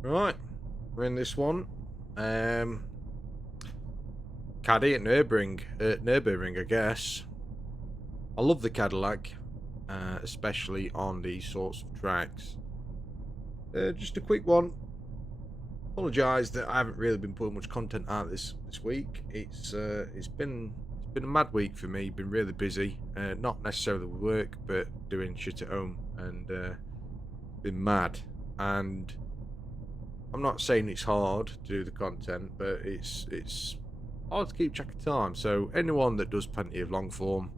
Right, we're in this one. Caddy at Nürburgring, I guess. I love the Cadillac, especially on these sorts of tracks. Just a quick one. Apologise that I haven't really been putting much content out this week. It's been a mad week for me. Been really busy. Not necessarily with work, but doing shit at home, and been mad. And I'm not saying it's hard to do the content, but it's hard to keep track of time. So anyone that does plenty of long form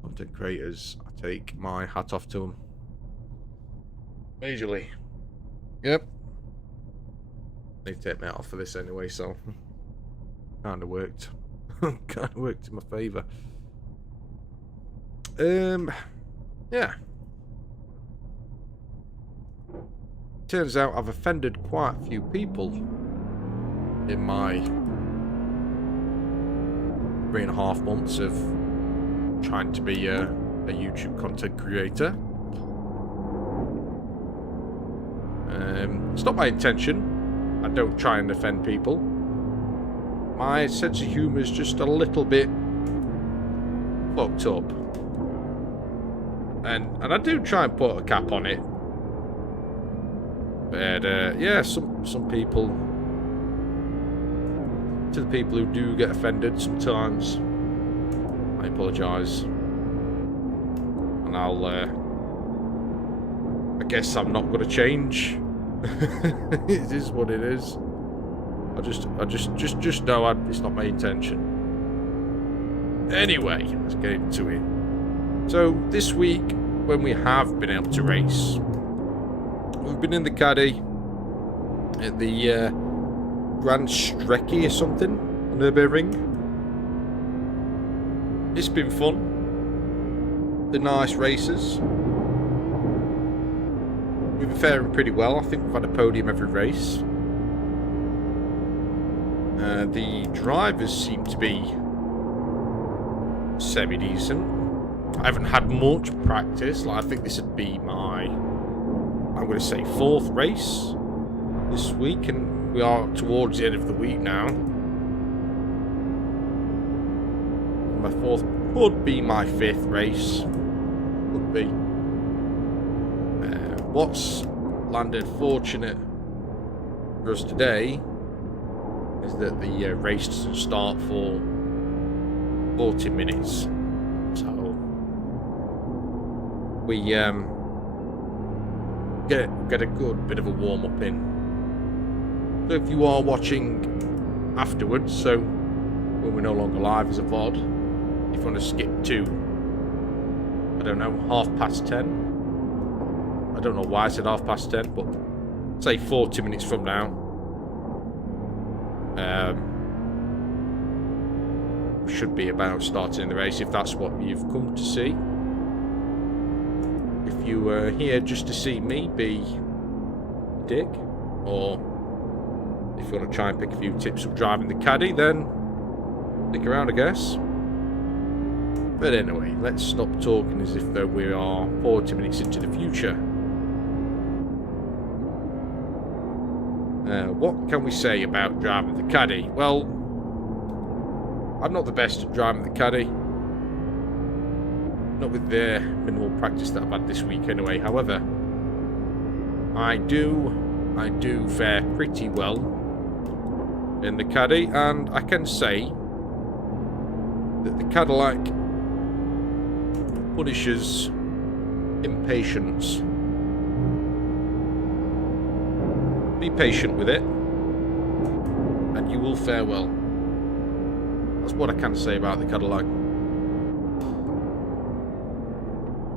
content creators, I take my hat off to them. Majorly. Yep. Need to take my hat off for this anyway, so kind of worked. Kind of worked in my favour. Yeah. Turns out I've offended quite a few people in my 3.5 months of trying to be a YouTube content creator. It's not my intention. I don't try and offend people. My sense of humour is just a little bit fucked up. And I do try and put a cap on it. But yeah, some people, to the people who do get offended sometimes, I apologise. And I guess I'm not going to change. It is what it is. I just know it's not my intention. Anyway, let's get into it. So this week, when we have been able to race, we've been in the Caddy at the Grand Strecke or something on Nürburgring. It's been fun. The nice races. We've been faring pretty well. I think we've had a podium every race. The drivers seem to be semi-decent. I haven't had much practice. I think this would be my, I'm going to say, 4th race this week, and we are towards the end of the week now. My 4th could be my 5th race. Could be. What's landed fortunate for us today is that the race doesn't start for 40 minutes. So we get a good bit of a warm-up in. So if you are watching afterwards, so when we're no longer live as a VOD, if you want to skip to, I don't know, 10:30. I don't know why I said 10:30, but say 40 minutes from now. Should be about starting the race if that's what you've come to see. If you are here just to see me be a dick, or if you want to try and pick a few tips of driving the Caddy, then stick around, I guess. But anyway, let's stop talking as if though we are 40 minutes into the future. What can we say about driving the Caddy? Well, I'm not the best at driving the Caddy. Not with the minimal practice that I've had this week anyway. However, I do fare pretty well in the Caddy, and I can say that the Cadillac punishes impatience. Be patient with it, and you will fare well. That's what I can say about the Cadillac.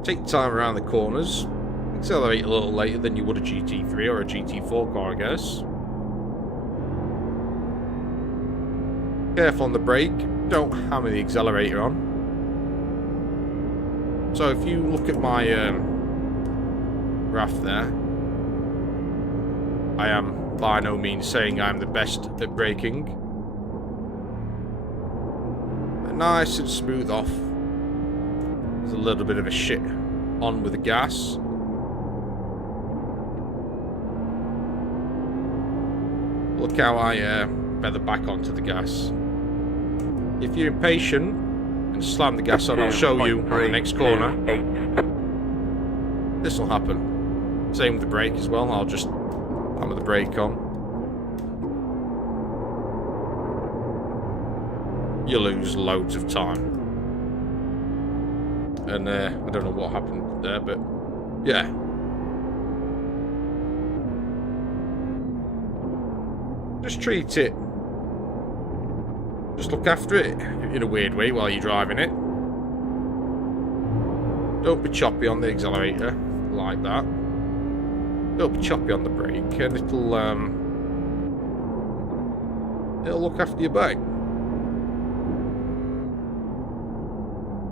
Take time around the corners. Accelerate a little later than you would a GT3 or a GT4 car, I guess. Careful on the brake. Don't hammer the accelerator on. So if you look at my graph there, I am by no means saying I'm the best at braking. But nice and smooth off. There's a little bit of a shit on with the gas. Look how I feather back onto the gas. If you're impatient and slam the gas on, I'll show you on the next corner. This will happen. Same with the brake as well. I'll just hammer the brake on. You lose loads of time. And I don't know what happened there, but yeah. Just treat it. Just look after it in a weird way while you're driving it. Don't be choppy on the accelerator like that. Don't be choppy on the brake, and it'll look after your back.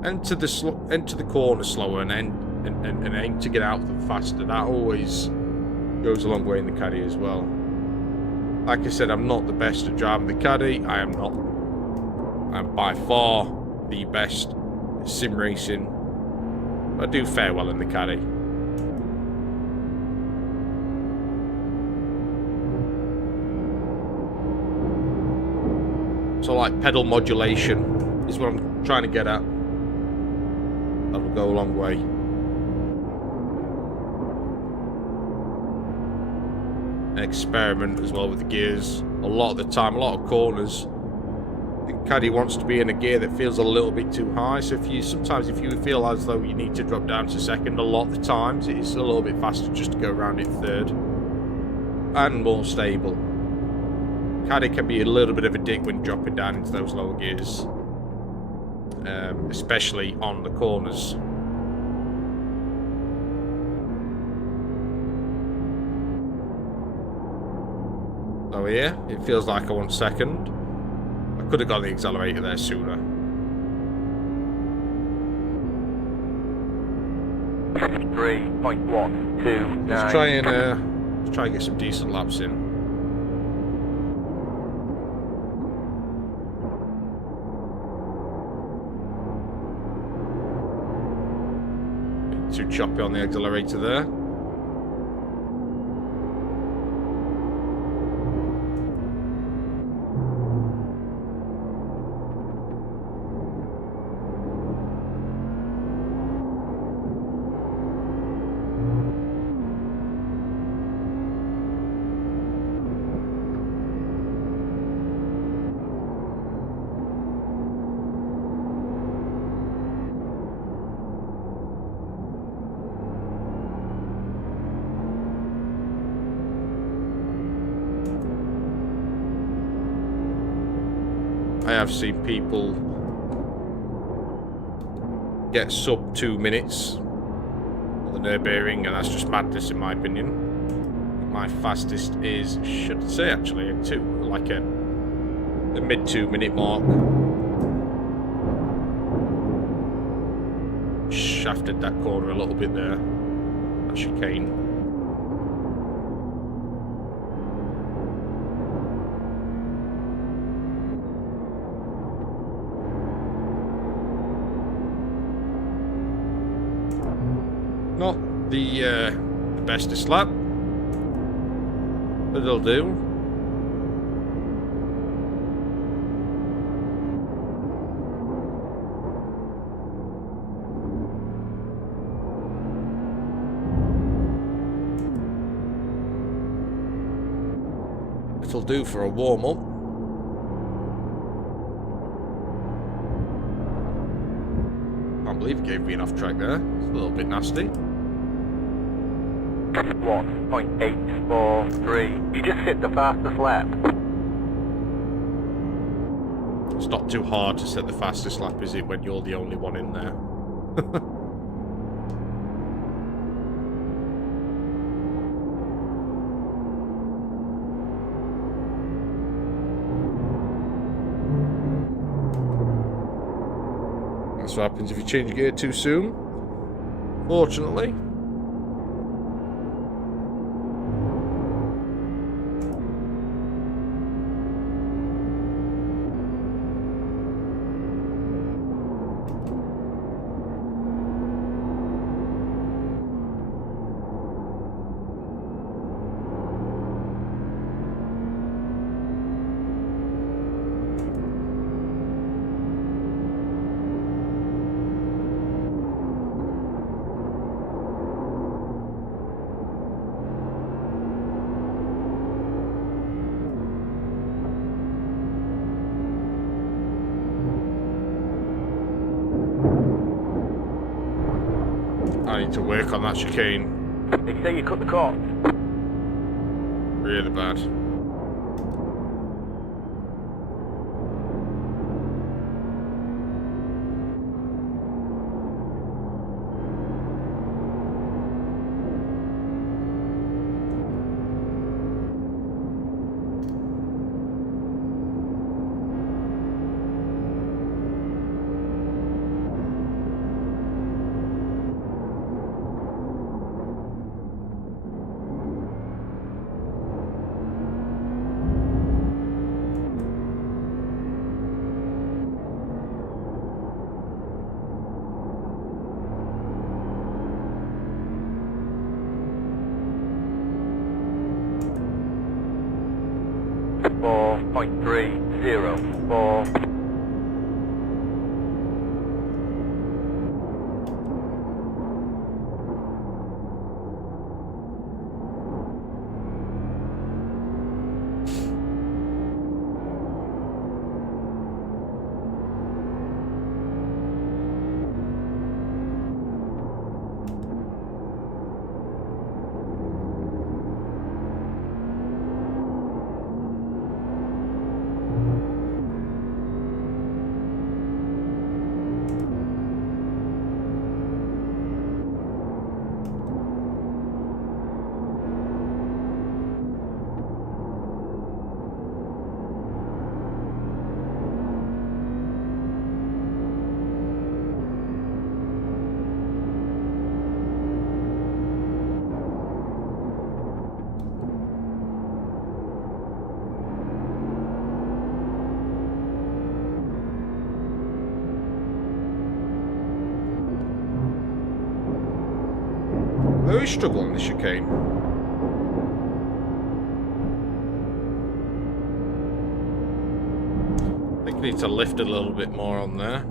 Enter the corner slower and aim to get out of them faster. That always goes a long way in the caddy as well. Like I said, I'm not the best at driving the caddy. I'm by far the best at sim racing. I do fare well in the caddy. So like pedal modulation is what I'm trying to get at. That will go a long way. An experiment as well with the gears. A lot of the time, a lot of corners, the caddy wants to be in a gear that feels a little bit too high. So sometimes if you feel as though you need to drop down to second, a lot of the times it is a little bit faster just to go around it third and more stable. Caddy can be a little bit of a dick when dropping down into those lower gears, especially on the corners. So here, it feels like I want second. I could have got the accelerator there sooner. 3.129. Let's try and get some decent laps in. Too choppy on the accelerator there. I have seen people get sub 2 minutes on the Nürburgring, and that's just madness in my opinion. My fastest is, should I say actually, a mid 2 minute mark. Shafted that corner a little bit there. That chicane. Not the bestest lap, but it'll do. It'll do for a warm-up. Can't believe it gave me an off track there. It's a little bit nasty. 1.843. You just hit the fastest lap. It's not too hard to set the fastest lap, is it, when you're the only one in there? That's what happens if you change gear too soon, fortunately. need to work on that chicane. They say you cut the cork. Really bad. .304. Very struggling the chicane. I think I need to lift a little bit more on there.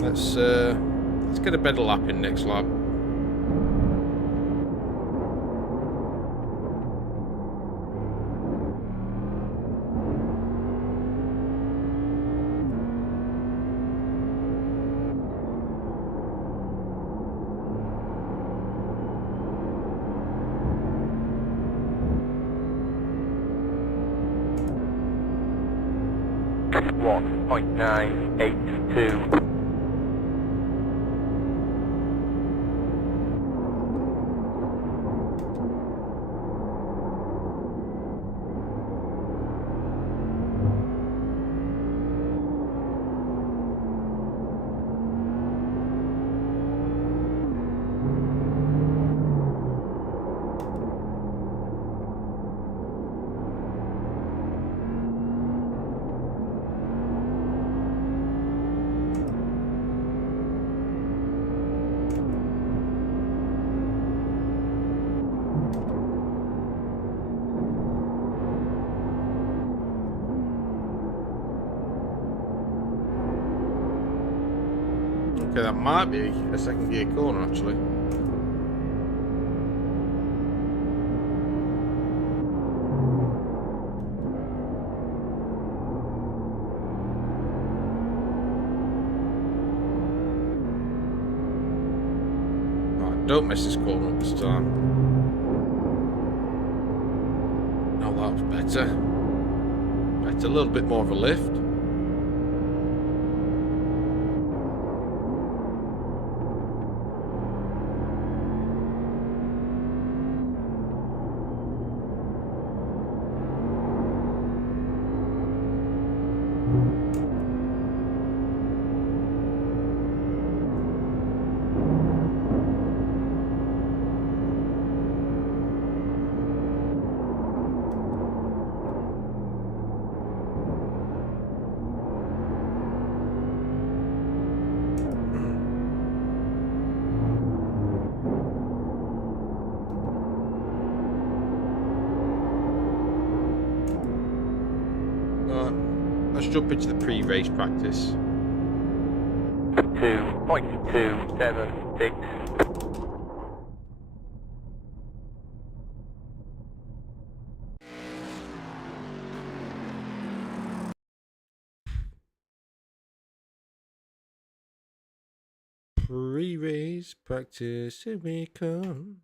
Let's get a better lap in next lap. .982. Okay, that might be a second gear corner actually. Right, don't miss this corner up this time. Now that was better. Better, a little bit more of a lift. Let's jump into the pre-race practice. 2.276. Pre-race practice, here we come.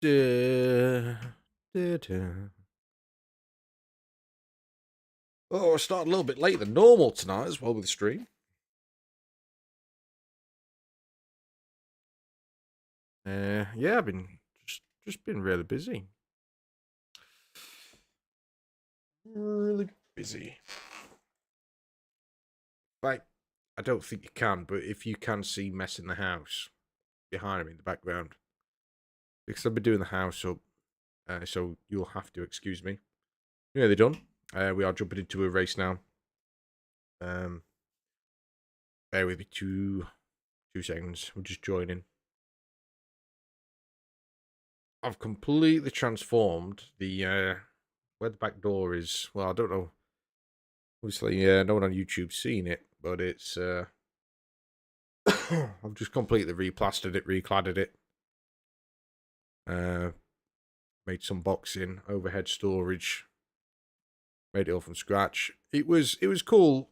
Da, da, da. Oh, I started a little bit later than normal tonight as well with the stream. Yeah, I've been just been really busy. Really busy. Like, I don't think you can, but if you can see mess in the house behind me in the background, because I've been doing the house up, so you'll have to excuse me. Yeah, they're done. We are jumping into a race now. Bear with me 2 seconds. We're just joining. I've completely transformed the where the back door is. Well, I don't know. Obviously, no one on YouTube's seen it, but it's I've just completely replastered it, recladded it. Made some boxing, overhead storage. Made it all from scratch. It was cool.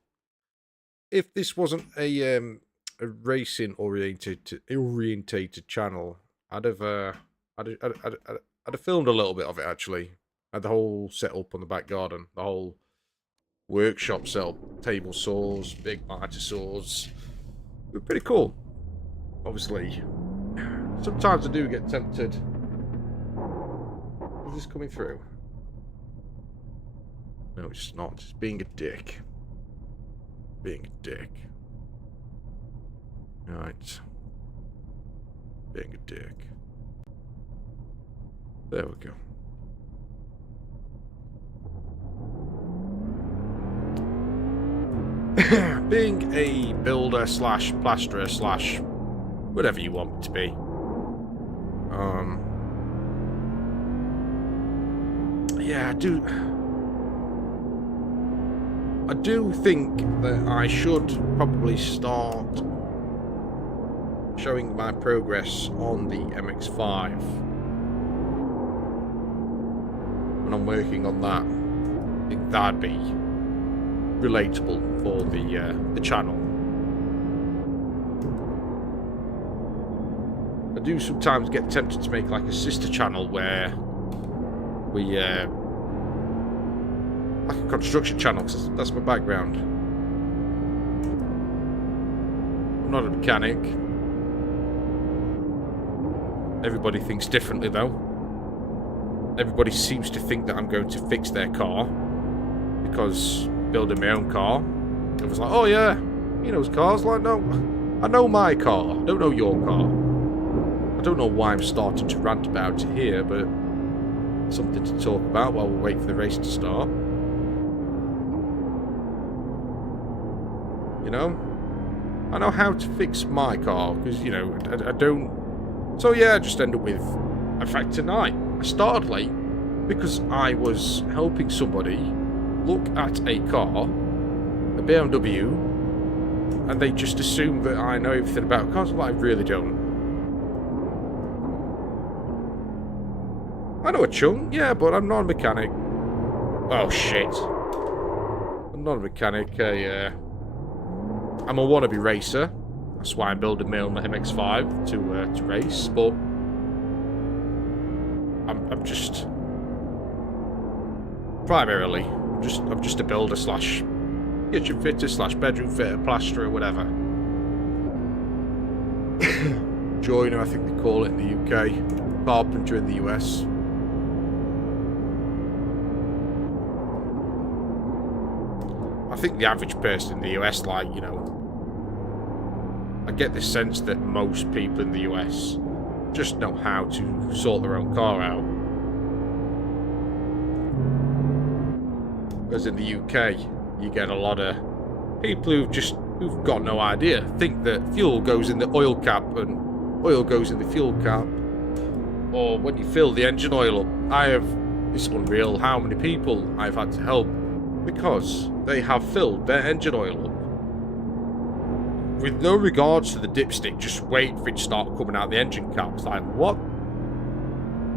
If this wasn't a racing orientated channel, I'd have filmed a little bit of it actually. I had the whole setup on the back garden, the whole workshop setup, table saws, big miter saws. It was pretty cool. Obviously, sometimes I do get tempted. Is this coming through? No, it's not. It's being a dick. Being a dick. Right. Being a dick. There we go. Being a builder slash plasterer slash whatever you want it to be. Yeah, I do think that I should probably start showing my progress on the MX-5 when I'm working on that. I think that'd be relatable for the channel. I do sometimes get tempted to make like a sister channel where we like a construction channel, because that's my background. I'm not a mechanic. Everybody thinks differently though. Everybody seems to think that I'm going to fix their car because building my own car. It was like, oh yeah, he knows cars. Like, no, I know my car. I don't know your car. I don't know why I'm starting to rant about it here, but something to talk about while we wait for the race to start. You know, I know how to fix my car because, you know, I don't. So yeah, I just end up with. In fact, tonight I started late because I was helping somebody look at a car, a BMW, and they just assume that I know everything about cars, but I really don't. I know a chunk, yeah, but I'm not a mechanic. Oh shit! I'm not a mechanic. I'm a wannabe racer. That's why I'm building my own MX-5 to race. But I'm just primarily I'm just a builder slash kitchen fitter slash bedroom fitter, plasterer, whatever. Joiner, I think they call it in the UK. Carpenter in the US. I think the average person in the US, like, you know, I get the sense that most people in the US just know how to sort their own car out. Whereas in the UK, you get a lot of people who've got no idea, think that fuel goes in the oil cap and oil goes in the fuel cap, or when you fill the engine oil up. It's unreal how many people I've had to help because they have filled their engine oil up with no regards to the dipstick, just wait for it to start coming out the engine cap. It's like, what?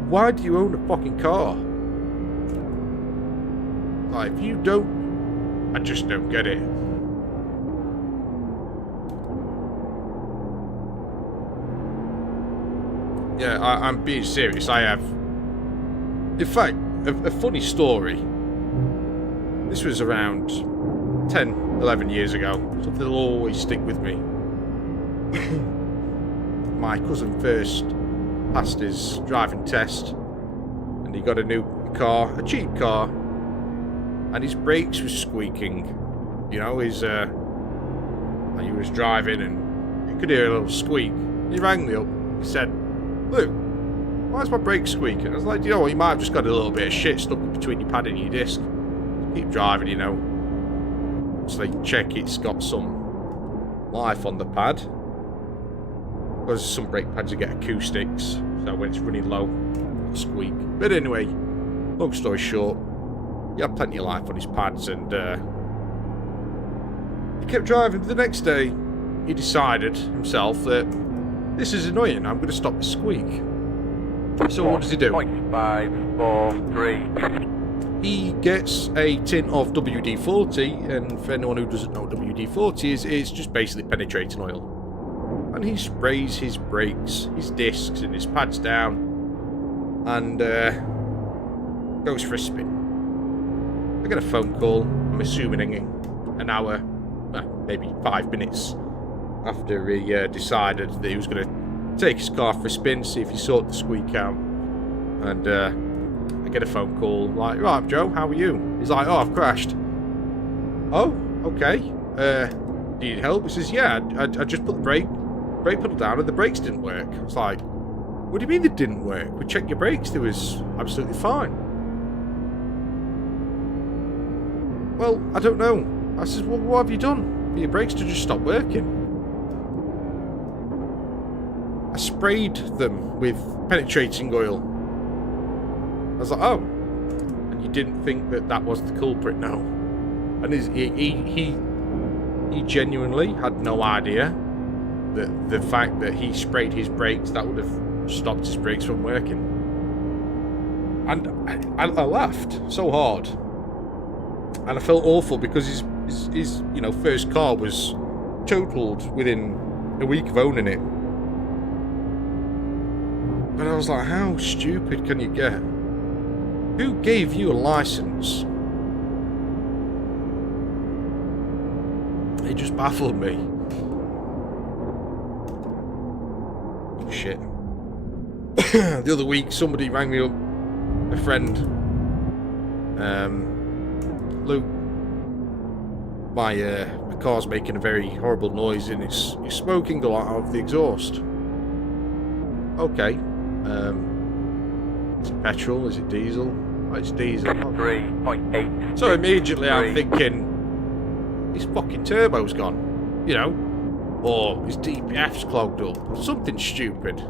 Why do you own a fucking car? Like, if you don't, I just don't get it. Yeah, I'm being serious. I have. In fact, a funny story. This was around 10, 11 years ago. Something that'll always stick with me. My cousin first passed his driving test, and he got a new car, a cheap car, and his brakes were squeaking. You know, he was driving, and you could hear a little squeak. He rang me up. He said, "Luke, why is my brake squeaking?" I was like, "You know what, you might have just got a little bit of shit stuck between your pad and your disc. Keep driving, you know." So they check it's got some life on the pad. Because some brake pads you get acoustics, so when it's running low, it'll squeak. But anyway, long story short, he had plenty of life on his pads, and he kept driving. The next day, he decided himself that this is annoying, I'm going to stop the squeak. So what does he do? 0.543. He gets a tin of WD-40, and for anyone who doesn't know what WD-40 is, it's just basically penetrating oil. And he sprays his brakes, his discs, and his pads down, and goes for a spin. I get a phone call, I'm assuming an hour, maybe 5 minutes, after he decided that he was going to take his car for a spin, see if he sorted the squeak out. And I get a phone call, like, "Right, Joe, how are you?" He's like, "Oh, I've crashed." "Oh, okay. Do you need help?" He says, "Yeah, I just put the brake pedal down and the brakes didn't work." I was like, "What do you mean they didn't work? We checked your brakes, they was absolutely fine." "Well, I don't know." I says, "Well, what have you done for your brakes to just stop working?" "I sprayed them with penetrating oil." I was like, "Oh, and you didn't think that was the culprit?" "No." And he genuinely had no idea that the fact that he sprayed his brakes, that would have stopped his brakes from working. And I laughed so hard, and I felt awful because his first car was totaled within a week of owning it. But I was like, how stupid can you get? Who gave you a license? It just baffled me. Oh, shit. The other week, somebody rang me up, a friend. "Luke, my car's making a very horrible noise and it's smoking a lot out of the exhaust." "Okay. Is it petrol? Is it diesel?" "Oh, it's diesel." 3.8. So immediately I'm thinking, his fucking turbo's gone, you know, or his DPF's clogged up, or something stupid.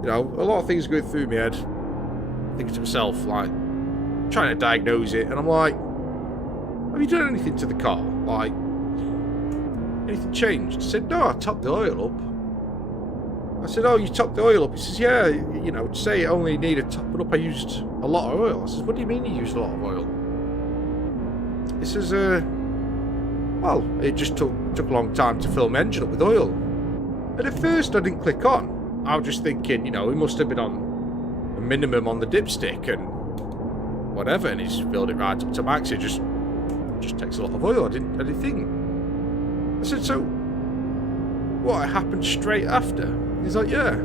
You know, a lot of things going through my head. Thinking to myself, like, trying to diagnose it, and I'm like, have you done anything to the car? Like, anything changed? He said, "No, I topped the oil up." I said, "Oh, you topped the oil up?" He says, "Yeah, you know, to say it only needed topping up, I used a lot of oil." I says, "What do you mean you used a lot of oil?" He says, "Well, it just took a long time to fill my engine up with oil." And at first I didn't click on. I was just thinking, you know, he must have been on a minimum on the dipstick and whatever, and he's filled it right up to max. It just takes a lot of oil. I didn't think. I said, "So what, it happened straight after?" He's like, "Yeah."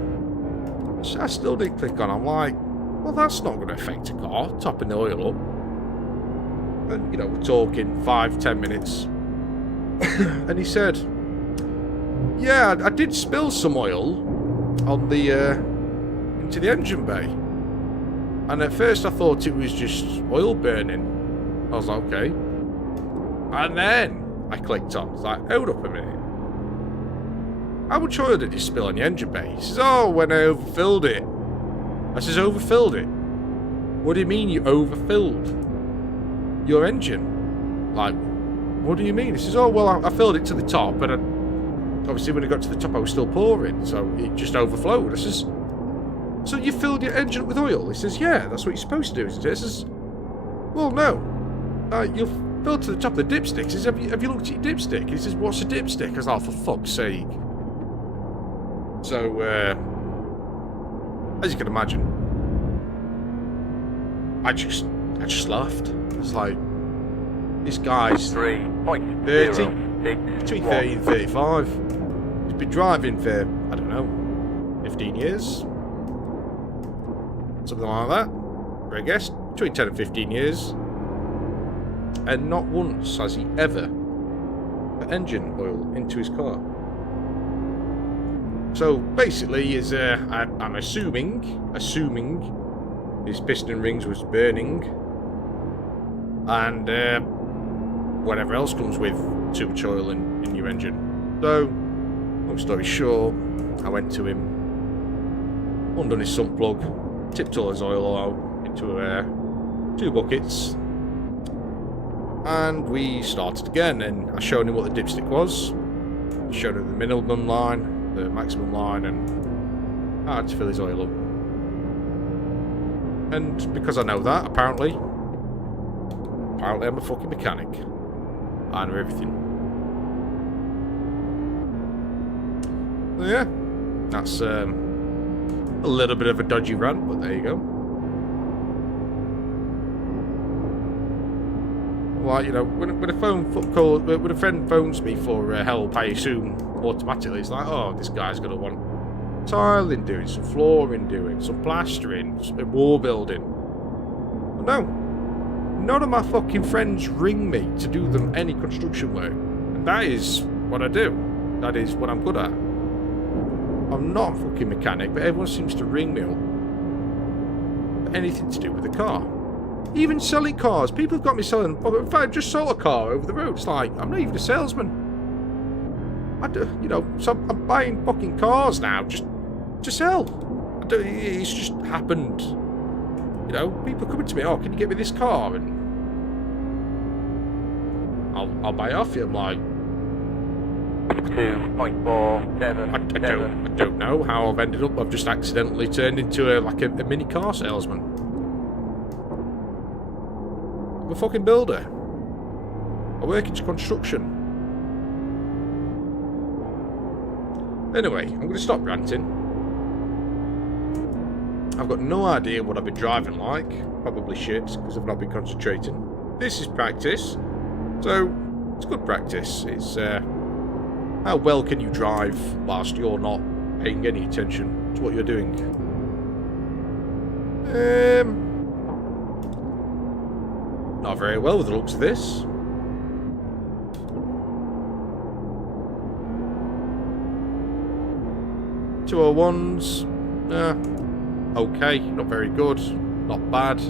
I still didn't click on. I'm like, well, that's not going to affect a car, topping the oil up. And, you know, we're talking 5-10 minutes. And he said, "Yeah, I did spill some oil on the into the engine bay. And at first I thought it was just oil burning." I was like, okay. And then I clicked on. It's like, hold up a minute. How much oil did you spill on your engine bay? He says, "Oh, when I overfilled it." I says, "Overfilled it? What do you mean you overfilled your engine? Like, what do you mean?" He says, "Oh, well, I filled it to the top, and obviously when I got to the top I was still pouring, so it just overflowed. I says, so you filled your engine up with oil? He says, yeah, that's what you're supposed to do, isn't it? I says, well, no. You've filled to the top of the dipstick. He says, have you looked at your dipstick? He says, what's a dipstick? I was like, for fuck's sake. So, as you can imagine, I just laughed. It's like, this guy's 30, between 30 and 35. He's been driving for, I don't know, 15 years? Something like that, I guess. Between 10 and 15 years. And not once has he ever put engine oil into his car. So basically, I'm assuming his piston rings was burning, and whatever else comes with too much oil in your engine. So, long story short, I went to him, undone his sump plug, tipped all his oil out into 2 buckets, and we started again. And I showed him what the dipstick was, showed him the minimum line, the maximum line, and how to fill his oil up. And because I know that, apparently I'm a fucking mechanic. I know everything. So yeah, that's a little bit of a dodgy rant, but there you go. Like, you know, when a friend phones me for help, I assume automatically it's like, oh, this guy's gonna want tiling doing, some flooring doing, some plastering, some wall building. But no, none of my fucking friends ring me to do them any construction work, and that is what I do. That is what I'm good at. I'm not a fucking mechanic, but everyone seems to ring me up for anything to do with the car. Even selling cars. People have got me selling. In fact, I just sold a car over the road. It's like, I'm not even a salesman. So I'm buying fucking cars now just to sell. It's just happened. You know, people coming to me, oh, can you get me this car? And I'll buy it off you. I'm like, 2.47. I don't know how I've ended up. I've just accidentally turned into a mini car salesman. I'm a fucking builder. I work into construction. Anyway, I'm going to stop ranting. I've got no idea what I've been driving like. Probably shit, because I've not been concentrating. This is practice. So, it's good practice. It's, how well can you drive whilst you're not paying any attention to what you're doing? Not very well with the looks of this. .201s, okay, not very good, not bad.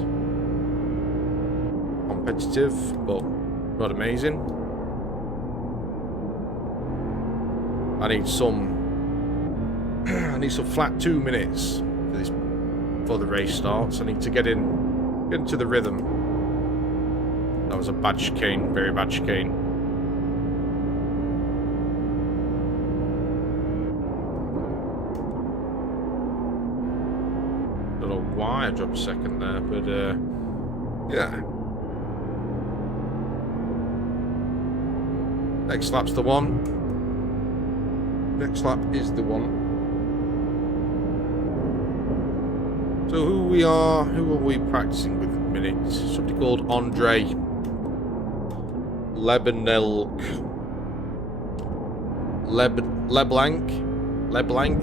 Competitive, but not amazing. I need some flat 2 minutes before the race starts. I need to get into the rhythm. That was a bad chicane, very bad chicane. Don't know why I dropped a second there, but yeah. Next lap's the one. Next lap is the one. So who are we practicing with at the minute? Somebody called Andre LeBlanc.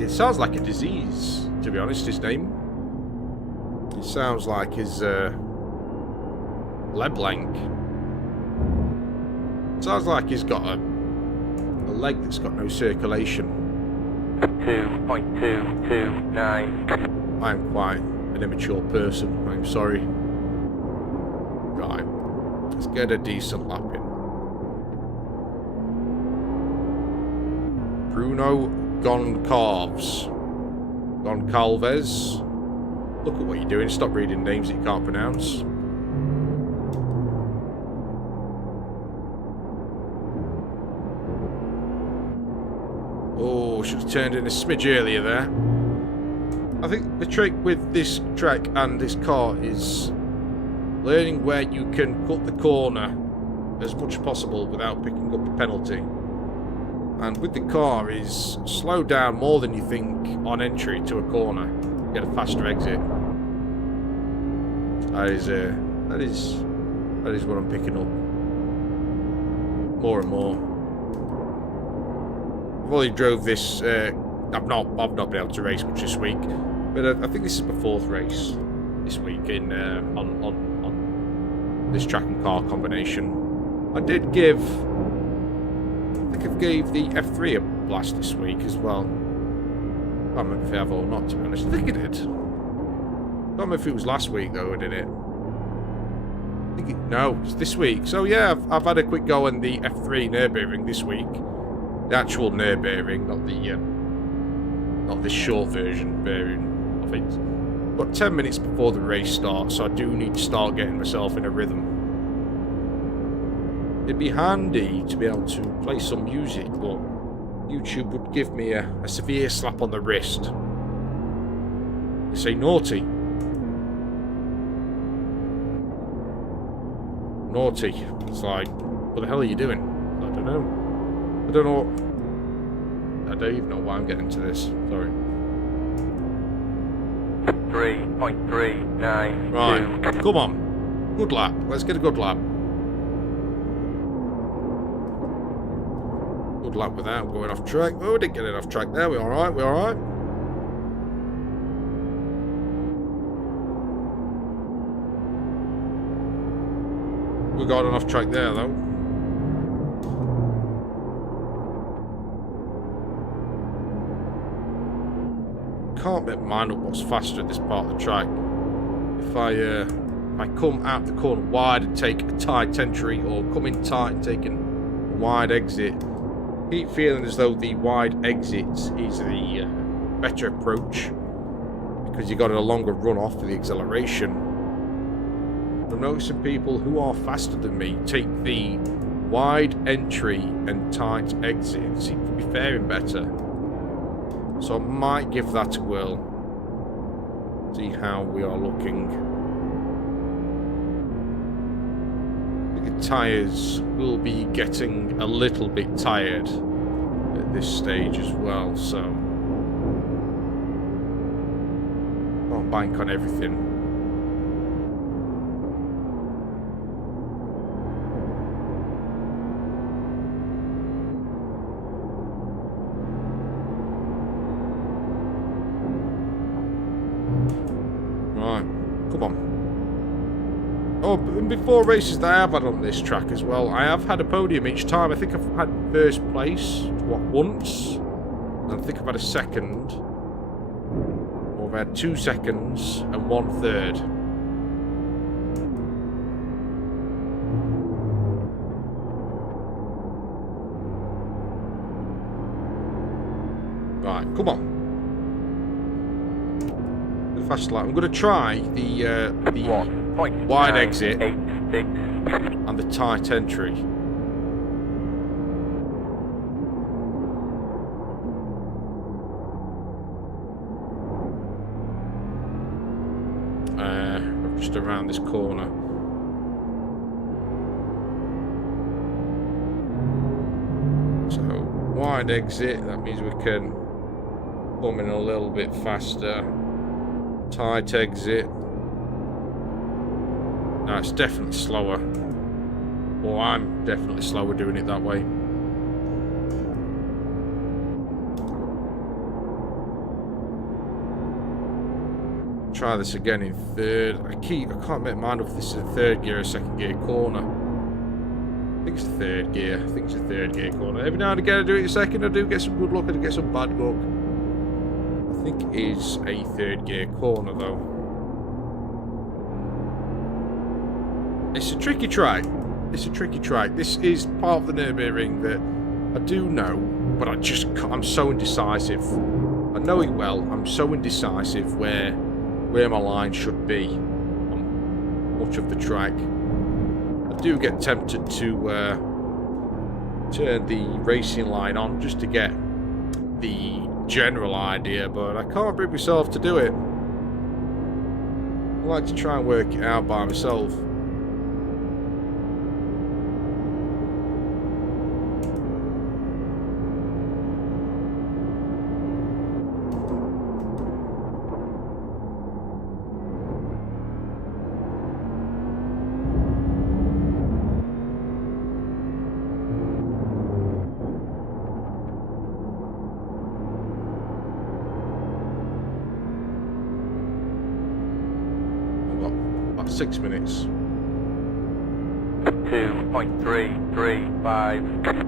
It sounds like a disease, to be honest, his name. It sounds like his LeBlanc. Sounds like he's got a leg that's got no circulation. 2.229. I'm quite an immature person, I'm sorry. Right, let's get a decent lap in. Bruno Goncalves. Look at what you're doing, stop reading names that you can't pronounce. Oh, should have turned in a smidge earlier there. I think the trick with this track and this car is learning where you can cut the corner as much as possible without picking up a penalty. And with the car is slow down more than you think on entry to a corner. Get a faster exit. That is what I'm picking up more and more. I've only drove this. I've not been able to race much this week, but I think this is my 4th race this week in on this track and car combination. I think I gave the F3 a blast this week as well. I can't remember if I have or not, to be honest. I think I did. I don't remember if it was last week though, I did it. No, it's this week. So yeah, I've had a quick go on the F3 Nürburgring this week. The actual Nürburgring, not this short version variant of it. But 10 minutes before the race starts, so I do need to start getting myself in a rhythm. It'd be handy to be able to play some music, but YouTube would give me a severe slap on the wrist. They say naughty. Naughty. It's like, what the hell are you doing? I don't know. I don't even know why I'm getting to this. Sorry. 3.39. Right, come on. Good lap. Let's get a good lap. Good lap without going off track. Oh, we didn't get it off track there. We're alright, we're alright. We got an off track there though. Can't make mind up what's faster at this part of the track. If I come out the corner wide and take a tight entry, or come in tight and take a wide exit, I keep feeling as though the wide exit is the better approach, because you got a longer run off for the acceleration. I'm noticing people who are faster than me take the wide entry and tight exit. It seems to be faring better. So I might give that a whirl. See how we are looking. I think the tyres will be getting a little bit tired at this stage as well, so can't bank on everything. Oh, and before races that I have had on this track as well, I have had a podium each time. I think I've had first place, once. And I think I've had a second. Or I've had 2 seconds and 1 third. Right, come on. The fast lap. I'm going to try the wide exit and the tight entry. Just around this corner. So wide exit, that means we can come in a little bit faster. Tight exit. No, it's definitely slower. Or I'm definitely slower doing it that way. Try this again in third. I can't make mind up if this is a third gear or a second gear corner. I think it's a third gear. I think it's a third gear corner. Every now and again I do it in second. I do get some good luck and I get some bad luck. I think it is a third gear corner though. It's a tricky track. It's a tricky track. This is part of the Nürburgring that I do know, but I just can't. I'm so indecisive. I know it well. I'm so indecisive where my line should be on much of the track. I do get tempted to turn the racing line on just to get the general idea, but I can't bring myself to do it. I like to try and work it out by myself. I've got about 6 minutes. 2.335.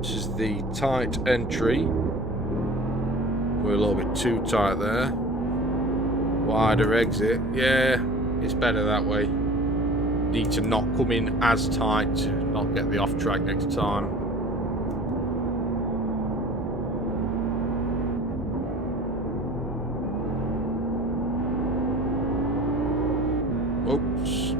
This is the tight entry. We're a little bit too tight there. Wider exit. Yeah, it's better that way. Need to not come in as tight, not get the off track next time. Oops.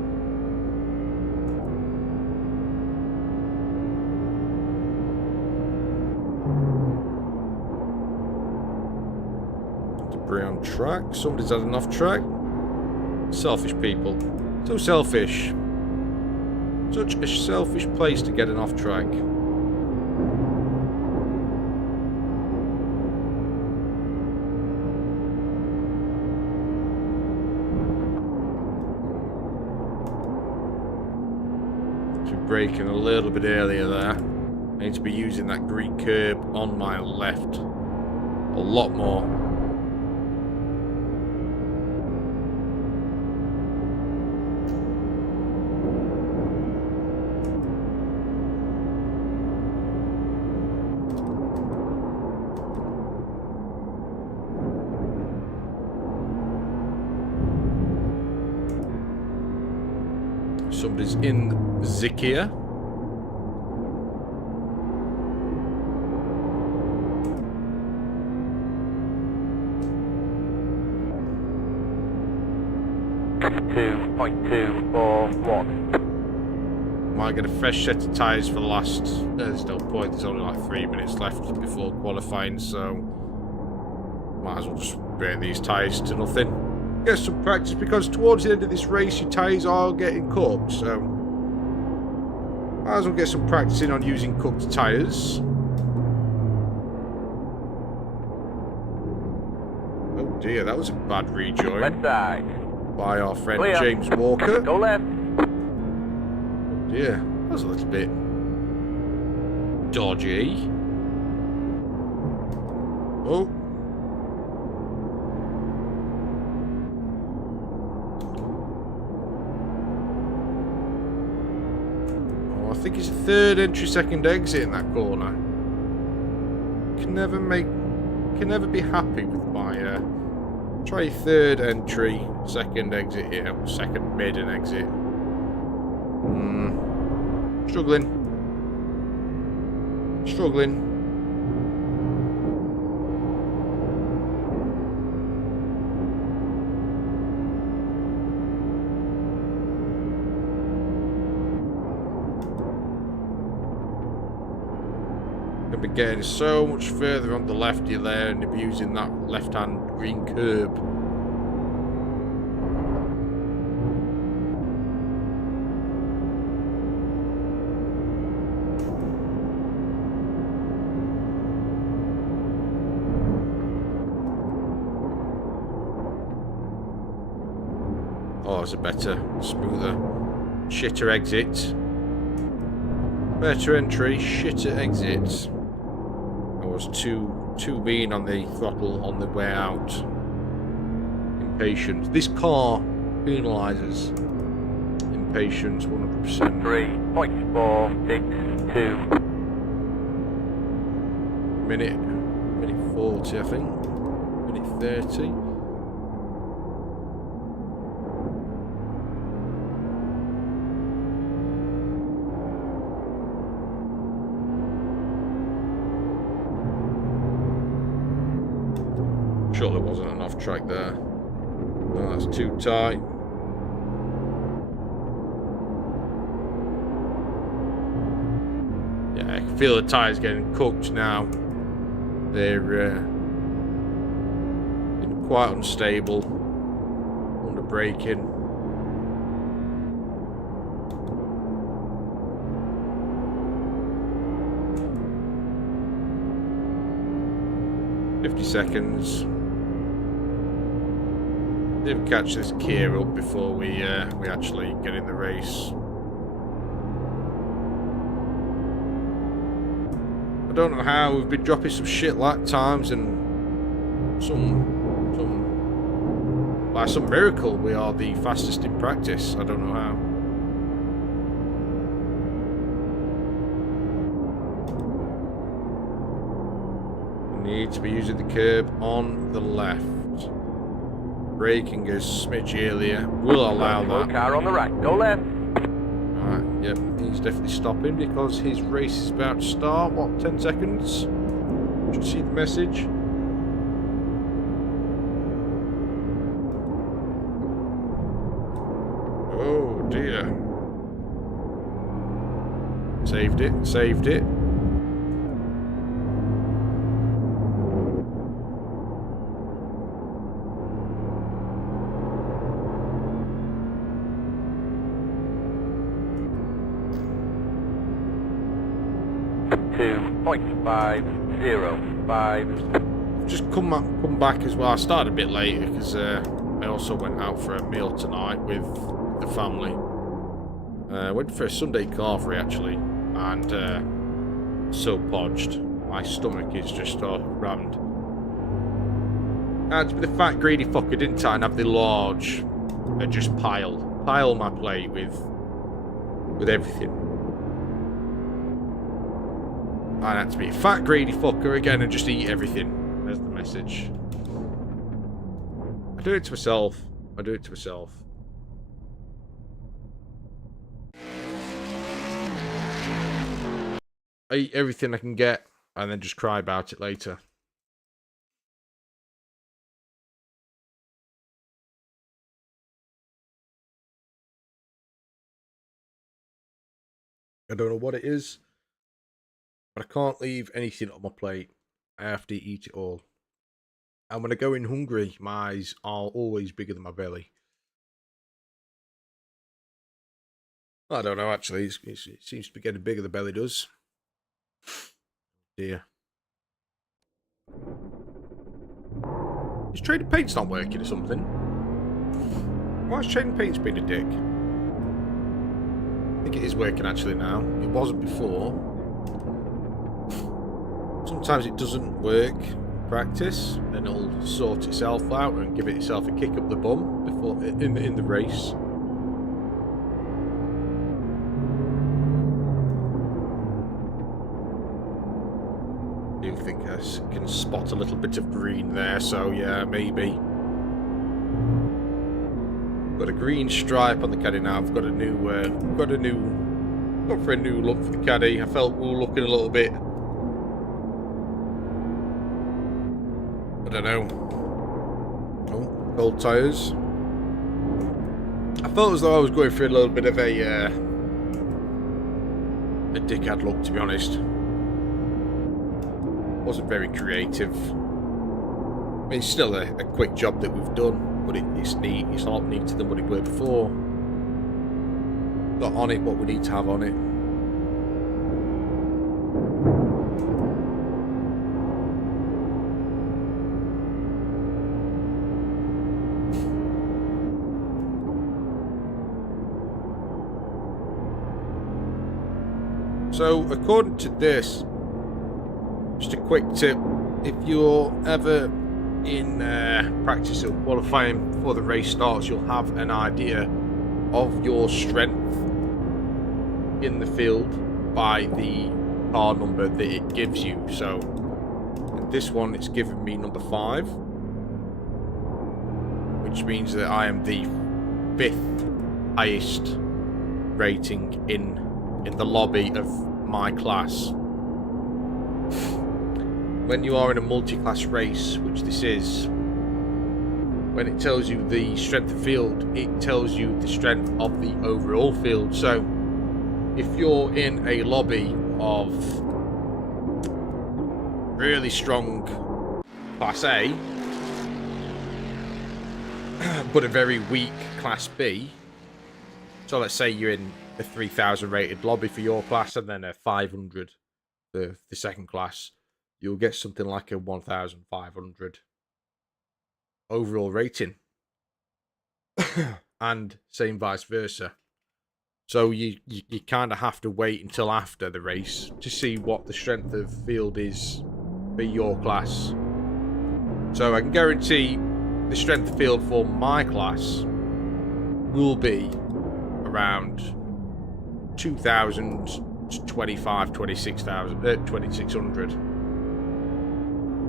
Debris on track. Somebody's had an off track. Selfish people. So selfish. Such a selfish place to get an off track. Braking a little bit earlier there. I need to be using that green curb on my left a lot more. Somebody's in Zikia. Might get a fresh set of tyres for the last... there's no point, there's only like 3 minutes left before qualifying, so... might as well just burn these tyres to nothing. Get some practice, because towards the end of this race your tyres are getting cooked, so might as well get some practice in on using cooked tyres. Oh dear, that was a bad rejoin. Left side. By our friend Clear. James Walker. Go left. Oh dear, that was a little bit dodgy. Oh. I think it's a third entry, second exit in that corner. Can never be happy with my try third entry, second exit here, second mid and exit. Struggling. Gonna be getting so much further on the lefty there and abusing that left-hand green curb. Oh, it's a better, smoother, shitter exit. Better entry, shitter exit. I was too mean on the throttle on the way out. Impatient. This car penalises impatience 100%. 3.462. Minute 40, I think. Minute 30. Sure there wasn't an off track there. No, that's too tight. Yeah, I can feel the tyres getting cooked now. They're been quite unstable under braking. Seconds. Didn't catch this gear up before we actually get in the race. I don't know how we've been dropping some shit lap times, and by some miracle we are the fastest in practice. I don't know how. Need to be using the curb on the left. Braking a smidge earlier will allow that. Car on the right, go left. Alright, yep, he's definitely stopping because his race is about to start. What, 10 seconds? Should see the message. Oh dear. Saved it, saved it. Just come back as well. I started a bit later because I also went out for a meal tonight with the family. Went for a Sunday carvery actually, and so podged. My stomach is just rammed. And to be the fat greedy fucker, didn't I? And have the large, just pile my plate with everything. I had to be a fat greedy fucker again and just eat everything. There's the message. I do it to myself. I do it to myself. I eat everything I can get and then just cry about it later. I don't know what it is, but I can't leave anything on my plate. I have to eat it all. And when I go in hungry, my eyes are always bigger than my belly. I don't know, actually. It seems to be getting bigger, the belly does. Dear. Is trading paint's not working or something? Why is trading paint's being a dick? I think it is working actually now. It wasn't before. Sometimes it doesn't work in practice, then it'll sort itself out and give itself a kick up the bum before in the race. I do think I can spot a little bit of green there, so yeah, maybe. Got a green stripe on the caddy now. I've got a new, got for a new look for the caddy. I felt we were looking a little bit, I don't know. Oh, cold tyres. I felt as though I was going through a little bit of a dickhead look, to be honest. Wasn't very creative. I mean, it's still a quick job that we've done, but it's neat. It's a lot neater than what it were before. Got on it what we need to have on it. So, according to this, just a quick tip, if you're ever in practice or qualifying before the race starts, you'll have an idea of your strength in the field by the car number that it gives you. So, in this one, it's given me number 5, which means that I am the 5th highest rating in the lobby of my class. When you are in a multi-class race, which this is, when it tells you the strength of field, it tells you the strength of the overall field. So if you're in a lobby of really strong Class A, but a very weak Class B, so let's say you're in a 3,000 rated lobby for your class and then a 500 for the second class, you'll get something like a 1,500 overall rating. And same vice versa. So you kind of have to wait until after the race to see what the strength of field is for your class. So I can guarantee the strength of field for my class will be around 2,000 to 25, 2,600.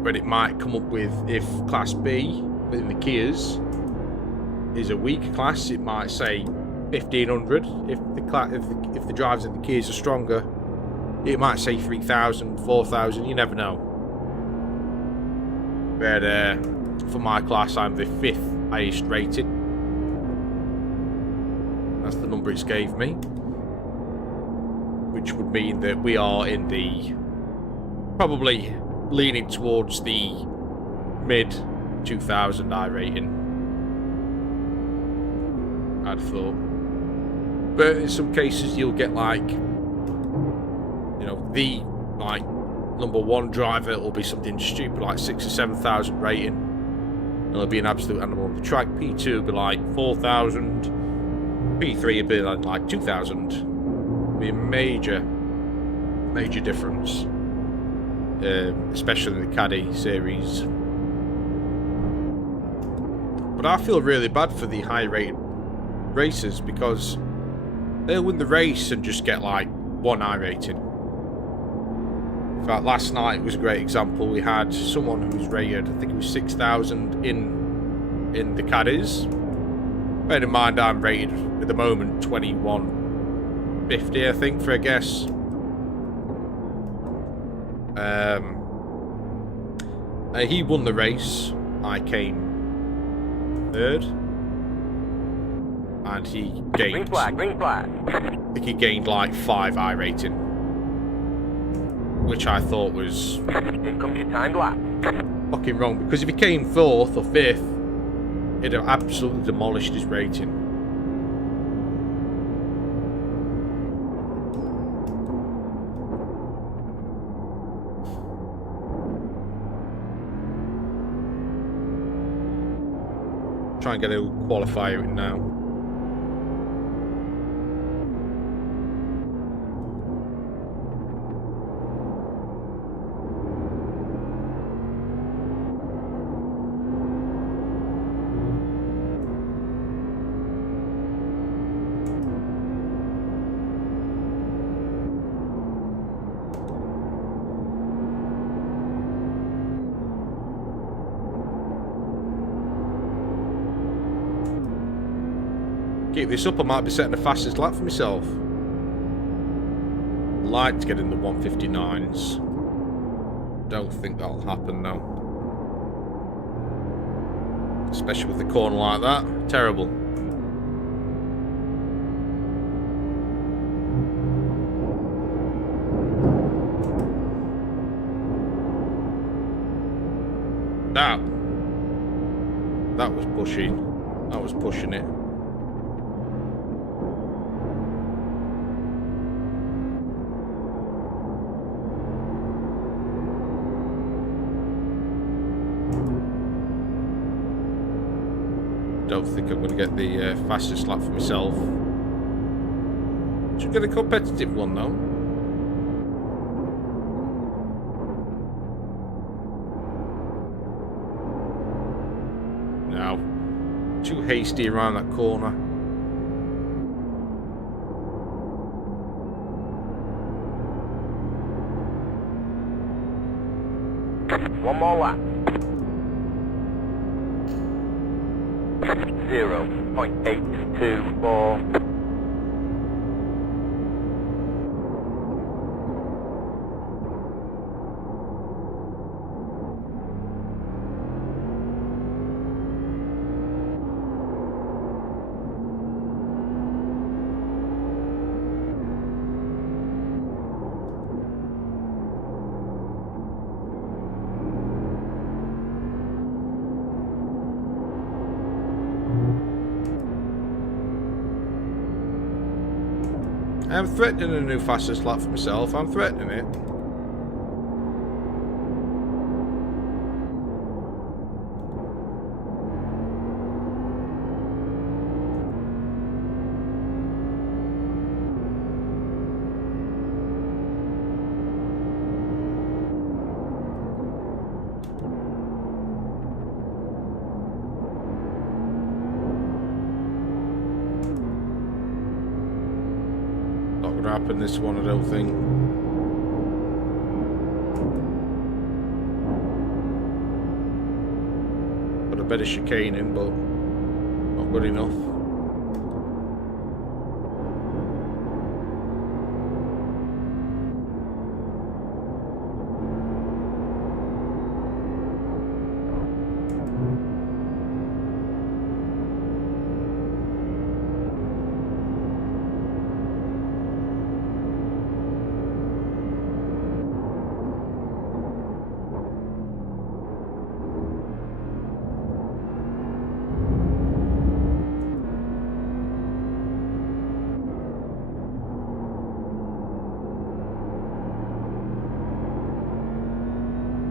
But it might come up with, if Class B within the Kias is a weaker class, it might say 1,500. If the drivers in the Kias are stronger, it might say 3,000, 4,000. You never know. But for my class, I'm the 5th highest rated. That's the number it's gave me, which would mean that we are in the probably leaning towards the mid 2,000 I rating, I'd thought. But in some cases you'll get like, you know, the like number one driver will be something stupid like 6,000 or 7,000 rating, and it'll be an absolute animal on the track. P2 will be like 4,000, P3 would be like 2,000. It'll be a major difference, especially in the Caddy series. But I feel really bad for the high rated racers, because they'll win the race and just get like 1 I rating. In fact, last night was a great example. We had someone who was rated, I think it was 6,000 in the Caddies. Bear in mind, I'm rated at the moment 2150, I think, for a guess. He won the race. I came 3rd, and he gained. Green flag. I think he gained like 5 I rating, which I thought was Here comes your timed lap. fucking wrong. Because if he came 4th or 5th, it'd have absolutely demolished his rating. Try and get a qualifier in now. Keep this up, I might be setting the fastest lap for myself. Like to get in the 159s. Don't think that'll happen now. Especially with the corner like that. Terrible. That was pushing. That was pushing it. Don't think I'm going to get the fastest lap for myself. Should get a competitive one though. No, too hasty around that corner. One more lap. 0.824. I'm threatening a new fastest lap for myself. I'm threatening it. Not gonna happen this one, I don't think. Got a bit of chicaning, but not good enough.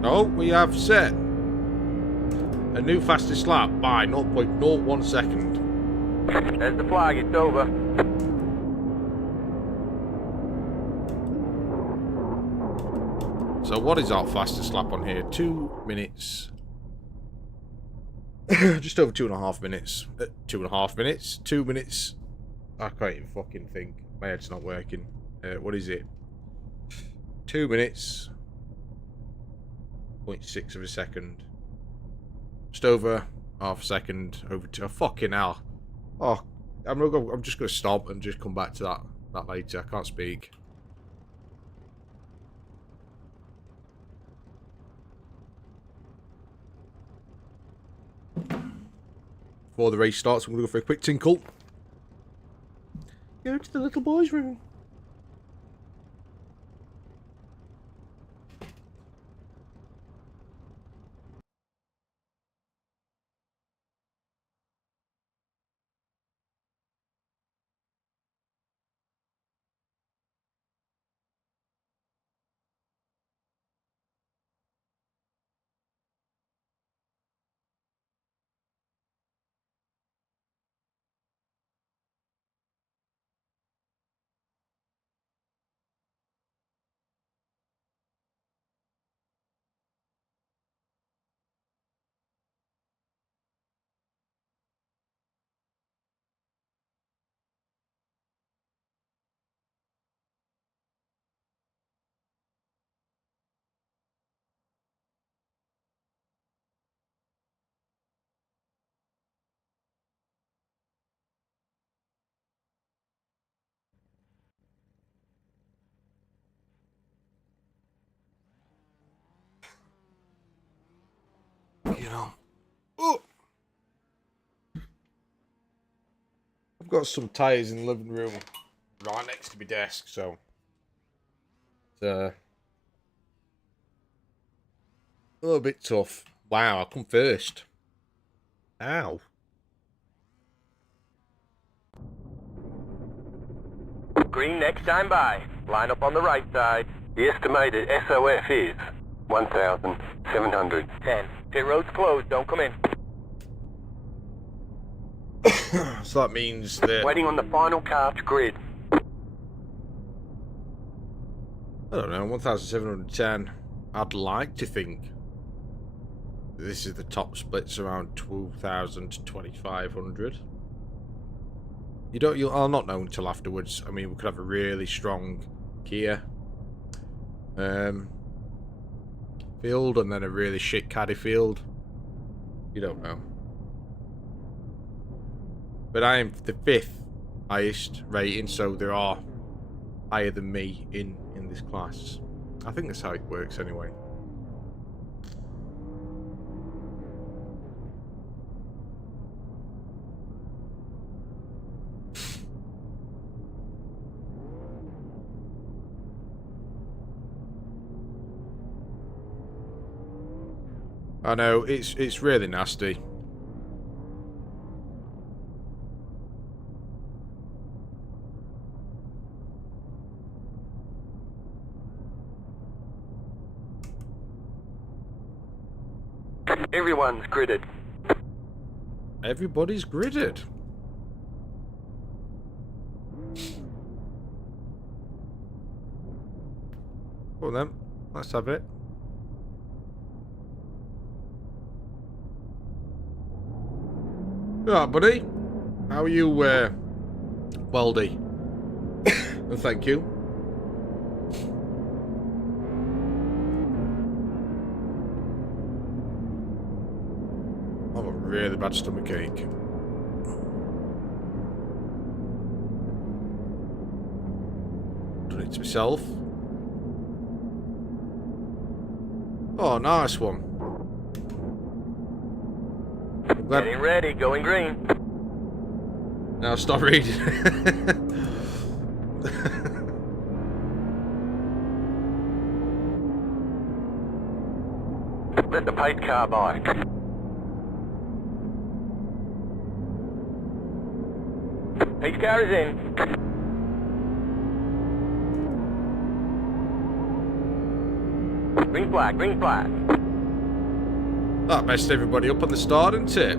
Oh, we have set a new fastest lap by 0.01 second. There's the flag, it's over. So what is our fastest lap on here? 2 minutes. Just over 2.5 minutes. 2.5 minutes? 2 minutes. I can't even fucking think. My head's not working. What is it? 2 minutes. 0.6 of a second. Just over half a second. Over to fucking hell. Oh, I'm just gonna stop and just come back to that later. I can't speak. Before the race starts, I'm gonna go for a quick tinkle. Go to the little boy's room. You know. Oh! I've got some tyres in the living room right next to my desk, so it's a little bit tough. Wow, I come first. Ow. Green next time by. Line up on the right side. The estimated SOF is 1,710. Pit road's closed, don't come in. So that means that... Waiting on the final car to grid. I don't know, 1,710. I'd like to think this is the top splits around 2,000 to 2,500. I'll not know until afterwards. I mean, we could have a really strong Kia field and then a really shit Caddy field. You don't know. But I am the 5th highest rating, so there are higher than me in this class. I think that's how it works anyway. I know, it's really nasty. Everyone's gridded. Everybody's gridded. Well then, let's have it. Alright, buddy. How are you, Weldy? And thank you. I have a really bad stomachache. Done it to myself. Oh, nice one. Getting ready, going green. Now stop reading. Let the paid car by. Pace car is in. Green flag, green flag. That messed everybody up on the start, didn't it?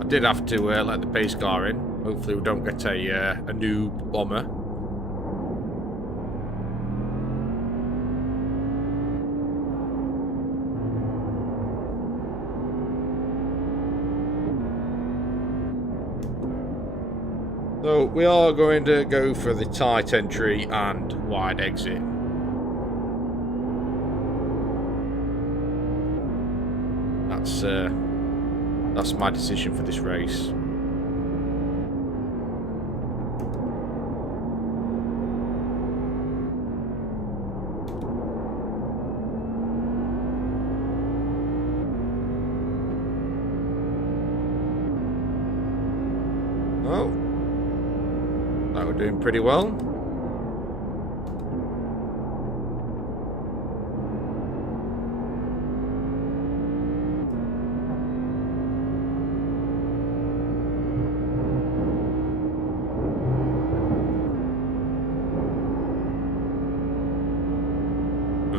I did have to let the pace car in. Hopefully we don't get a noob bomber. So we are going to go for the tight entry and wide exit. That's my decision for this race. Oh, that we're doing pretty well.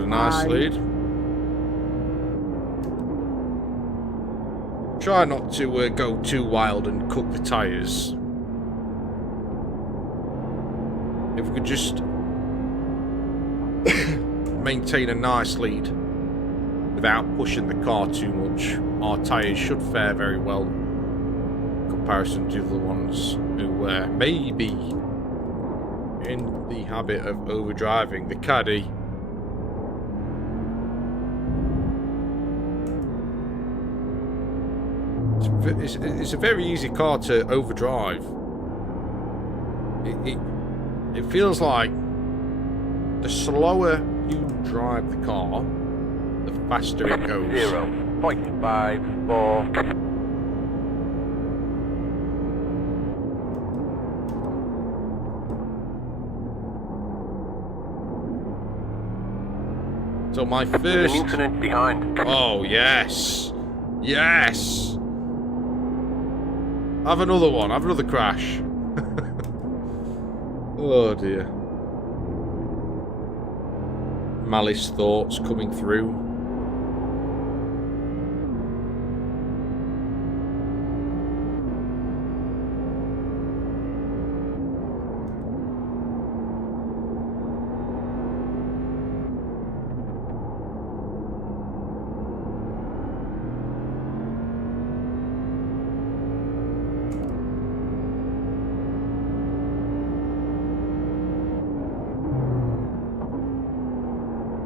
Nice lead. Try not to go too wild and cook the tyres. If we could just maintain a nice lead without pushing the car too much, our tyres should fare very well in comparison to the ones who may be in the habit of overdriving. The Caddy. It's a very easy car to overdrive. It feels like the slower you drive the car, the faster it goes. 0.54. So my There's first... an incident behind. Oh, yes. Yes. Have another one. Have another crash. Oh, dear. Malice thoughts coming through.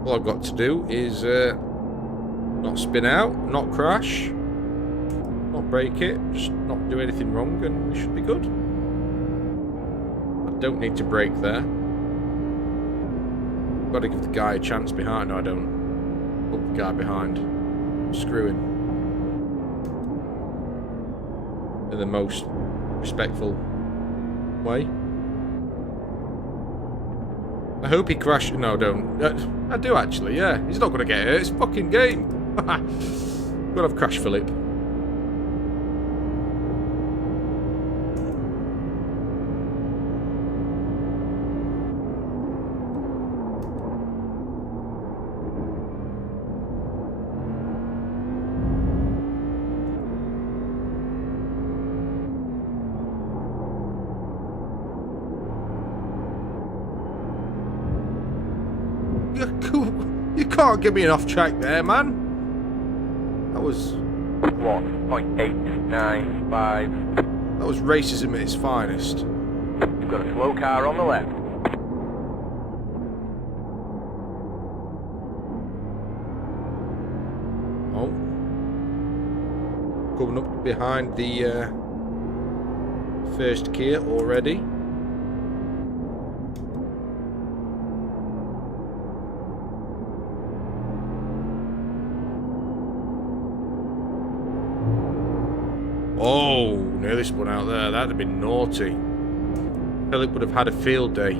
All I've got to do is not spin out, not crash, not break it, just not do anything wrong, and we should be good. I don't need to brake there. Got to give the guy a chance behind. No, I don't. Put the guy behind. Screw him. In the most respectful way. I hope he crashes. No, don't. I do actually, yeah. He's not going to get hurt. It's a fucking game. Gotta have Crash Phillip. can't give me an off track there, man. That was 1.895. that was racism at its finest. You've got a slow car on the left. Oh, coming up behind the first Kia already. Oh, nearly spun out there. That'd have been naughty. Philip would have had a field day.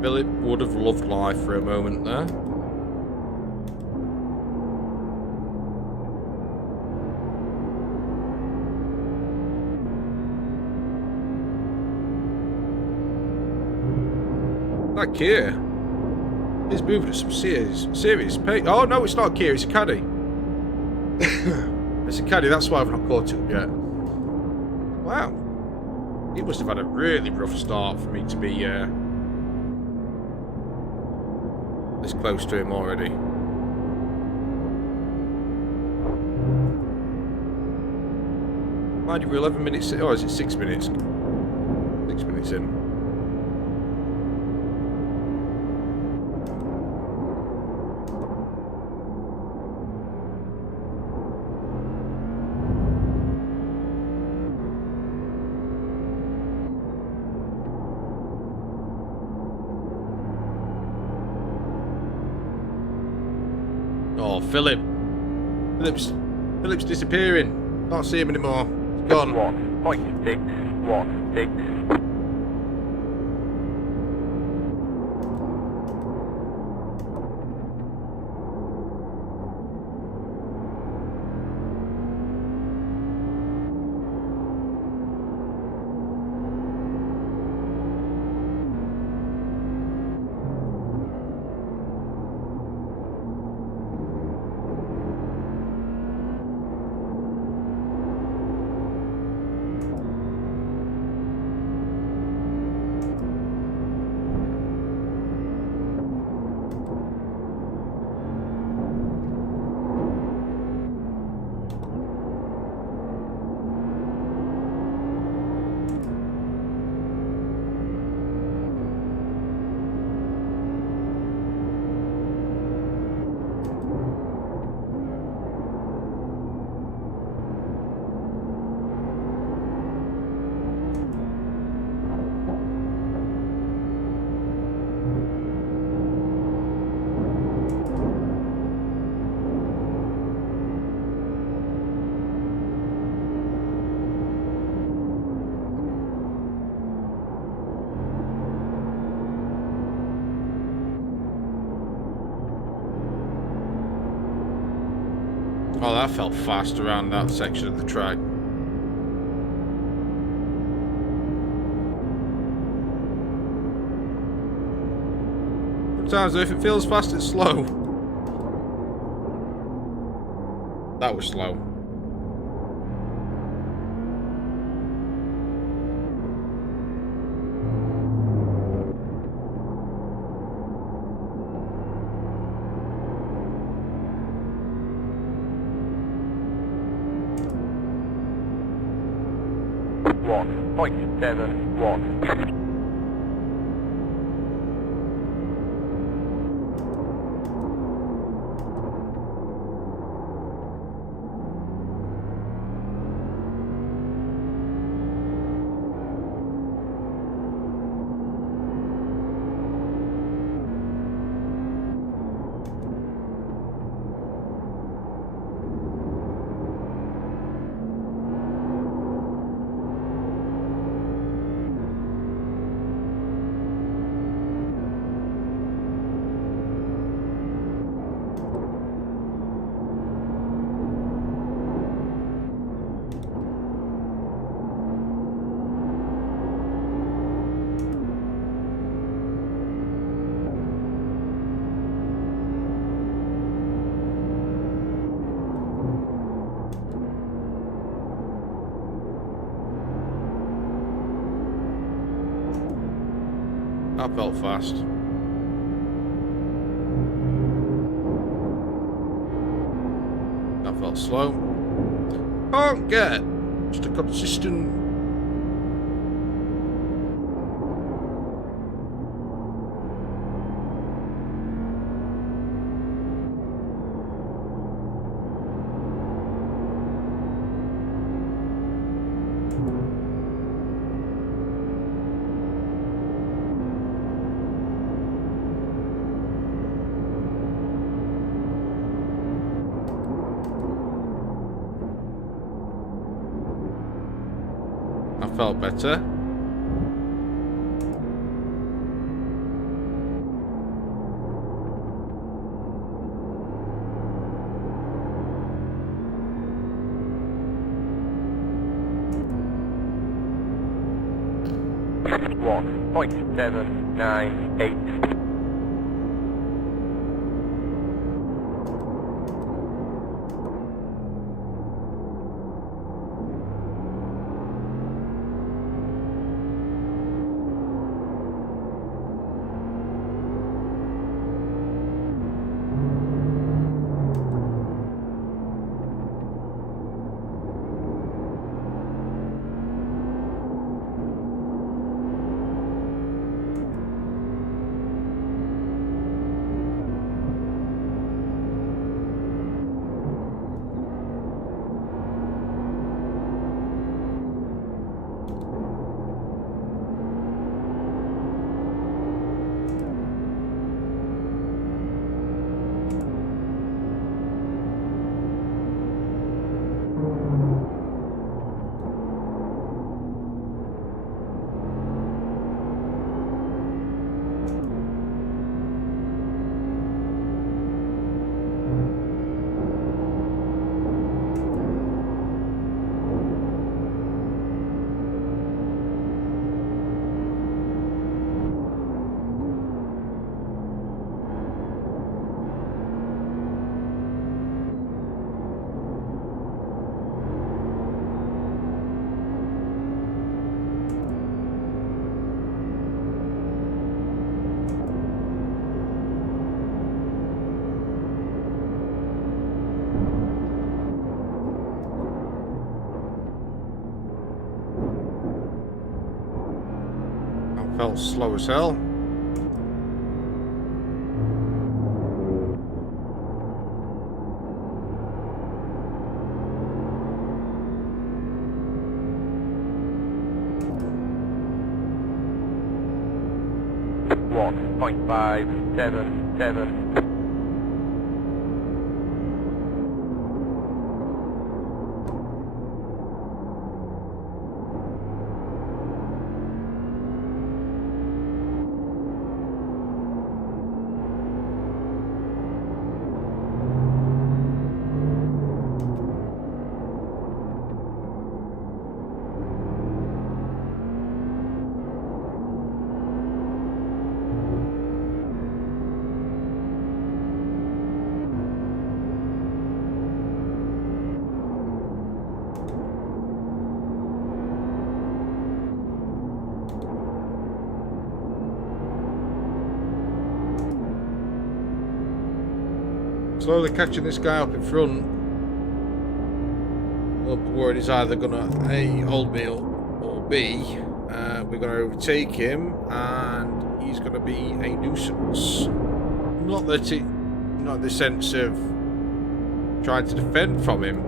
Philip would have loved life for a moment there. That Kia is moving at some serious pace. Oh no, it's not a Kia, it's a Caddy. It's a Caddy, that's why I've not caught it yet. Wow. He must have had a really rough start for me to be this close to him already. Mind you, we're 11 minutes in. Oh, is it 6 minutes? 6 minutes in. Oh, Philip's disappearing. Can't see him anymore. He's gone. 1.616. Oh, that felt fast around that section of the track. Sometimes if it feels fast, it's slow. That was slow. Point 7-1. That felt fast. That felt slow. Can't get just a consistent. I felt better. Walk. 0.798. Felt slow as hell. Walk. 0.577. Slowly catching this guy up in front. Well, worried he's either gonna A, hold me up, or B, we're gonna overtake him and he's gonna be a nuisance. Not that it, not the sense of trying to defend from him.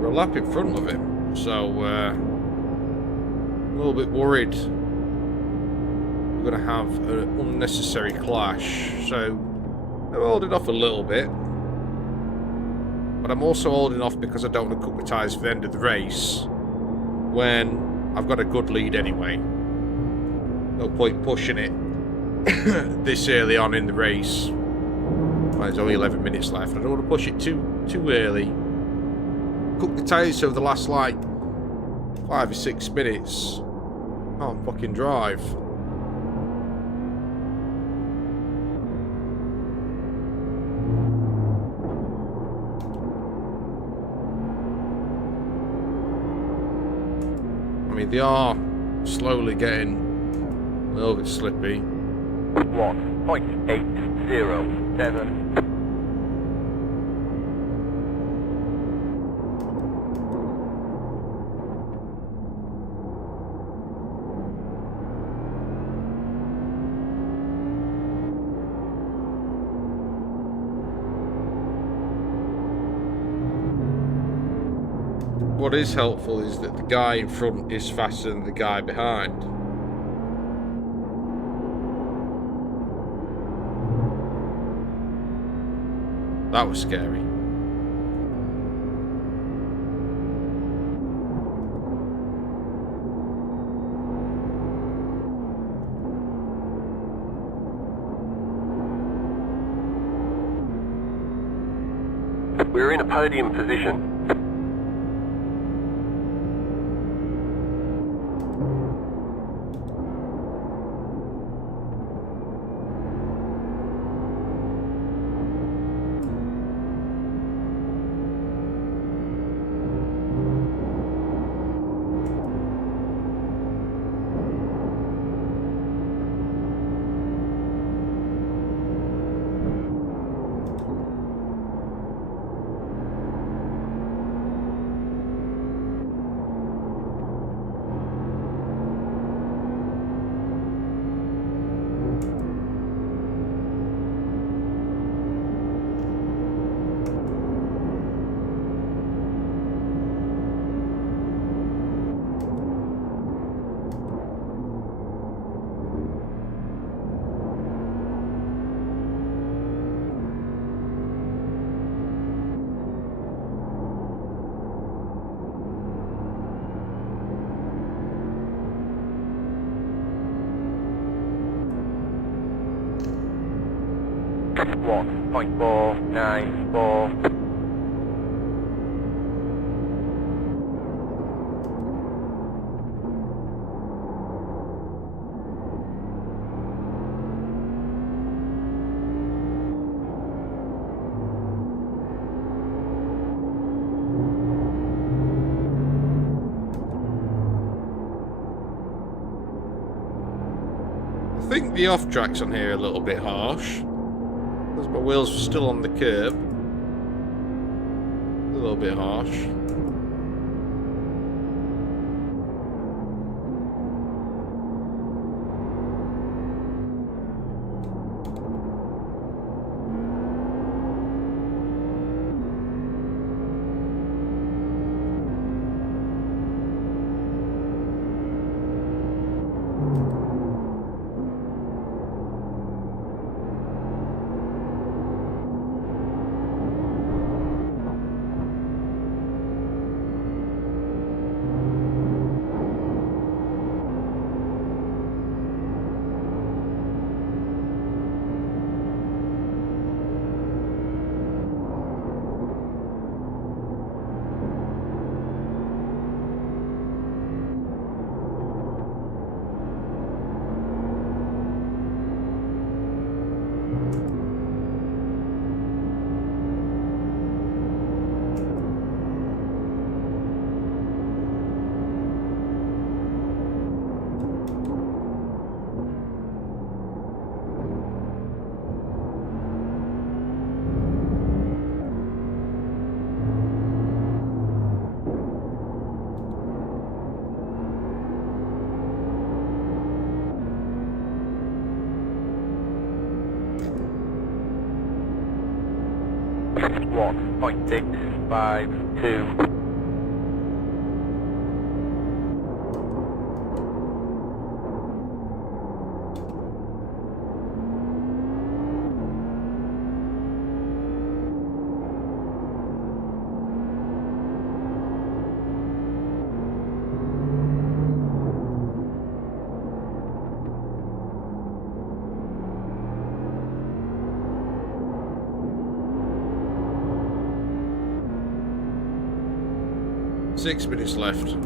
We're a lap in front of him, so a little bit worried we're gonna have an unnecessary clash. So I'm holding off a little bit, but I'm also holding off because I don't want to cut my tyres for the end of the race when I've got a good lead anyway. No point pushing it this early on in the race. Well, there's only 11 minutes left. I don't want to push it too early. Cook the tyres over the last like 5 or 6 minutes. Can't fucking drive. I mean, they are slowly getting A little bit slippy. 1.807. What is helpful is that the guy in front is faster than the guy behind. That was scary. We're in a podium position. One point 494. I think the off tracks on here are a little bit harsh. Because my wheels were still on the curb. A little bit harsh. One point 652. Six minutes left.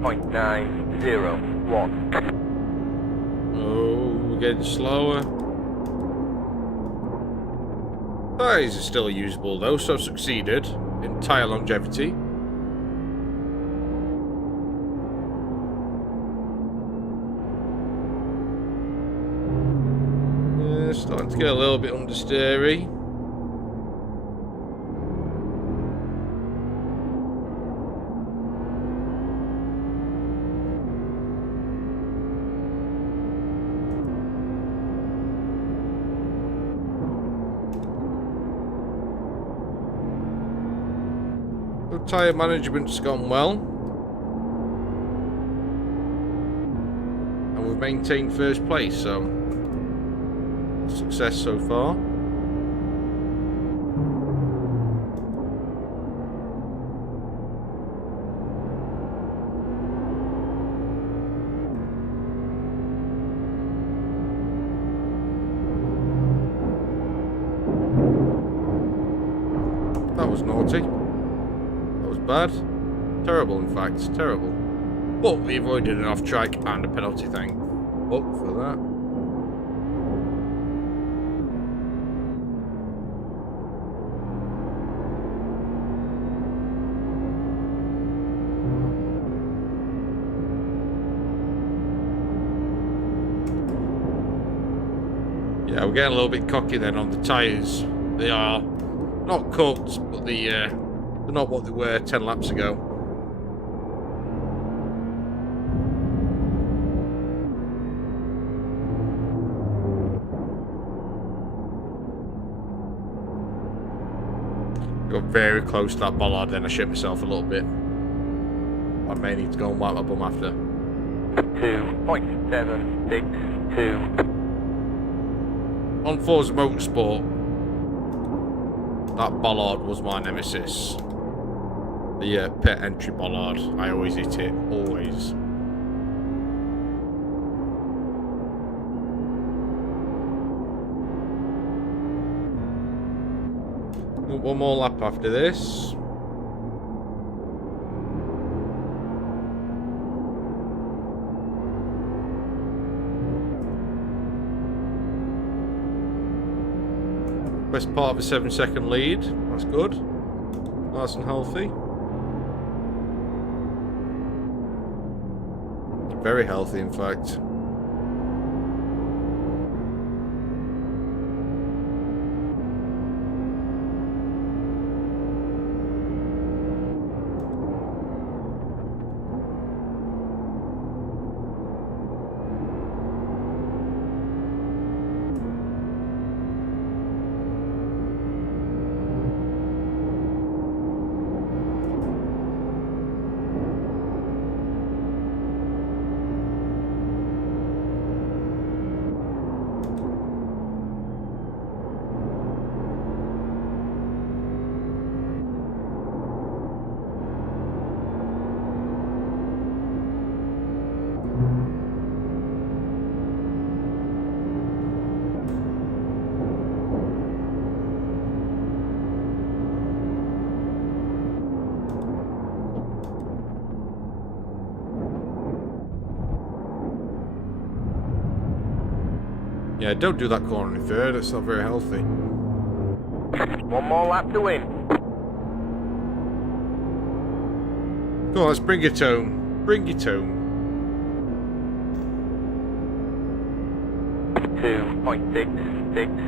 2.901. Oh, we're getting slower. Tyres are still usable though, so I've succeeded in tyre longevity. Starting to get a little bit understeery. The tyre management's gone well. And we've maintained first place, so success so far. That was naughty. That was bad. Terrible, in fact. Terrible. But we avoided an off-track and a penalty, thank fuck for that. Yeah, we're getting a little bit cocky then on the tyres. They are not cooked, but they're not what they were 10 laps ago. Got very close to that bollard, then I shit myself a little bit. I may need to go and wipe my bum after. 2.762. On Forza Motorsport, that bollard was my nemesis. The pit entry bollard. I always hit it. Always. One more lap after this. Best part of a 7-second lead. That's good. Nice and healthy. Very healthy, in fact. Yeah, don't do that corner in third. It's not very healthy. One more lap to win. Go on, let's bring it home. Bring it home. 2.66.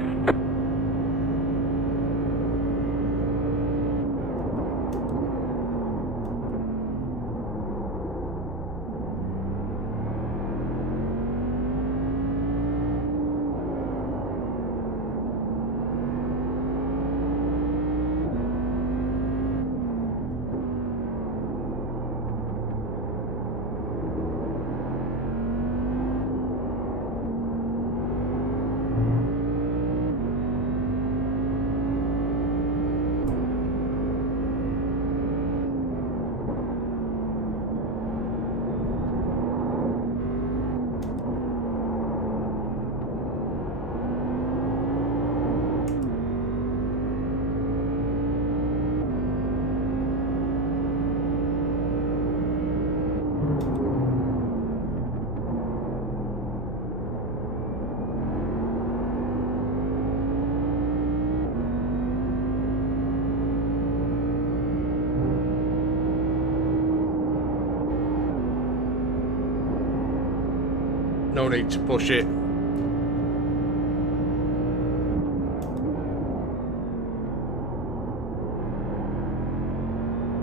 No need to push it.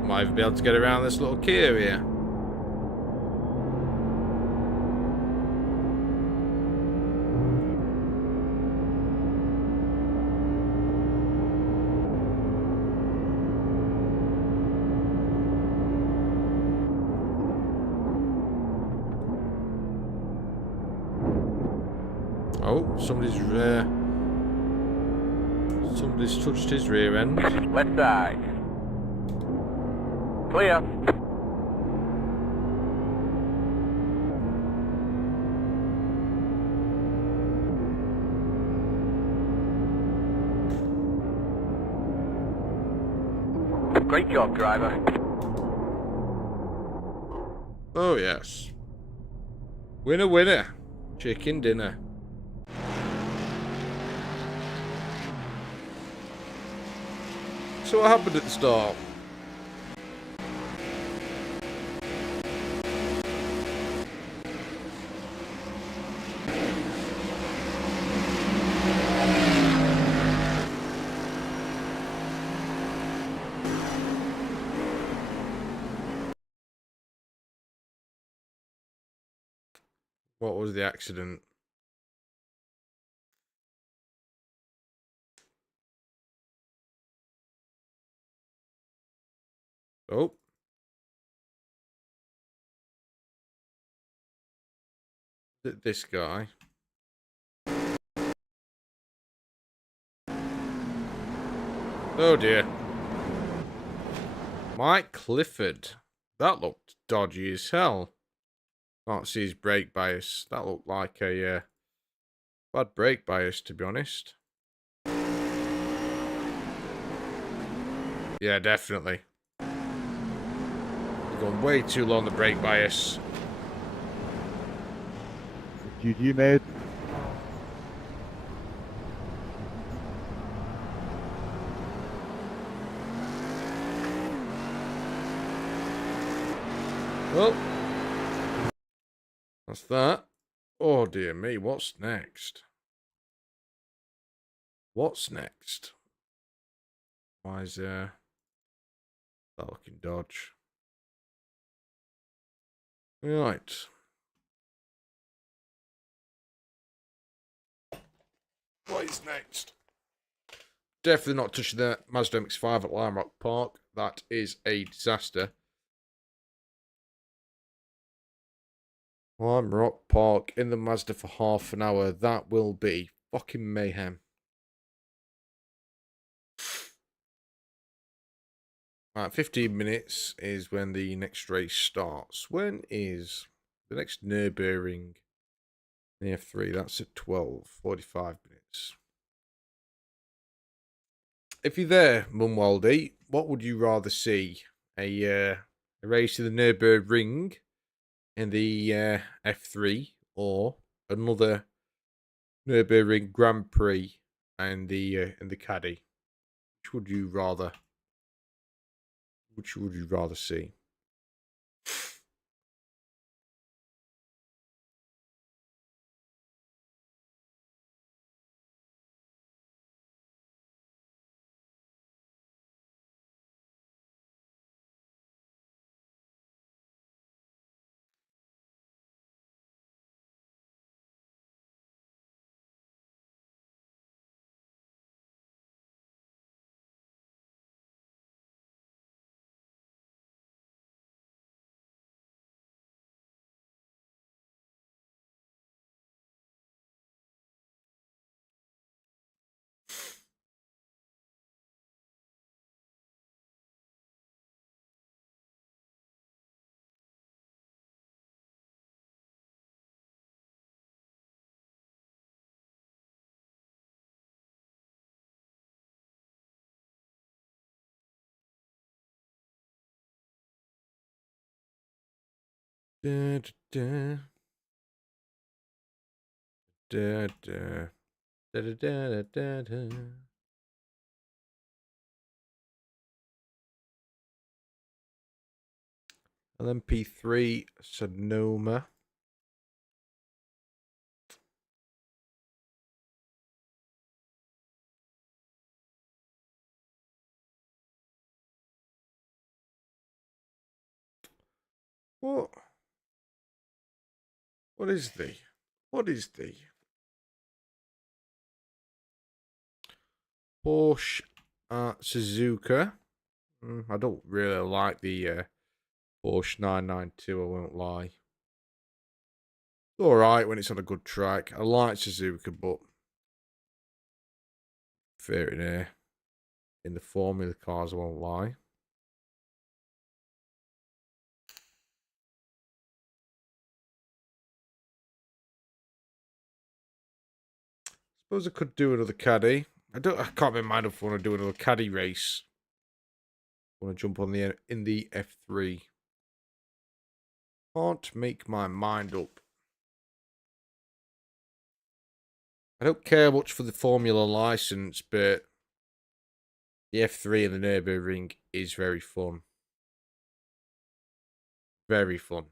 Might even be able to get around this little Kia here. Oh, somebody's touched his rear end. Left side. Clear. Great job, driver. Oh yes. Winner, winner. Chicken dinner. So what happened at the start? What was the accident? Oh. This guy. Oh dear. Mike Clifford. That looked dodgy as hell. Can't see his brake bias. That looked like a bad brake bias, to be honest. Yeah, definitely. You've gone way too low on the brake bias. GG, mate. Well, that's that. Oh dear me, what's next? What's next? Why is that looking dodge? Right. What is next? Definitely not touching the Mazda MX-5 at Lime Rock Park. That is a disaster. Lime Rock Park in the Mazda for half an hour. That will be fucking mayhem. Alright, 15 minutes is when the next race starts. When is the next Nürburgring? The F3, that's at 12, 45 minutes. If you're there, Mumwaldy, what would you rather see? A race to the Nürburgring in the F3, or another Nürburgring Grand Prix and the Caddy? Which would you rather? Which would you rather see? Da, da, da, da, da, da, da, da, da. LMP3 Sonoma. What? What is the? What is the? Porsche Suzuka. I don't really like the Porsche 992, I won't lie. It's alright when it's on a good track. I like Suzuka, but fair in the Formula cars, I won't lie. Suppose I could do another caddy. I can't be minded if I want to do another caddy race. I want to jump on in the F3. Can't make my mind up. I don't care much for the Formula license, but the F3 and the Nürburgring is very fun. Very fun.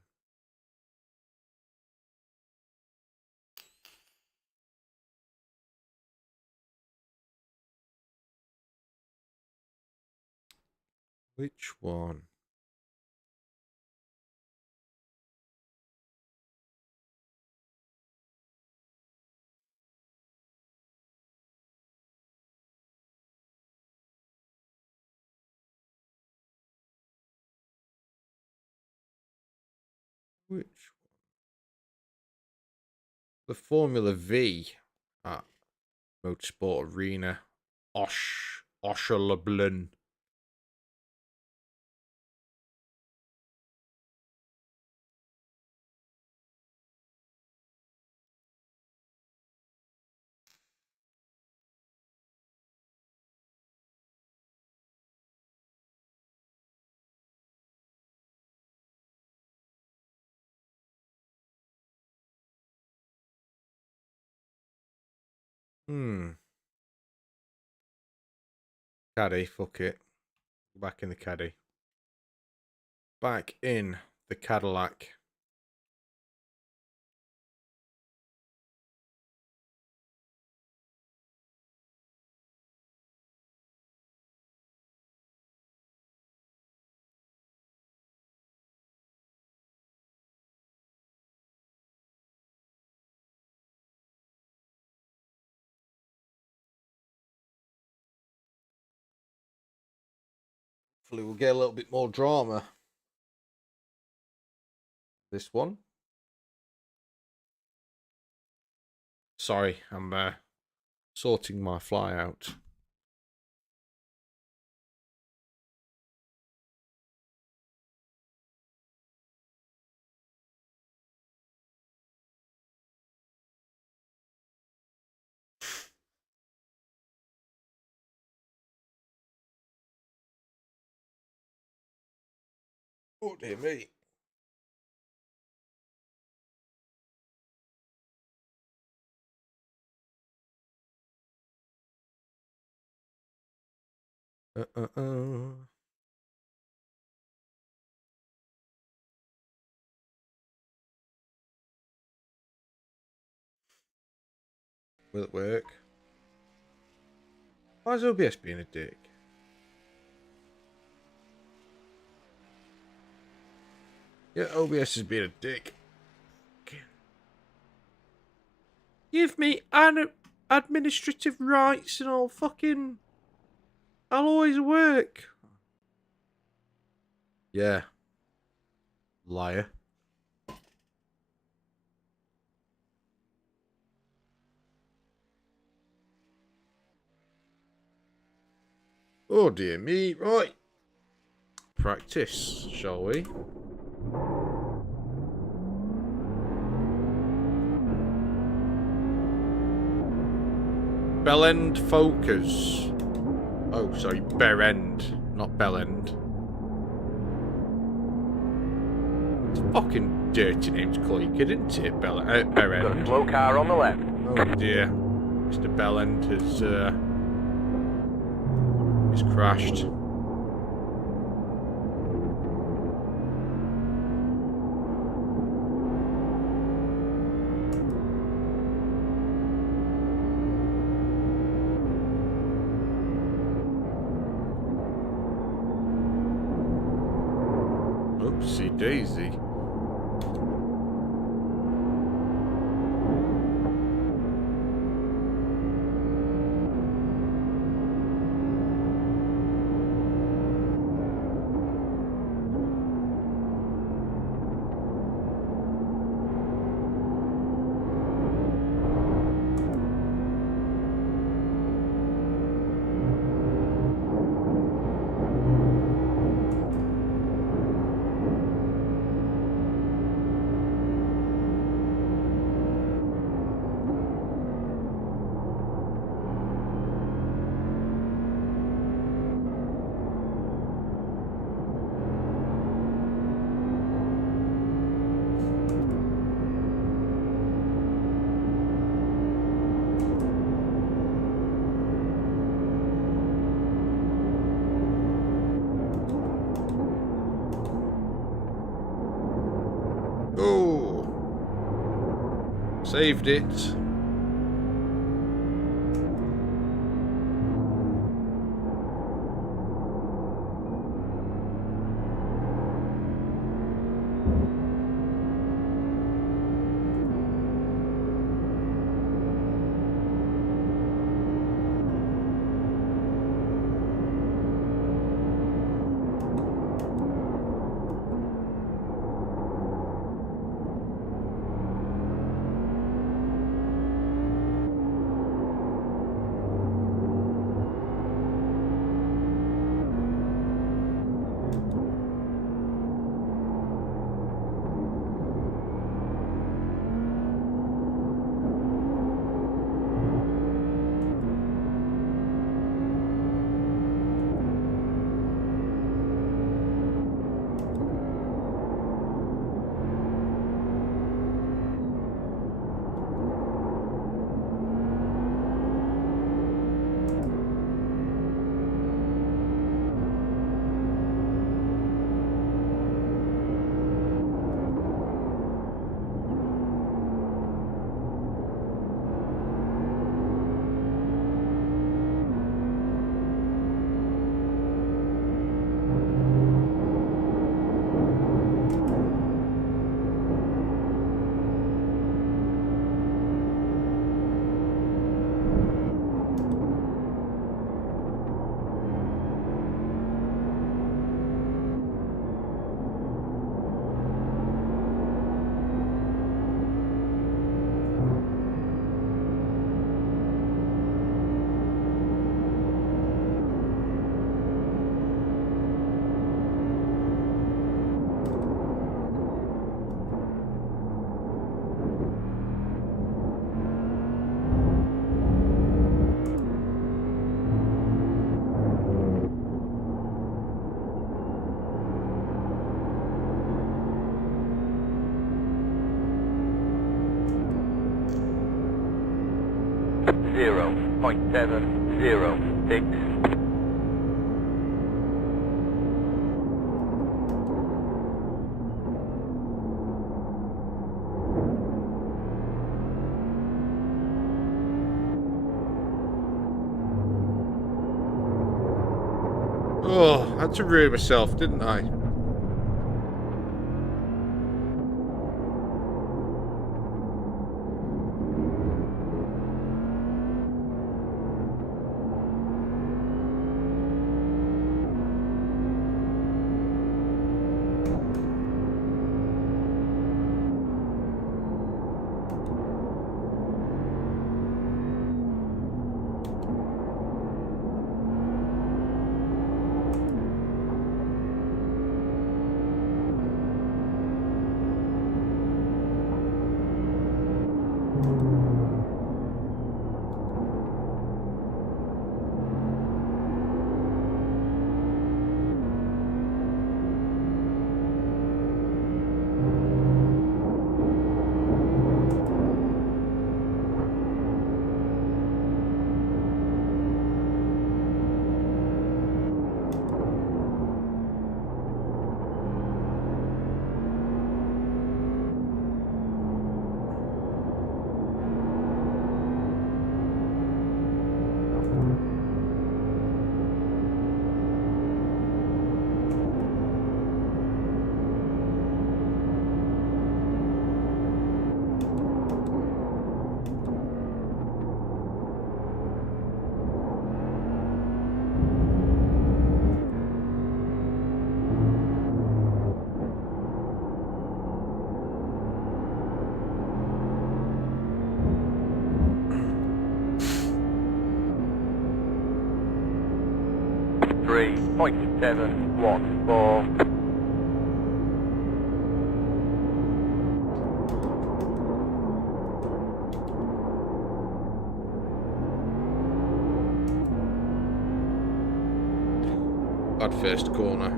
Which one? Which one? The Formula V at Motorsport Arena. Oscherleblin. Caddy, fuck it. Back in the caddy. Back in the Cadillac. Hopefully we'll get a little bit more drama. This one. Sorry, I'm sorting my fly out. Oh dear me. Will it work? Why is OBS being a dick? Yeah, OBS is being a dick. Give me administrative rights and I'll always work. Yeah. Liar. Oh dear me, right. Practice, shall we? Bellend Focus. Oh, sorry, Berend, not Bellend. It's a fucking dirty name to call your kid, isn't it? Berend. Got a slow car on the left. Oh dear. Mr. Bellend has crashed. Oopsie daisy. Saved it. Zero point 706. Oh, I had to rear myself, didn't I? Three point 714. Bad first corner.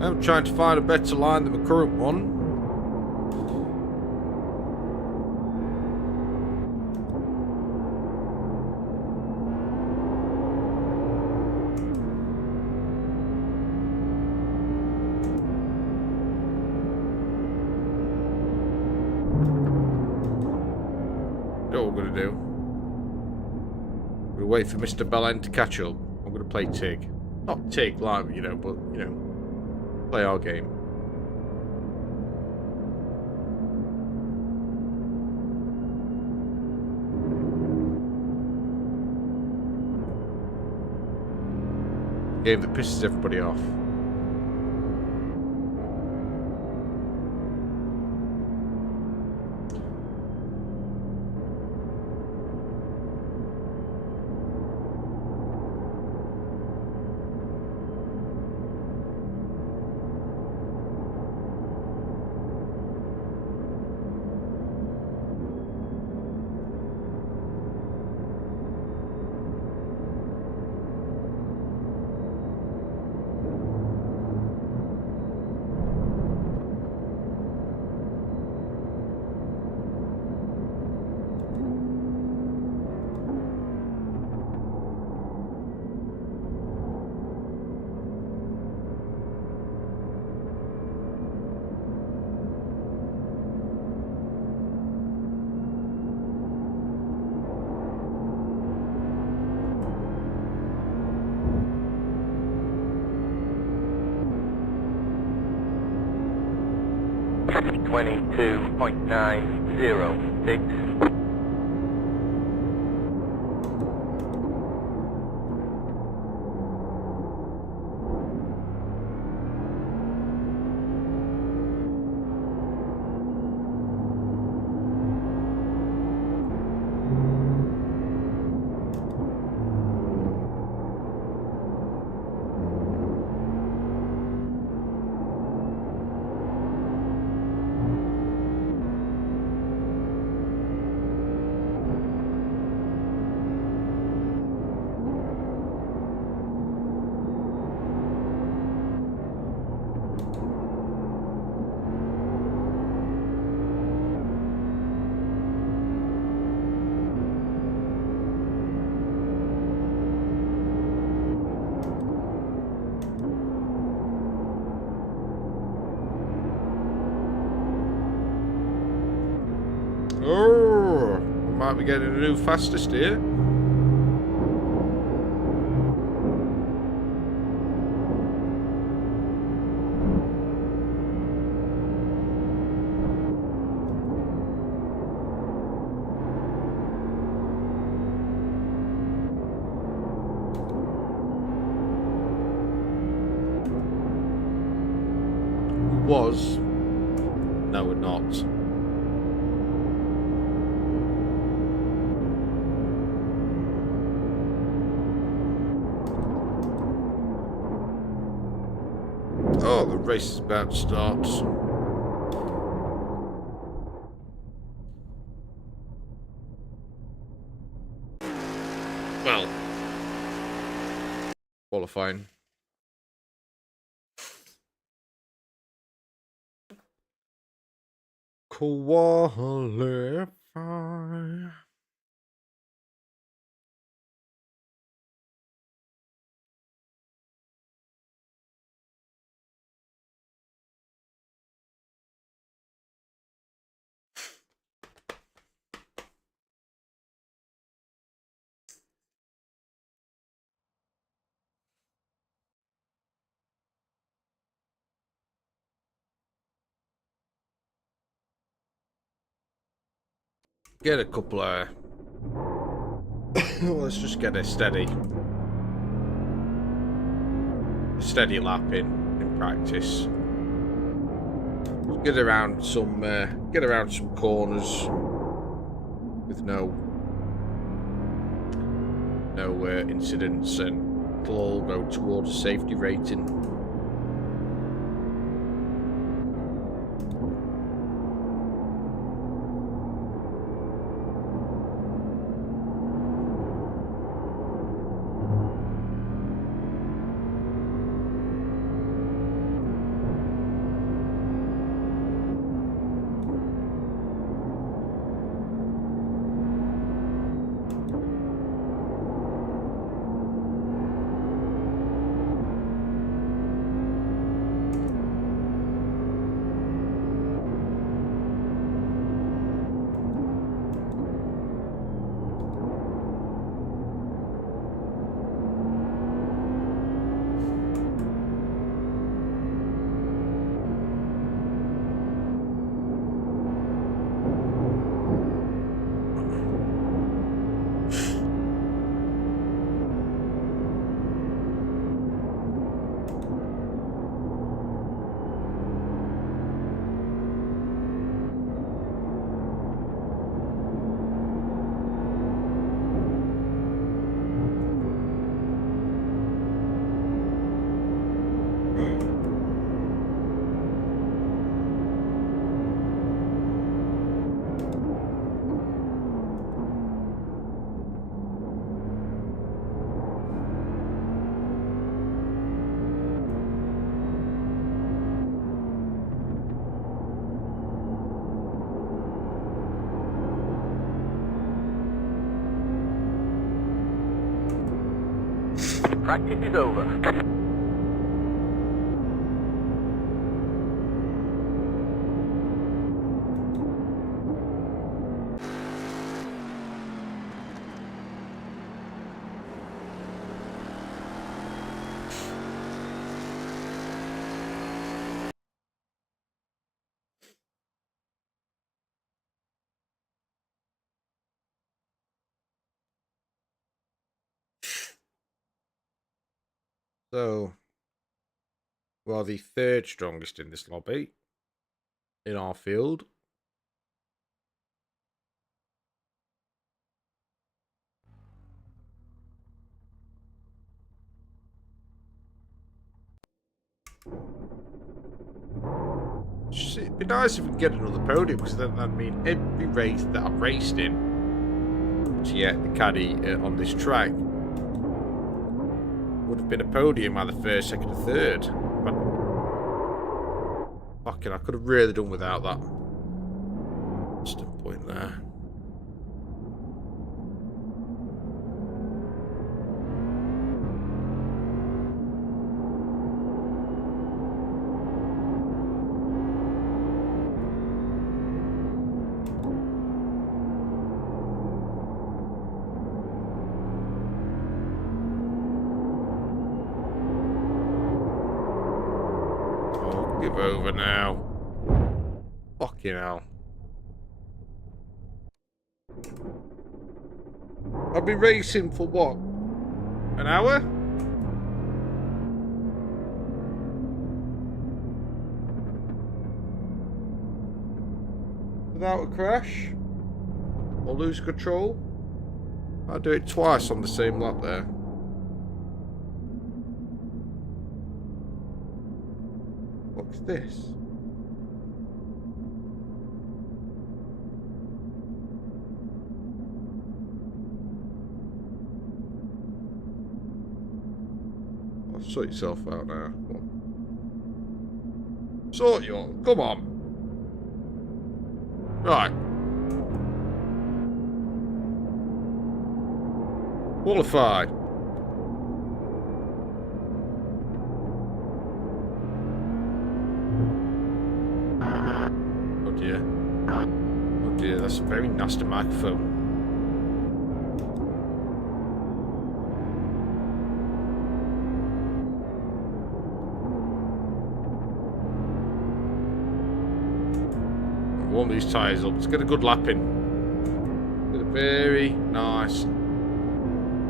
I'm trying to find a better line than the current one. You know what we're going to do? We're going to wait for Mr. Belen to catch up. I'm going to play Tig. Not Tig, like, you know, but, you know, play our game. Game that pisses everybody off. .906. Oh, we might be getting a new fastest here. Was. No, we're not. Oh, the race is about to start. Well, qualifying. Qualify. Get a couple of... Let's just get a steady lap in practice. Get around some corners with no incidents, and it'll all go towards a safety rating. Practice is over. So, we are the third strongest in this lobby in our field. It'd be nice if we could get another podium, because then that'd mean every race that I've raced in to get the caddy on this track would have been a podium, either first, second, or third. But fucking, I could have really done without that. Just a point there. Give over now. Fucking hell. I've been racing for what? An hour? Without a crash? Or lose control? I'll do it twice on the same lap there. What's this? Oh, sort yourself out now. Come on. Sort you out. Come on. Right. Qualified. Oh dear. Oh dear, that's a very nasty microphone. Warm these tyres up. Let's get a good lap in. Get a very nice.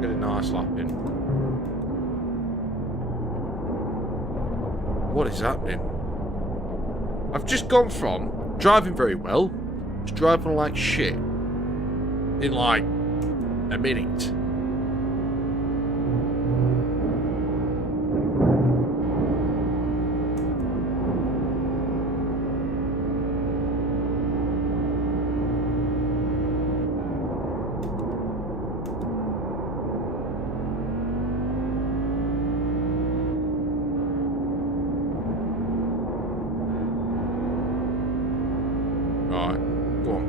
Get a nice lap in. What is happening? I've just gone from driving very well to driving like shit in like a minute. Right, go on.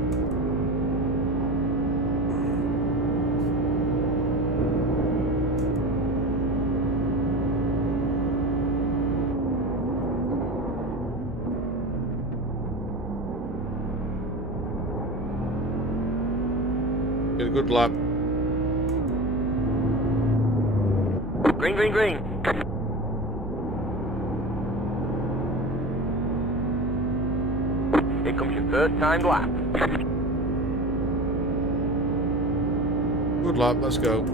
Get a good lap. Green, green, green. Here comes your first timed lap. Good lap, let's go.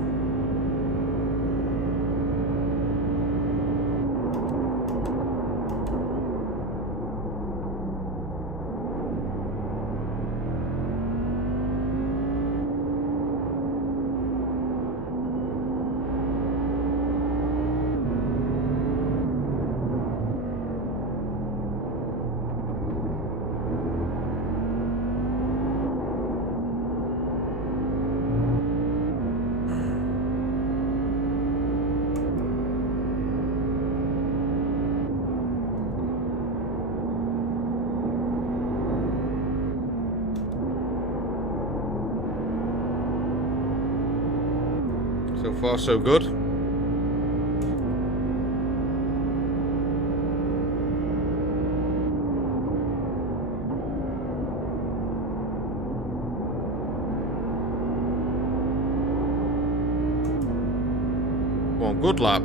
So far, so good. on, good lap.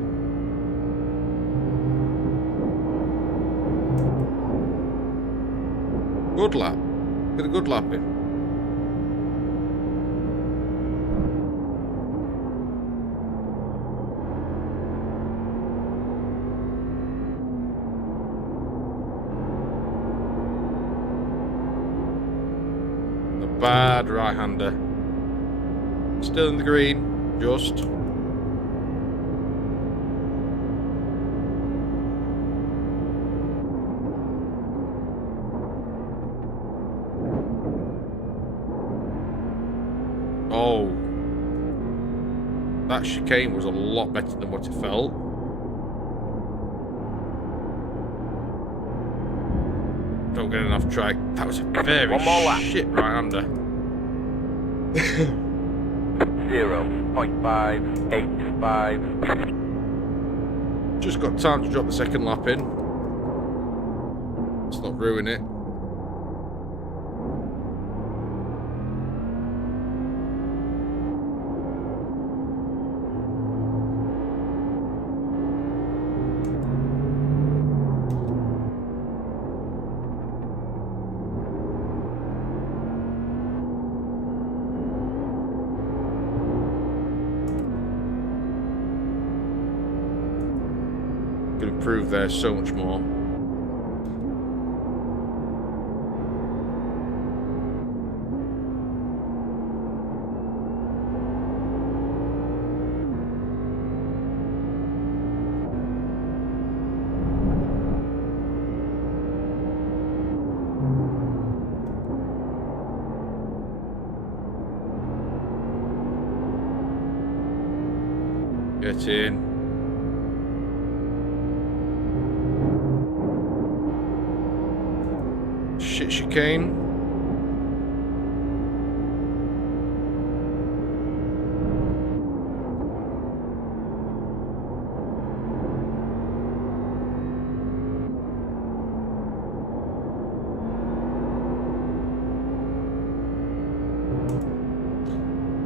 Good lap. Get a good lap in. A bad right-hander. Still in the green, just. Oh. That chicane was a lot better than what it felt. Don't get enough track. That was a very shit right-hander. 0.585. Just got time to drop the second lap in. Let's not ruin it. Could improve there so much more. Get in. Shit chicane.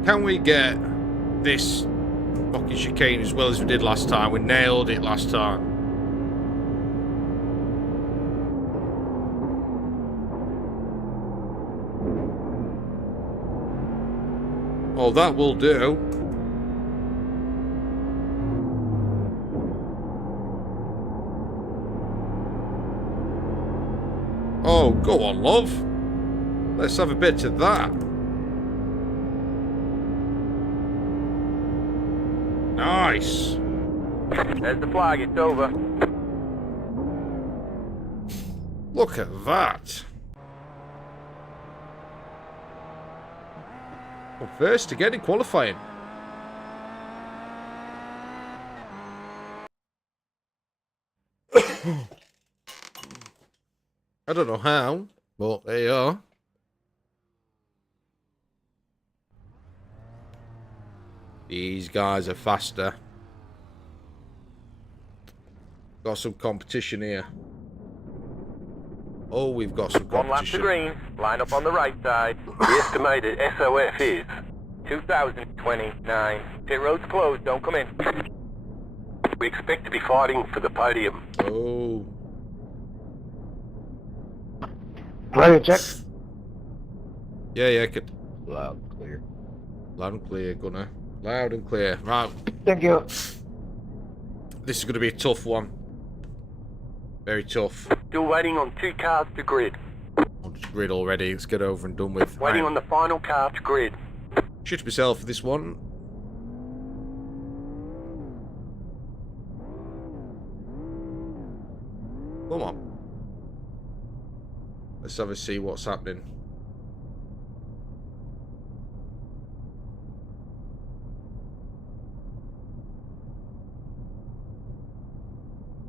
Can we get this fucking chicane as well as we did last time? We nailed it last time. Oh, that will do. Oh, go on, love. Let's have a bit of that. Nice. There's the flag, it's over. Look at that. Well, first again in qualifying. I don't know how, but there you are. These guys are faster. Got some competition here. Oh, we've got some One lap to competition. green. Line up on the right side. The estimated SOF is 2029. Pit road's closed. Don't come in. We expect to be fighting for the podium. Oh. Radio check. Yeah, good. Loud, clear. Loud and clear, Gunner. Loud and clear. Right. Thank you. This is going to be a tough one. Very tough. Still waiting on 2 cars to grid. I'll just grid already. Let's get over and done with. Waiting on the final car to grid. Shit myself for this one. Come on. Let's have a see what's happening.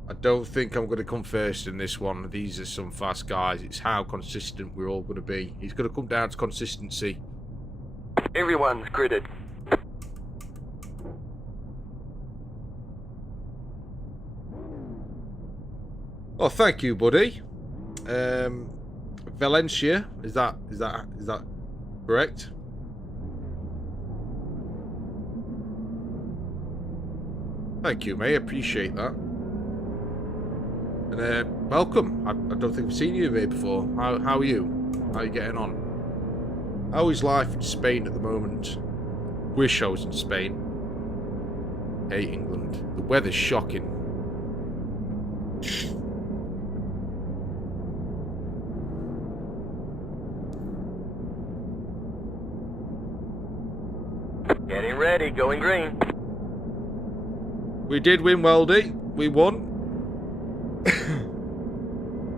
I don't think I'm going to come first in this one. These are some fast guys. It's how consistent we're all going to be. It's going to come down to consistency. Everyone's gridded. Oh, thank you, buddy. Valencia, is that correct? Thank you, mate. Appreciate that. And welcome. I don't think I've seen you here before. How are you? How are you getting on? How is life in Spain at the moment? Wish I was in Spain. Hate England. The weather's shocking. Getting ready, going green. We did win, Weldy. We won.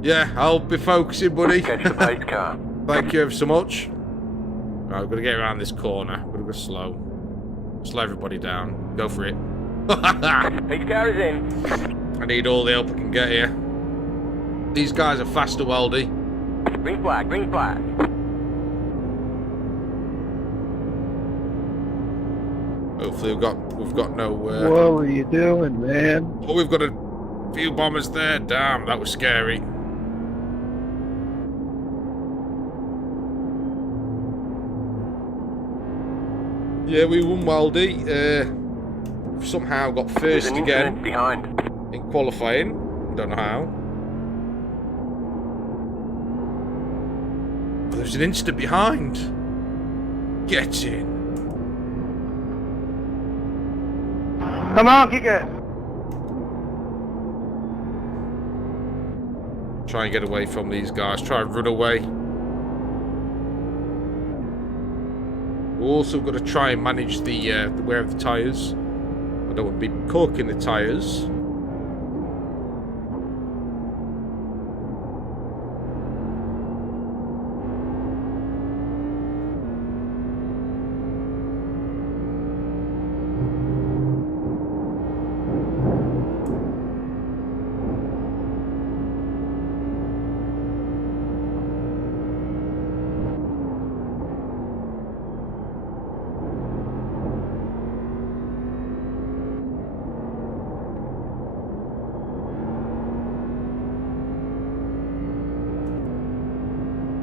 Yeah, I'll be focusing, buddy. Catch the pace car. Thank you ever so much. Right, we're going to get around this corner. We're going to go slow. Slow everybody down. Go for it. Pace car is in. I need all the help I can get here. These guys are faster, Weldy. Green flag, green flag. Hopefully we've got no... What are you doing, man? Oh, we've got a few bombers there. Damn, that was scary. Yeah, we won, Weldy. We've somehow got There's first an again incident behind. in qualifying. Don't know how. There's an incident behind. Get in. Come on, kick it. Try and get away from these guys. Try and run away. We've also got to try and manage the wear of the tyres. I don't want to be corking the tyres.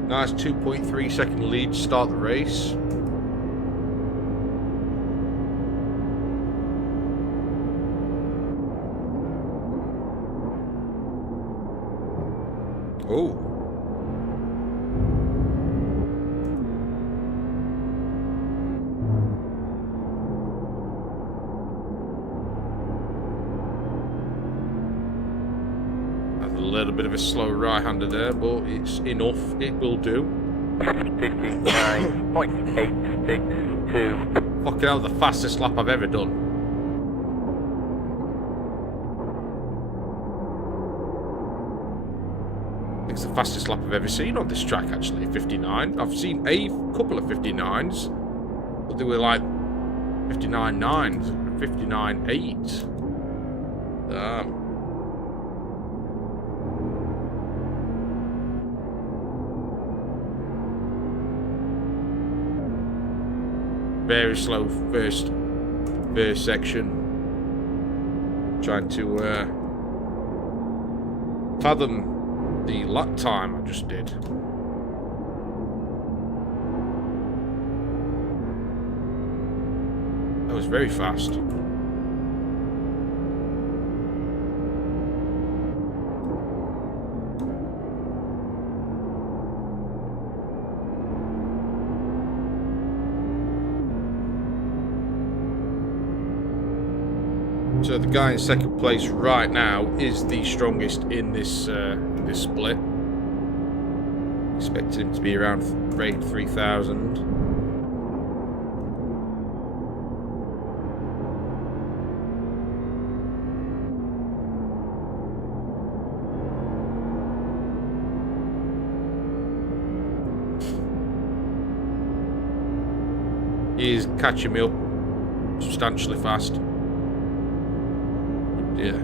Nice 2.3 second lead to start the race. Oh. A little bit of a slow right-hander there, but it's enough. It will do. 59.862. Fucking hell, the fastest lap I've ever done. I think it's the fastest lap I've ever seen on this track, actually. 59. I've seen a couple of 59s, but they were like 59.9s, 59.8. Damn. Very slow first section. Trying to fathom the lap time I just did. That was very fast. So the guy in second place right now is the strongest in this this split. Expected him to be around rate 3,000. He is catching me up substantially fast. Yeah.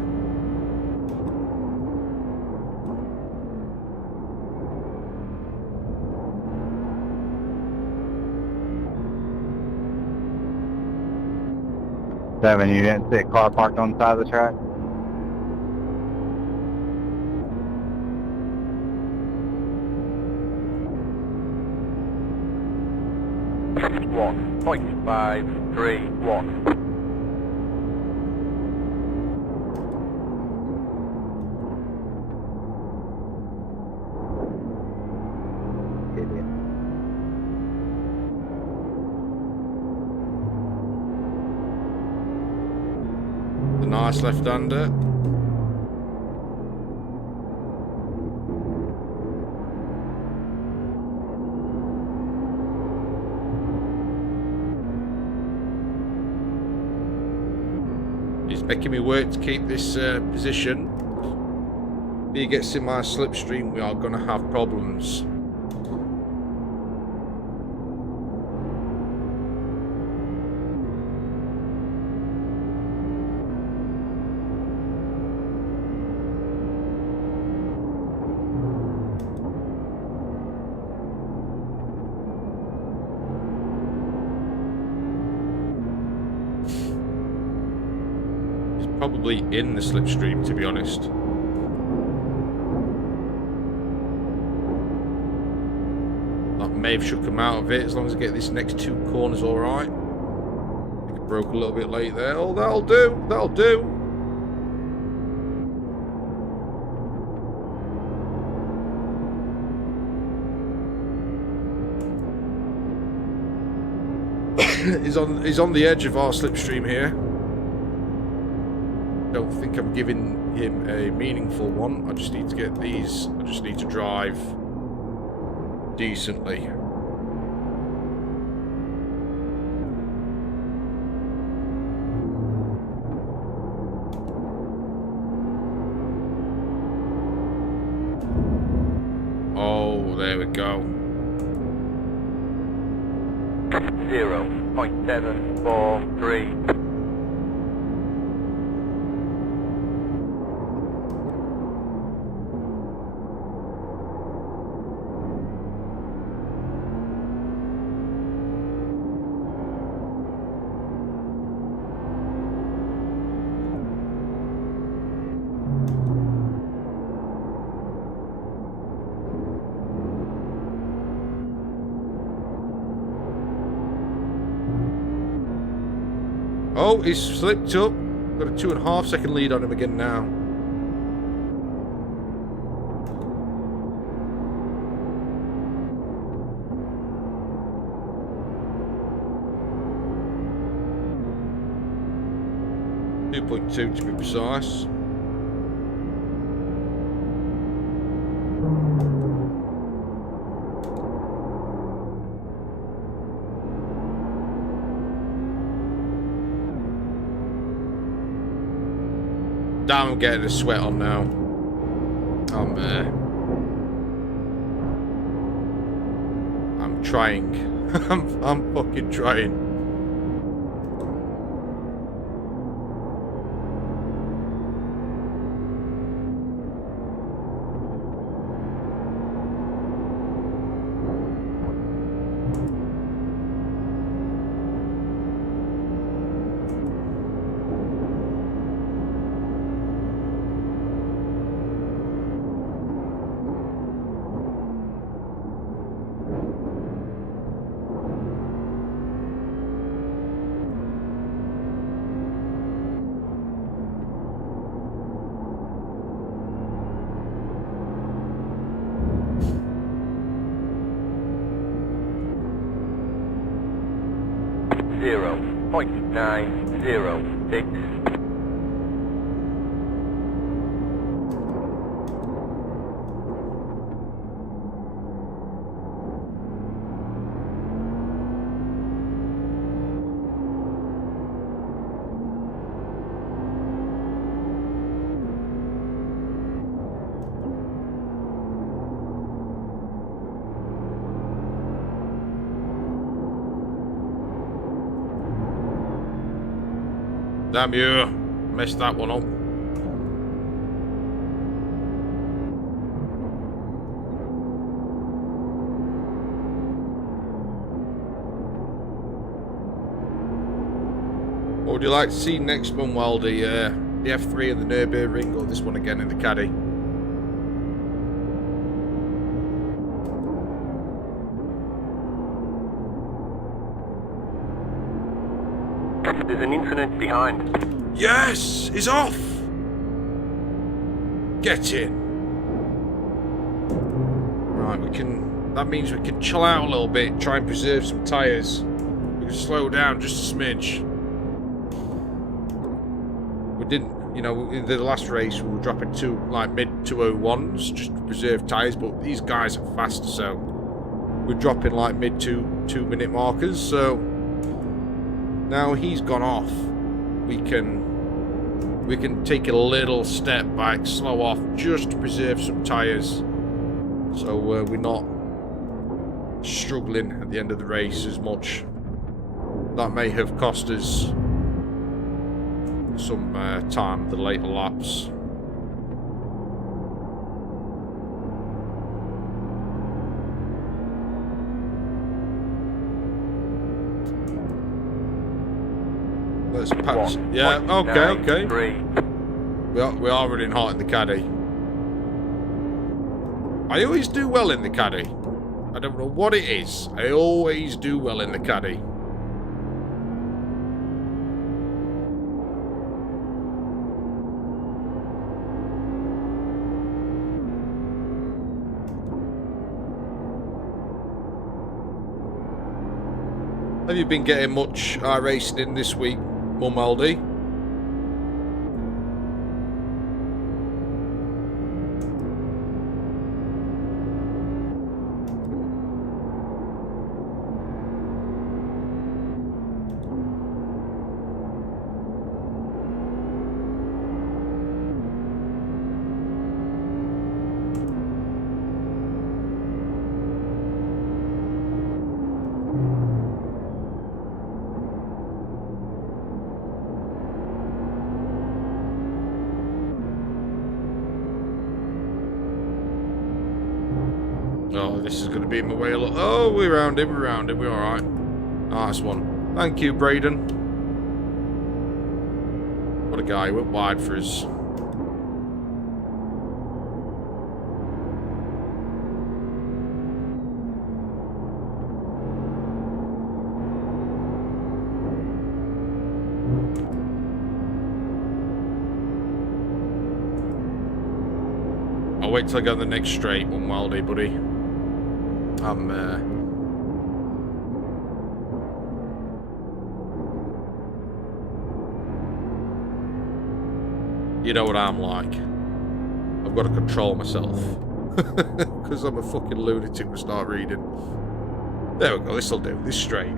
Seven, you didn't see a car parked on the side of the track? .531. nice left-hander. He's making me work to keep this position. If he gets in my slipstream, we are going to have problems. Probably in the slipstream, to be honest. That may have shook him out of it, as long as I get this next 2 corners alright. I think I broke a little bit late there. Oh, that'll do, that'll do. He's on the edge of our slipstream here. Don't think I'm giving him a meaningful one. I just need to get these. I just need to drive decently. Oh, there we go. 0.743. Oh, he's slipped up. Got a 2.5 second lead on him again now. .2 to be precise. Damn, I'm getting a sweat on now. I'm trying. I'm fucking trying. .906. Damn you. Messed that one up. What would you like to see next, Manuel? The F3 in the Nürburgring, or this one again in the Caddy? There's an incident behind. Yes! He's off! Get in. Right, we can... That means we can chill out a little bit, try and preserve some tyres. We can slow down just a smidge. we didn't, you know, in the last race we were dropping to like mid 201s just to preserve tyres, but these guys are faster, so we're dropping like mid 2 minute markers. So now he's gone off, we can take a little step back, slow off, just to preserve some tyres, so we're not struggling at the end of the race as much. That may have cost us some time, the later laps. Let's pass. Yeah, okay. We are running hot in the caddy. I always do well in the caddy. I don't know what it is. I always do well in the caddy. Have you been getting much iRacing in this week, Mum Aldi? Oh, this is going to be in my way a lot. Oh, we're around him, we're alright. Nice one. Thank you, Braden. What a guy, he went wide for us. I'll wait till I go on the next straight one, Wildy, buddy. You know what I'm like. I've got to control myself. Because I'm a fucking lunatic to start reading. There we go, this'll do. This straight.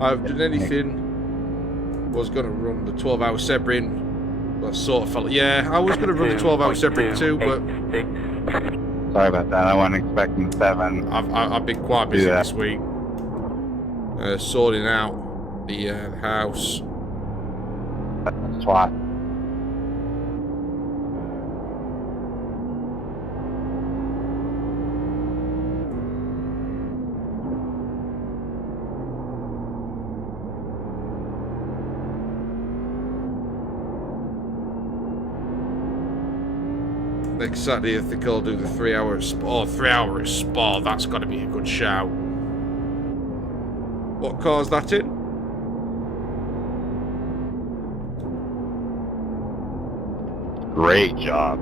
I've done anything. Was going to run the 12-hour Sebring. But sort of felt... Yeah, I was going to run the 12-hour Sebring too, but... Sorry about that. I wasn't expecting 7. I've been quite busy this week. Sorting out the house. That's why. Next Saturday, I think I'll do the 3-hour Spa. Oh, 3-hour Spa, that's got to be a good shout. What car's that in? Great job.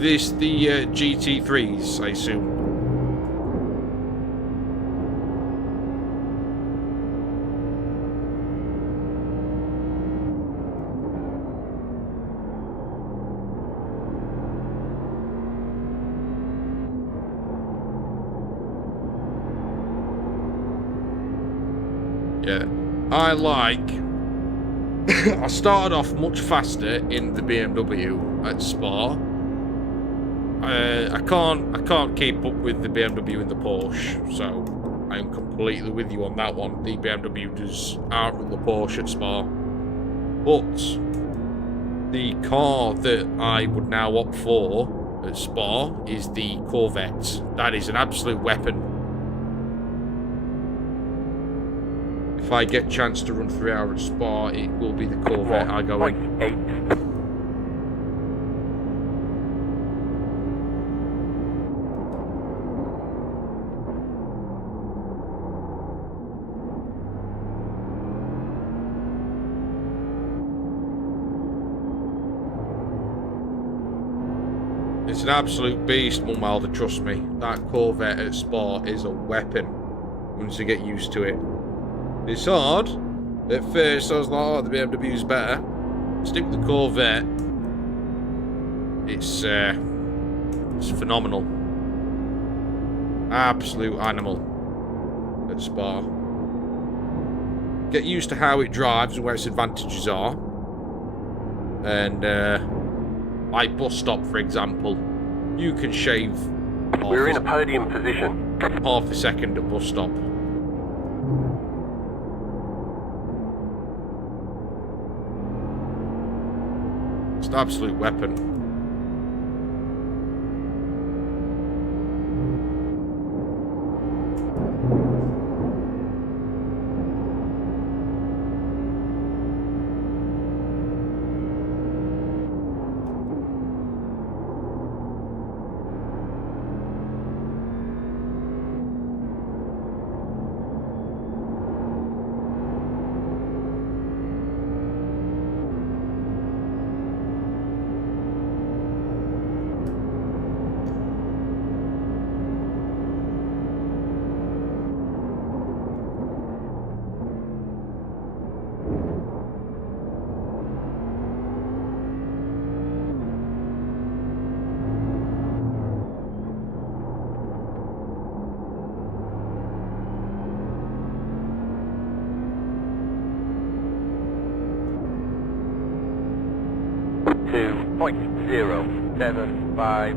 This the GT3s, I assume. Yeah, I like. I started off much faster in the BMW at Spa. I can't keep up with the BMW and the Porsche, so I am completely with you on that one. The BMW does outrun the Porsche at Spa. But the car that I would now opt for at Spa is the Corvette. That is an absolute weapon. If I get a chance to run 3 hours at Spa, it will be the Corvette I go in. It's an absolute beast, Mumwilder, trust me. That Corvette at Spa is a weapon once you get used to it. It's hard. At first, I was like, oh, the BMW's better. Stick with the Corvette. It's phenomenal. Absolute animal at Spa. Get used to how it drives and where its advantages are. And, like bus stop, for example, you can shave We're in a podium position. half a second at bus stop. It's an absolute weapon. .075.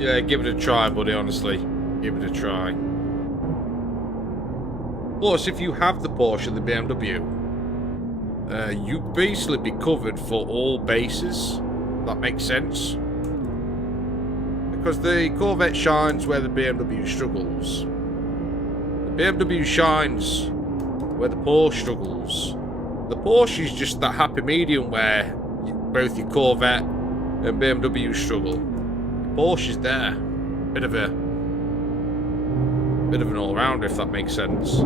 Yeah, give it a try, buddy, honestly. Give it a try. Plus, if you have the Porsche and the BMW, you basically be covered for all bases. That makes sense. Because the Corvette shines where the BMW struggles. The BMW shines where the Porsche struggles. The Porsche is just that happy medium where both your Corvette and BMW struggle. Porsche's there. Bit of an all-rounder, if that makes sense.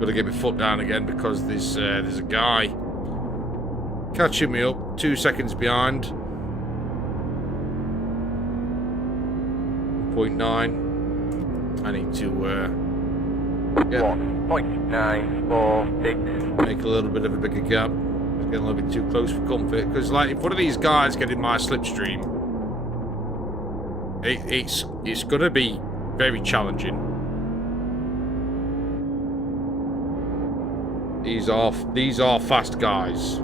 Gotta get my foot down again because there's a guy catching me up 2 seconds behind. 0.9. I need to get 1.946. make a little bit of a bigger gap. It's getting a little bit too close for comfort because, like, if one of these guys get in my slipstream, it's gonna be very challenging. These are fast guys.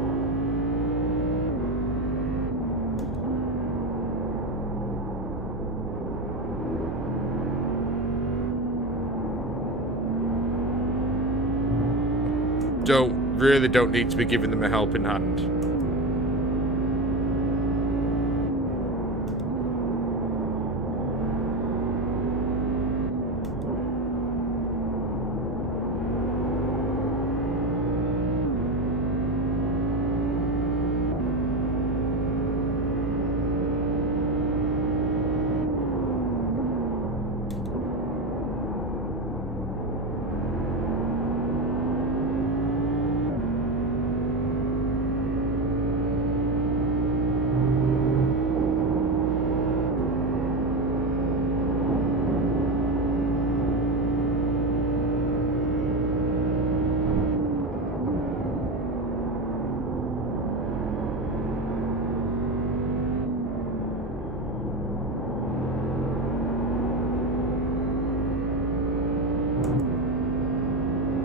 Really don't need to be giving them a helping hand.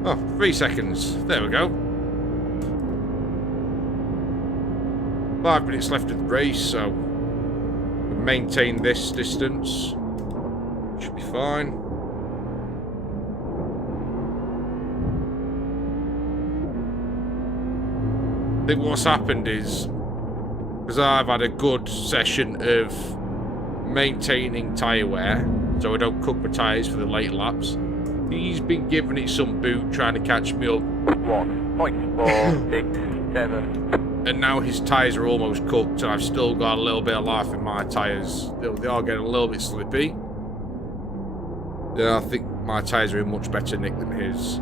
Oh, 3 seconds. There we go. 5 minutes left of the race, so we'll maintain this distance. Should be fine. I think what's happened is, because I've had a good session of maintaining tyre wear, so I don't cook my tyres for the late laps, he's been giving it some boot, trying to catch me up. 1.467. And now his tyres are almost cooked, and I've still got a little bit of life in my tyres. They are getting a little bit slippy. Yeah, I think my tyres are in much better nick than his.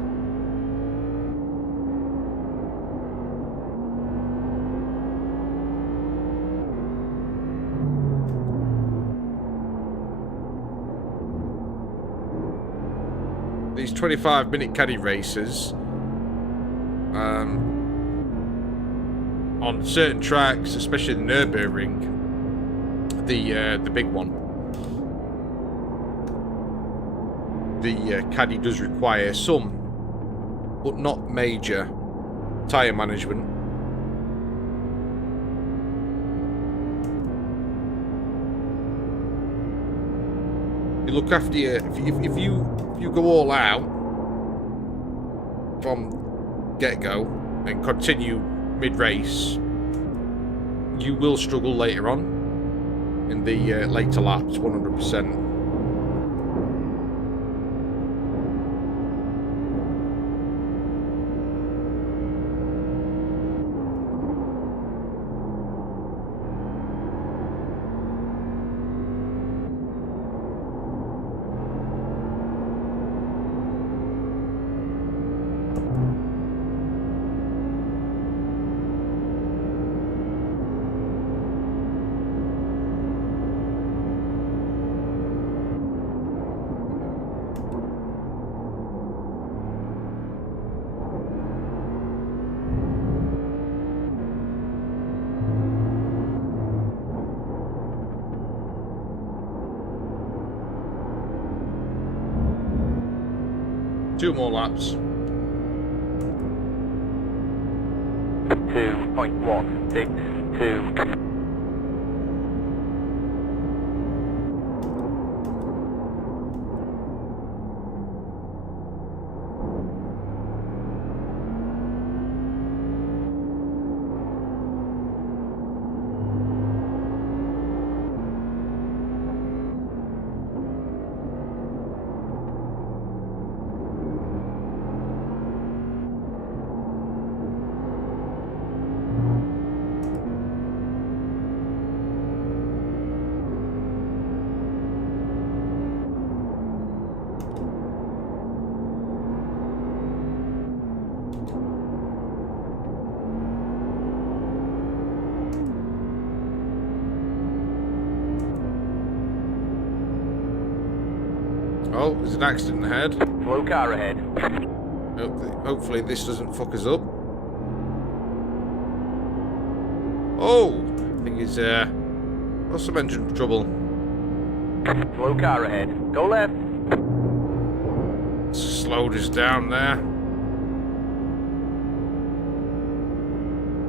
These 25-minute caddy races, on certain tracks, especially the Nürburgring, the big one, the caddy does require some, but not major, tyre management. You look after your, if you go all out from get-go and continue mid-race, you will struggle later on in the later laps, 100%. Two more laps. 2.162. Oh, there's an accident ahead. Slow car ahead. Hopefully this doesn't fuck us up. Oh, I think he's got some engine trouble. Slow car ahead. Go left. Slowed us down there.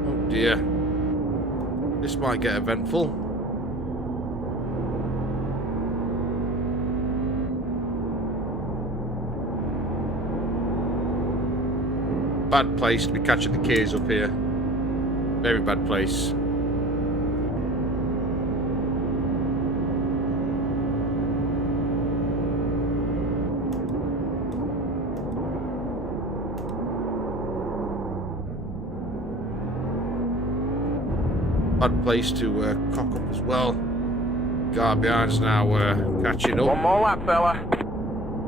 Oh dear. This might get eventful. Bad place to be catching the keys up here. Very bad place. Bad place to cock up as well. Guy behind's now catching up. One more lap, fella.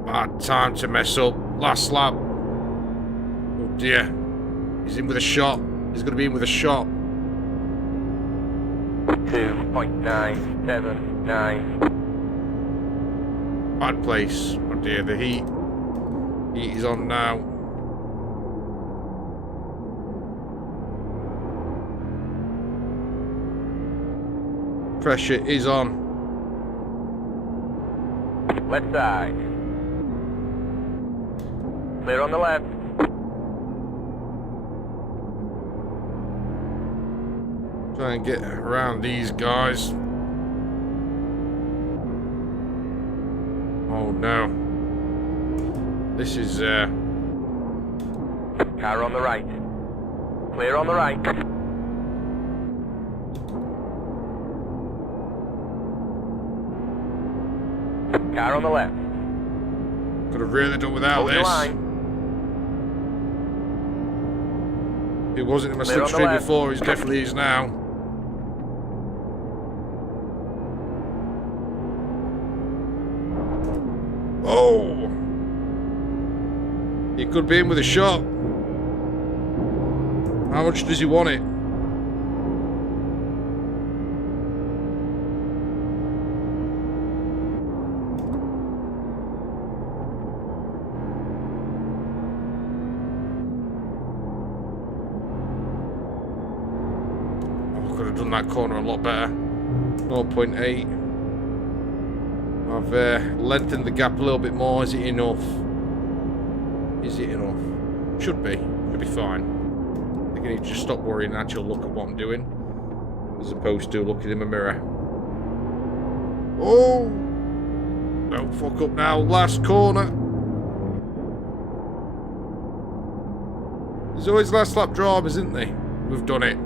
Bad time to mess up. Last lap. Oh dear. He's in with a shot. He's going to be in with a shot. 2.979. Bad place. Oh dear, the heat. Heat is on now. Pressure is on. Left side. Clear on the left. Try and get around these guys. Oh no. This is Car on the right. Clear on the right. Car on the left. could have really done without Hold your this. line. It wasn't in my Clear on the slipstream left. before, it definitely is now. Oh! He could be in with a shot. How much does he want it? Oh, could have done that corner a lot better. 0.8. I've lengthened the gap a little bit more. Is it enough? Is it enough? Should be. Should be fine. I think I need to just stop worrying and actually look at what I'm doing, as opposed to looking in the mirror. Oh! Don't fuck up now. Last corner. There's always last lap dramas, isn't there? We've done it.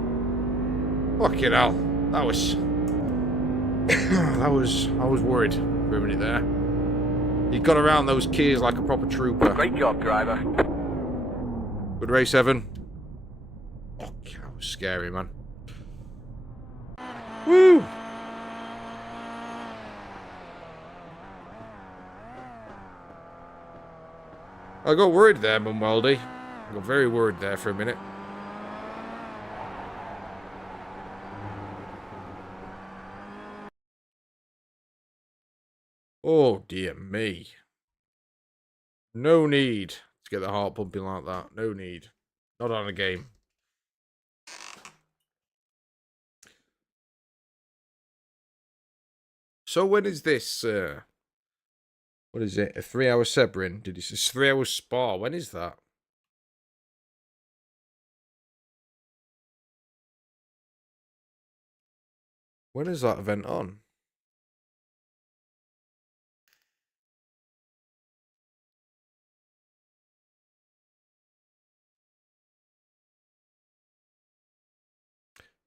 Fucking hell. That was... I was worried for a minute there. He got around those keys like a proper trooper. Great job, driver. Good race, Evan. Oh, that was scary, man. Woo! I got worried there, Mumwaldy. I got very worried there for a minute. Oh, dear me. No need to get the heart pumping like that. No need. Not on a game. So when is this, what is it? A 3-hour Sebring? Did he say 3 hours Spa? When is that? When is that event on?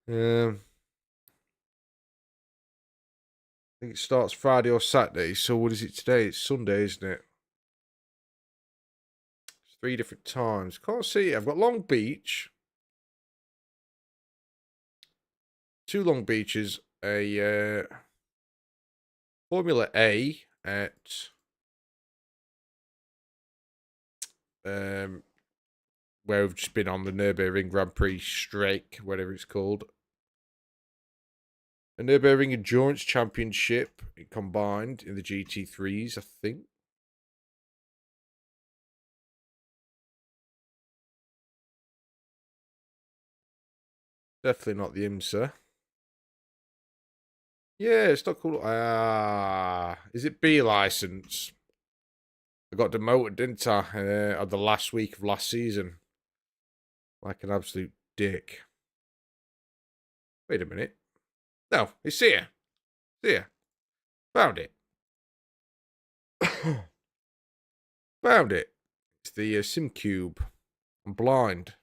I think it starts Friday or Saturday. So what is it today? It's Sunday, isn't it? It's 3 different times. Can't see it. I've got Long Beach. 2 Long Beaches. A Formula A at where we've just been on the Nürburgring Grand Prix Streak, whatever it's called. A Nürburgring Endurance Championship combined in the GT3s, I think. Definitely not the IMSA. Yeah, it's not called. Is it B license? I got demoted, didn't I? On the last week of last season. Like an absolute dick. Wait a minute. No, it's here. It's here. Found it. Found it. It's the SimCube. I'm blind.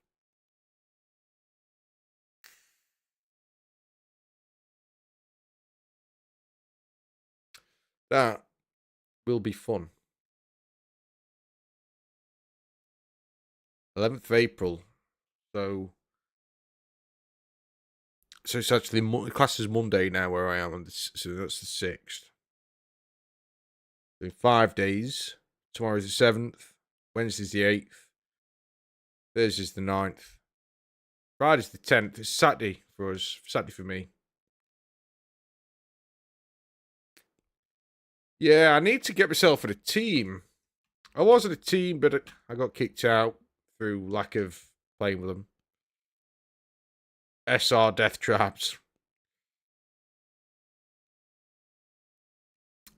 That will be fun. 11th of April. So it's actually class is Monday now where I am, so that's the 6th. In 5 days. Tomorrow's the 7th. Wednesday's the 8th. Thursday's the 9th. Friday's the 10th. It's Saturday for us. Saturday for me. Yeah, I need to get myself in a team. I was in a team, but I got kicked out through lack of playing with them. SR Death Traps.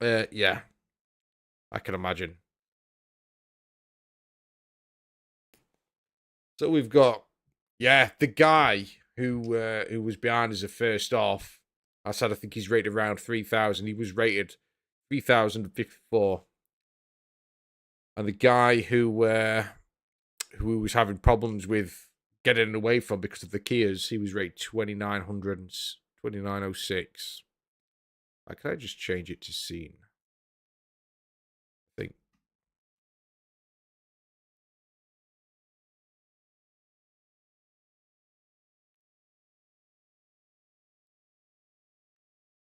Yeah. I can imagine. So we've got, yeah, the guy who was behind as a first off, I said I think he's rated around 3,000. He was rated 3,054. And the guy who was having problems with getting away from because of the Kias, he was rated 2,900, 2,906. Can I just change it to scene? I think.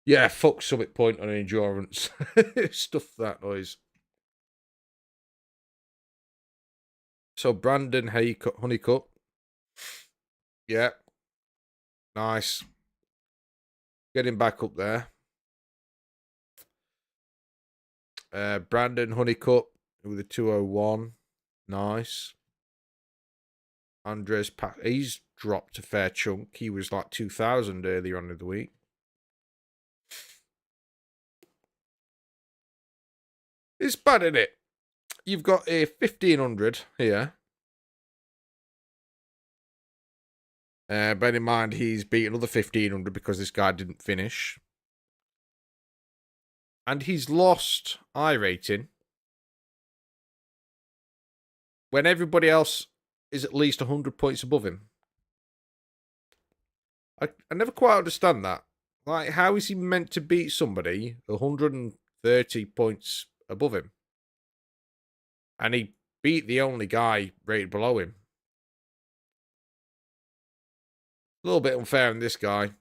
Yeah, fuck Summit Point on endurance. Stuff that noise. So Brandon Honeycutt. Yeah. Nice. Getting back up there. Brandon Honeycutt with a 201. Nice. Andres he's dropped a fair chunk. He was like 2,000 earlier on in the week. It's bad, isn't it? You've got a 1,500 here. Bear in mind, he's beat another 1,500 because this guy didn't finish. And he's lost iRating when everybody else is at least 100 points above him. I never quite understand that. Like, how is he meant to beat somebody 130 points above him? And he beat the only guy rated below him. A little bit unfair on this guy.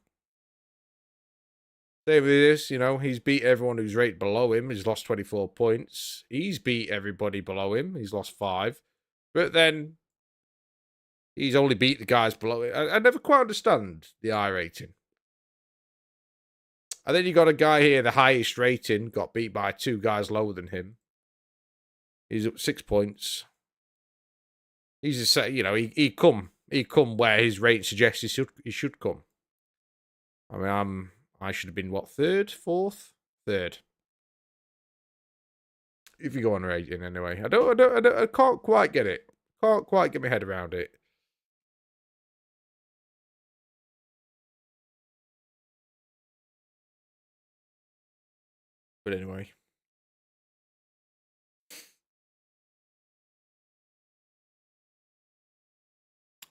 There it is, you know, he's beat everyone who's rated below him. He's lost 24 points. He's beat everybody below him. He's lost 5. But then he's only beat the guys below him. I never quite understand the iRating. And then you got a guy here, the highest rating, got beat by 2 guys lower than him. He's up 6 points. He's a, you know, he come where his rating suggests he should come. I mean, I should have been what, 3rd, 4th, 3rd. If you go on rating anyway, I can't quite get it. Can't quite get my head around it. But anyway.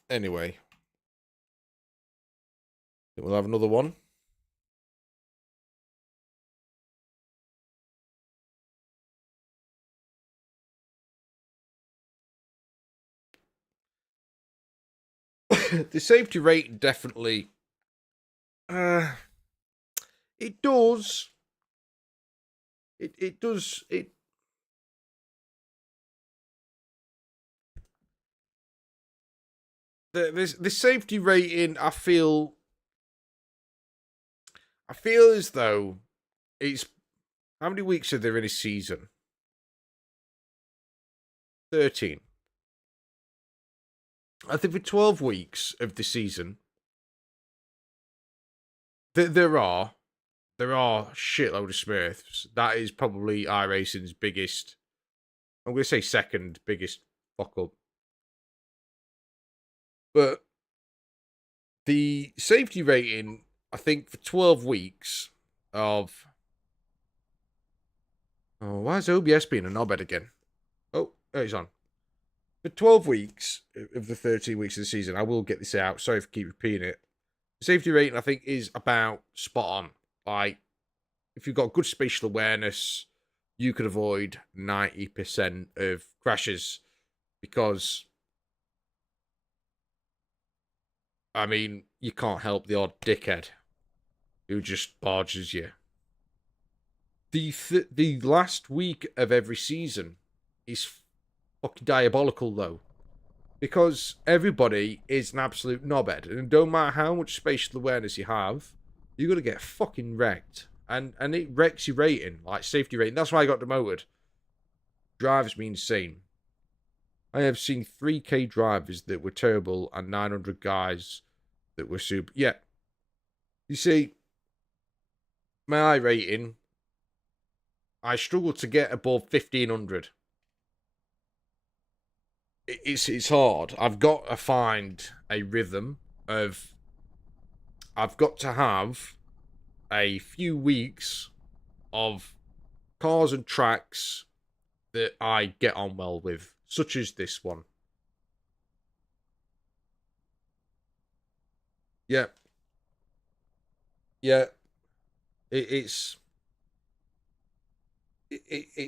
Anyway. We'll have another one. The safety rate definitely it does the safety rating, I feel as though it's, how many weeks are there in a season? 13. I think for 12 weeks of the season, there are shitload of Smurfs. That is probably iRacing's biggest, I'm going to say second biggest fuck up. But the safety rating, I think for 12 weeks of... Oh, why is OBS being a knobhead again? Oh, there he's on. For 12 weeks of the 13 weeks of the season, I will get this out. Sorry for keep repeating it. The safety rating, I think, is about spot on. Like, if you've got good spatial awareness, you could avoid 90% of crashes. Because, I mean, you can't help the odd dickhead who just barges you. The last week of every season is fucking diabolical, though. Because everybody is an absolute knobhead. And don't matter how much spatial awareness you have, you're going to get fucking wrecked. And it wrecks your rating, like safety rating. That's why I got demoted. Drives me insane. I have seen 3K drivers that were terrible and 900 guys that were super. Yeah. You see, my iRating, I struggle to get above 1,500. It's hard. I've got to find a rhythm of I've got to have a few weeks of cars and tracks that I get on well with, such as this one. Yeah. Yeah. It's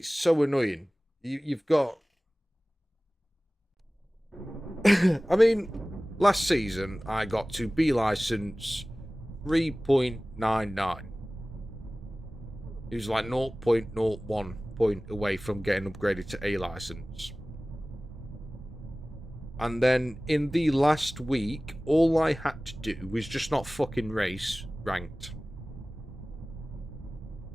so annoying. You've got... I mean, last season I got to B license 3.99. It was like 0.01 point away from getting upgraded to A license. And then in the last week, all I had to do was just not fucking race ranked.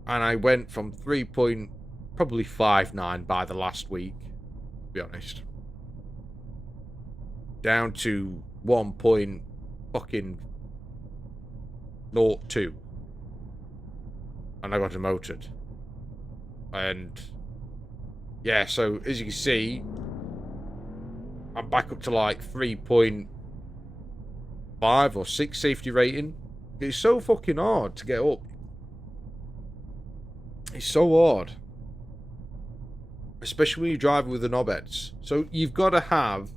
And I went from 3.59 by the last week, to be honest, down to 1.02. And I got demoted. And yeah, so as you can see, I'm back up to like 3.5 or 6 safety rating. It's so fucking hard to get up. It's so hard. Especially when you're driving with the knobheads. So you've got to have...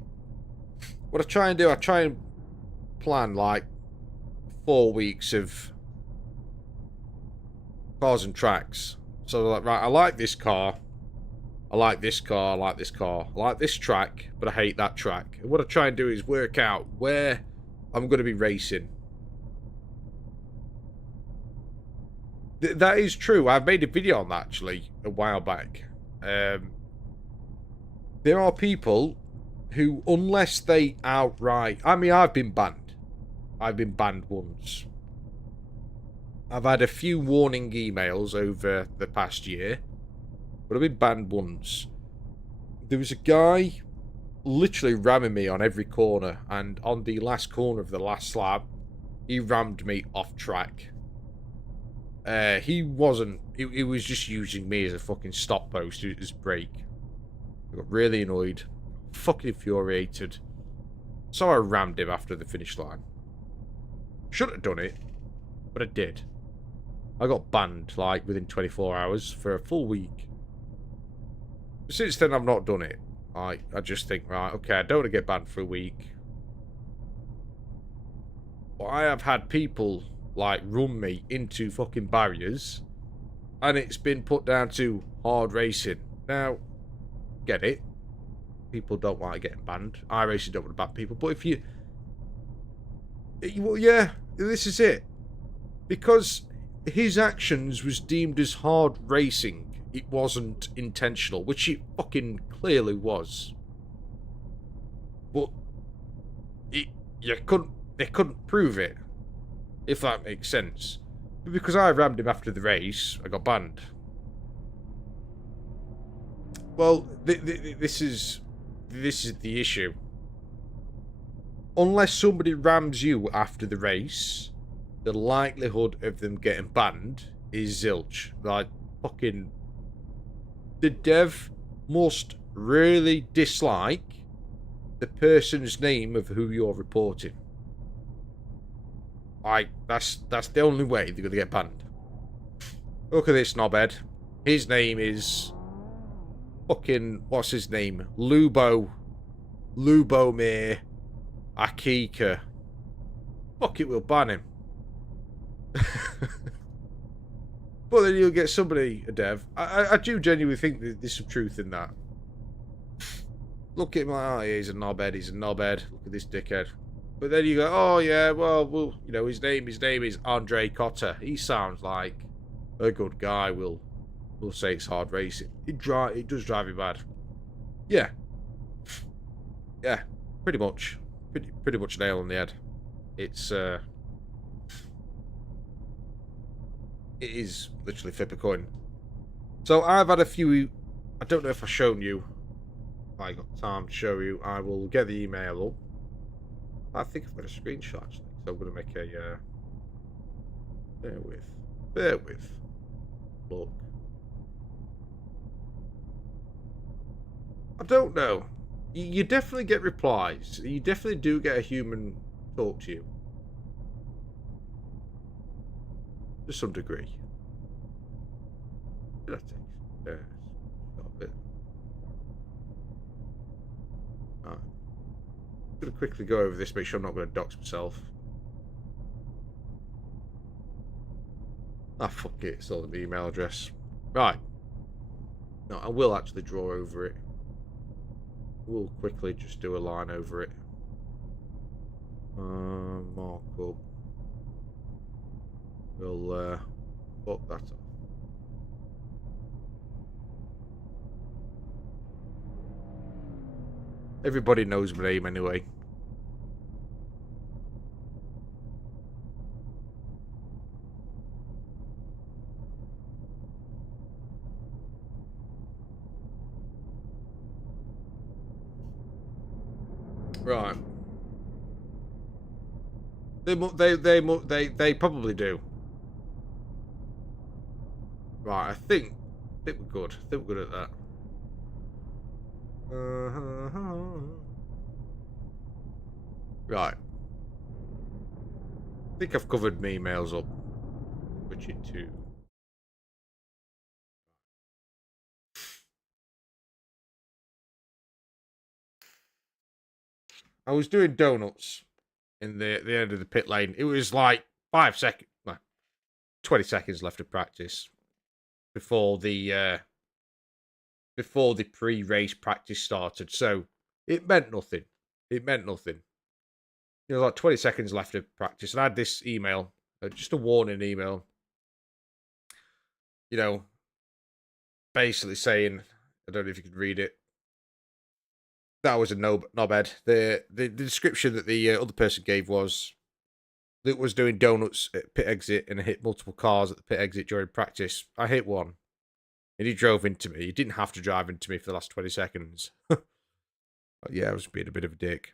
What I try and do, I try and plan like 4 weeks of cars and tracks. So like, right, I like this car. I like this car, I like this car. I like this track, but I hate that track. And what I try and do is work out where I'm going to be racing. That is true. I've made a video on that, actually, a while back. There are people who, unless they outright... I mean, I've been banned. I've been banned once. I've had a few warning emails over the past year, but I've been banned once. There was a guy literally ramming me on every corner, and on the last corner of the last slab, he rammed me off track. He wasn't... He was just using me as a fucking stop post, as brake. I got really annoyed. Fucking infuriated. So I rammed him after the finish line. Shouldn't have done it, but I did. I got banned, like, within 24 hours for a full week. Since then, I've not done it. I just think, right, okay, I don't want to get banned for a week. But I have had people, like, run me into fucking barriers, and it's been put down to hard racing. Now, get it. People don't like getting banned. iRacing don't want to ban people, but if you... Well, yeah, this is it. Because his actions was deemed as hard racing, it wasn't intentional, which it fucking clearly was. But they couldn't prove it, if that makes sense. But because I rammed him after the race, I got banned. Well, this is the issue. Unless somebody rams you after the race, the likelihood of them getting banned is zilch. Like, fucking... The dev must really dislike the person's name of who you're reporting. Like, that's the only way they're going to get banned. Look at this knobhead. His name is... Fucking... What's his name? Lubomir Akika. Fuck it, we'll ban him. But then you'll get somebody, a dev. I do genuinely think that there's some truth in that. Look at him like, oh, yeah, he's a knobhead, he's a knobhead. Look at this dickhead. But then you go, oh, yeah, well, you know, his name is Andre Cotter. He sounds like a good guy. We'll say it's hard racing. It does drive me mad. Yeah. Yeah, pretty much. Pretty much nail on the head. It's, it is literally flip a coin. So I've had a few... I don't know if I've shown you. If I got time to show you, I will get the email up. I think I've got a screenshot, actually. So I'm going to make a... Bear with. Look. I don't know. You definitely get replies. You definitely do get a human talk to you. to some degree. Did I take? Yeah, got a bit. Alright. I'm going to quickly go over this, make sure I'm not going to dox myself. Ah, fuck it, it's all the email address. Right. No, I will actually draw over it. We'll quickly just do a line over it. Mark up. We'll fuck that off. Everybody knows my name anyway. Right. They probably do. Right, I think we're good. I think we're good at that. Right. I think I've covered my emails up. Switch it to. I was doing donuts in the end of the pit lane. It was like 5 seconds, like 20 seconds left of practice before the pre-race practice started. So it meant nothing. It meant nothing. You know, like 20 seconds left of practice, and I had this email, just a warning email. You know, basically saying, I don't know if you could read it. That was a knobhead. The description that the other person gave was that it was doing donuts at pit exit and hit multiple cars at the pit exit during practice. I hit one, and he drove into me. He didn't have to drive into me for the last 20 seconds. But yeah, I was being a bit of a dick.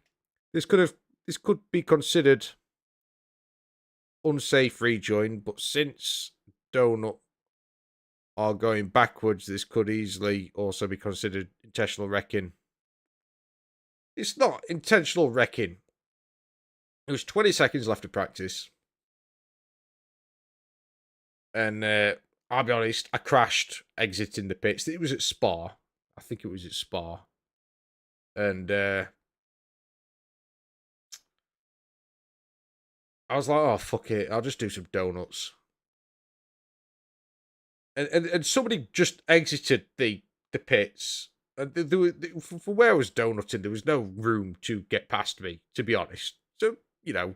This could be considered unsafe rejoin, but since donut are going backwards, this could easily also be considered intentional wrecking. It's not intentional wrecking. It was 20 seconds left of practice. And I'll be honest, I crashed exiting the pits. It was at Spa. I think it was at Spa. And I was like, oh, fuck it. I'll just do some donuts. And somebody just exited the pits. And for where I was donutting, there was no room to get past me, to be honest. So, you know,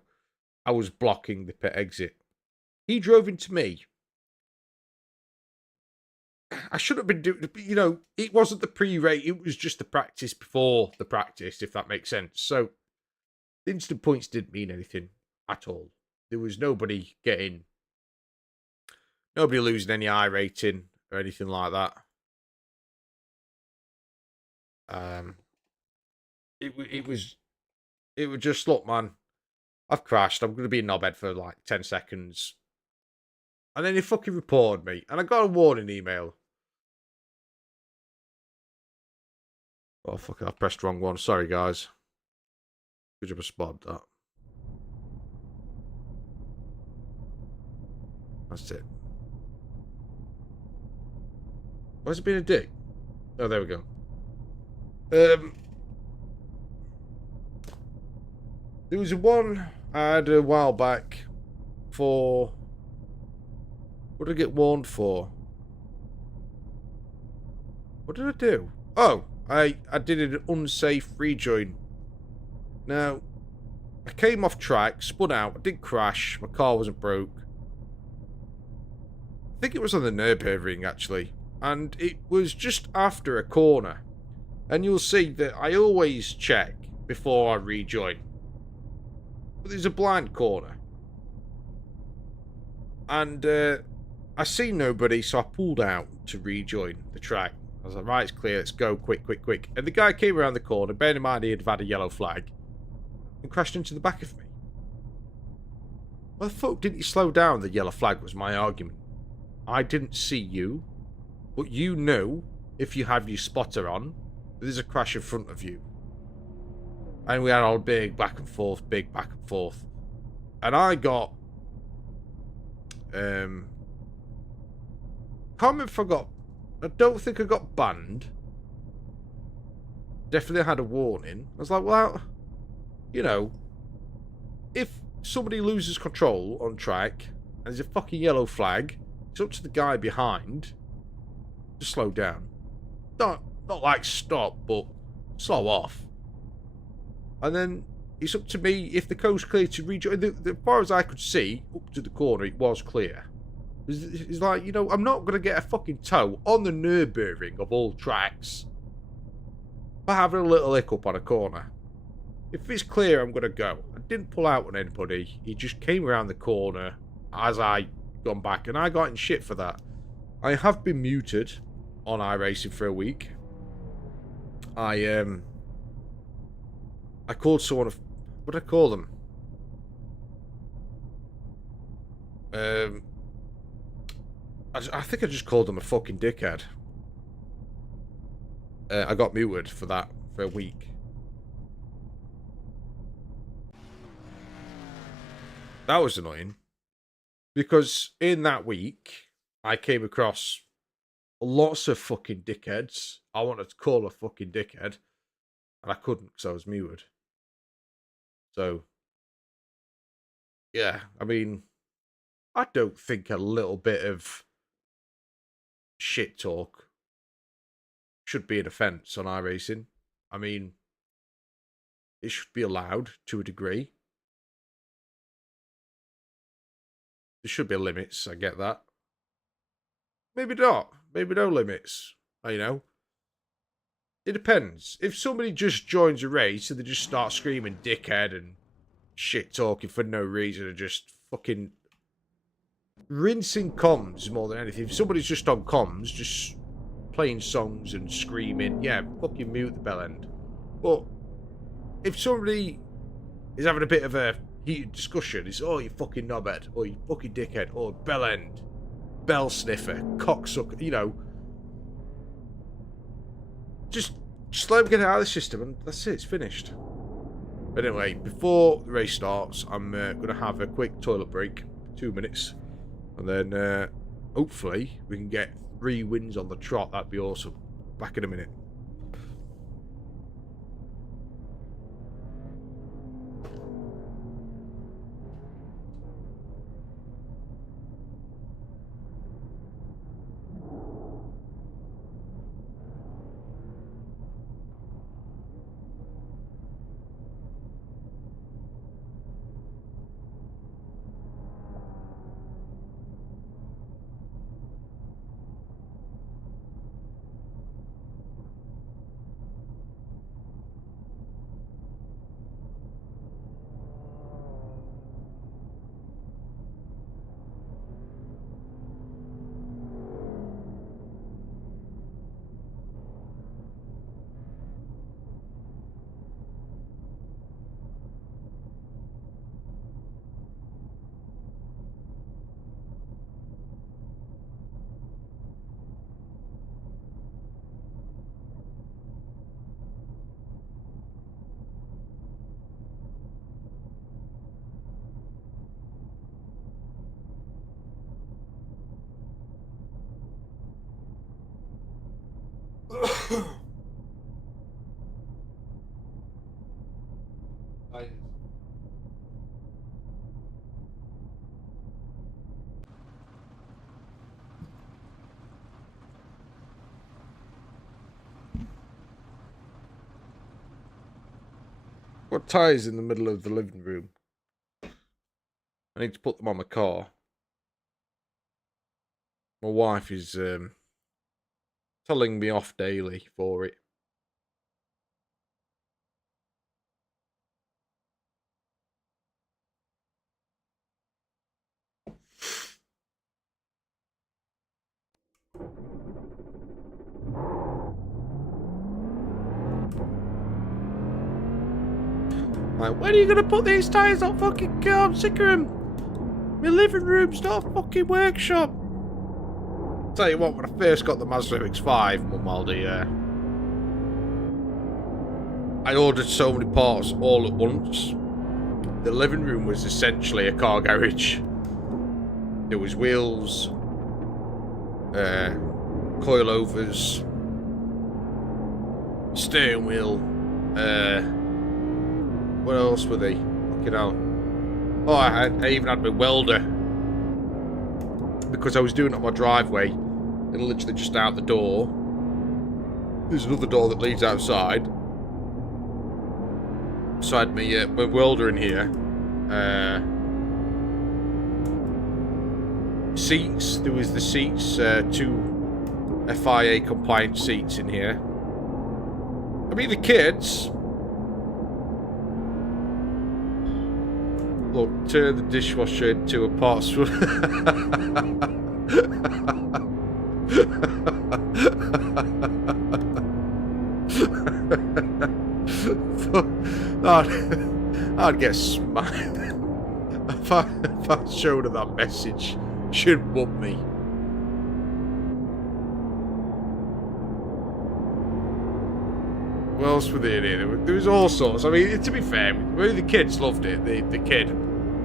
I was blocking the pit exit. He drove into me. I should have been doing, you know, it wasn't the pre-race. It was just the practice before the practice, if that makes sense. So, the instant points didn't mean anything at all. There was nobody losing any iRating or anything like that. It was just, look, man, I've crashed. I'm going to be a knobhead for like 10 seconds. And then he fucking reported me. And I got a warning email. Oh, fuck it. I pressed the wrong one. Sorry, guys. Good job I spotted that. That's it. Why has it been a dick? Oh, there we go. There was one I had a while back for... What did I get warned for? What did I do? Oh, I did an unsafe rejoin. Now, I came off track, spun out, I didn't crash, my car wasn't broke. I think it was on the Nürburgring, actually. And it was just after a corner. And you'll see that I always check before I rejoin. But there's a blind corner. And I see nobody, so I pulled out to rejoin the track. I was like, right, it's clear, let's go, quick. And the guy came around the corner, bearing in mind he had had a yellow flag, and crashed into the back of me. Why the fuck didn't you slow down? The yellow flag was my argument. I didn't see you, but you know, if you have your spotter on, there's a crash in front of you. And we had all big back and forth. And I got Can't remember if I don't think I got banned. Definitely had a warning. I was like, well, you know, if somebody loses control on track and there's a fucking yellow flag, it's up to the guy behind to slow down. Not like stop, but slow off. And then it's up to me, if the coast's clear, to rejoin. As far as I could see, up to the corner, it was clear. It's like, you know, I'm not going to get a fucking tow on the Nürburgring of all tracks for having a little hiccup on a corner. If it's clear, I'm going to go. I didn't pull out on anybody. He just came around the corner as I gone back, and I got in shit for that. I have been muted on iRacing for a week. I called someone what did I call them? I think I just called them a fucking dickhead. I got muted for that for a week. That was annoying. Because in that week, I came across lots of fucking dickheads. I wanted to call a fucking dickhead. And I couldn't because I was muted. So, yeah, I mean, I don't think a little bit of shit talk should be an offence on iRacing. I mean, it should be allowed to a degree. There should be limits, I get that. Maybe not. Maybe no limits. You know? It depends. If somebody just joins a race and they just start screaming dickhead and shit talking for no reason and just fucking rinsing comms more than anything. If somebody's just on comms, just playing songs and screaming, yeah, fucking mute the bell end. But if somebody is having a bit of a heated discussion, it's, oh, you fucking knobhead, or you fucking dickhead, or bell end, bell sniffer, cocksucker, you know. Just let them get it out of the system and that's it, it's finished. But anyway, before the race starts, I'm going to have a quick toilet break, 2 minutes. And then, hopefully, we can get 3 wins on the trot. That'd be awesome. Back in a minute. Got tyres in the middle of the living room. I need to put them on my car. My wife is telling me off daily for it. Like, when are you going to put these tyres on fucking car? I'm sick of them. My living room's not a fucking workshop. Tell you what, when I first got the Mazda MX-5, Mum Aldi, I ordered so many parts all at once. The living room was essentially a car garage. There was wheels, coilovers, steering wheel. What else were they? Fucking hell. Oh, I even had my welder, because I was doing it on my driveway, and literally just out the door. There's another door that leads outside. So I had my welder in here. Seats. There was the seats, 2 FIA compliant seats in here. I mean, the kids. Look, turn the dishwasher into a parts. I'd get smacked if I showed her that message. She'd whoop me. What else were they in here? There was all sorts. I mean, to be fair, the kids loved it. The kid,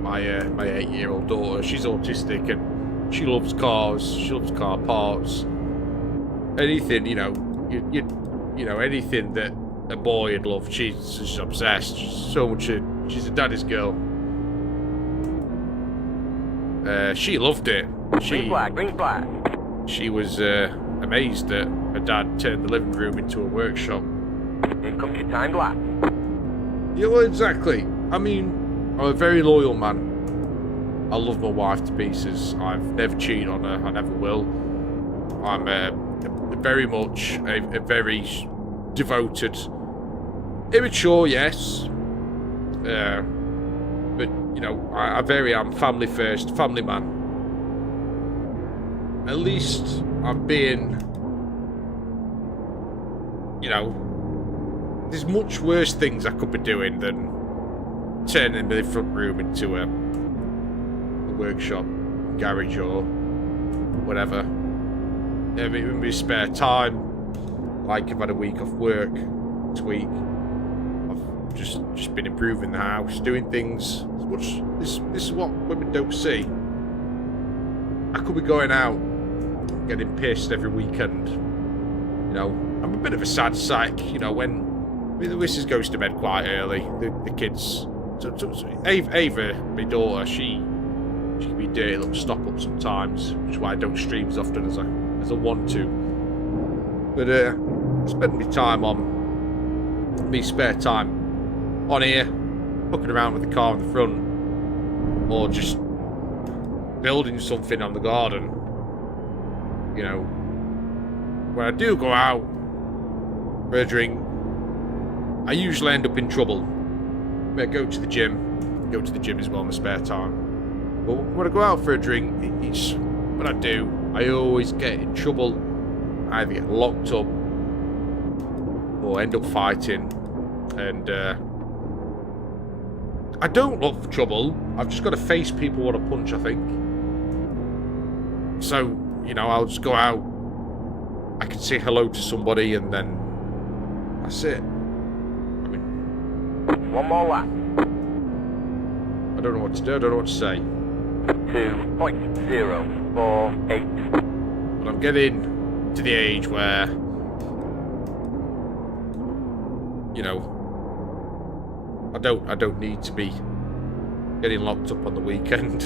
my 8-year-old daughter, she's autistic and she loves cars. She loves car parts. Anything, you know, anything that a boy would love. She's obsessed. She's a daddy's girl. She loved it. Green flag. She was amazed that her dad turned the living room into a workshop. Here comes your time lap. Yeah, well, exactly. I mean, I'm a very loyal man. I love my wife to pieces. I've never cheated on her. I never will. I'm very much a very devoted, immature, yes. But, you know, I very am family first, family man. At least I'm being, you know, there's much worse things I could be doing than turning the front room into a workshop, garage, or whatever. In my spare time, like I've had a week off work this week, I've just been improving the house, doing things. This is what women don't see. I could be going out, getting pissed every weekend. You know, I'm a bit of a sad sack. You know, when the missus goes to bed quite early, the kids. So Ava, my daughter, she can be a dirty little stop up sometimes, which is why I don't stream as often as I want to. But I spend my time on me spare time on here, fucking around with the car in the front, or just building something on the garden. You know, when I do go out for a drink, I usually end up in trouble. I go to the gym as well in my spare time. But when I go out for a drink, it's what I do. I always get in trouble. I either get locked up or end up fighting. And I don't look for trouble. I've just got to face people want to punch, I think. So, you know, I'll just go out. I can say hello to somebody and then that's it. I mean, one more lap. I don't know what to do. I don't know what to say. 2.048. But I'm getting to the age where, you know, I don't need to be getting locked up on the weekend.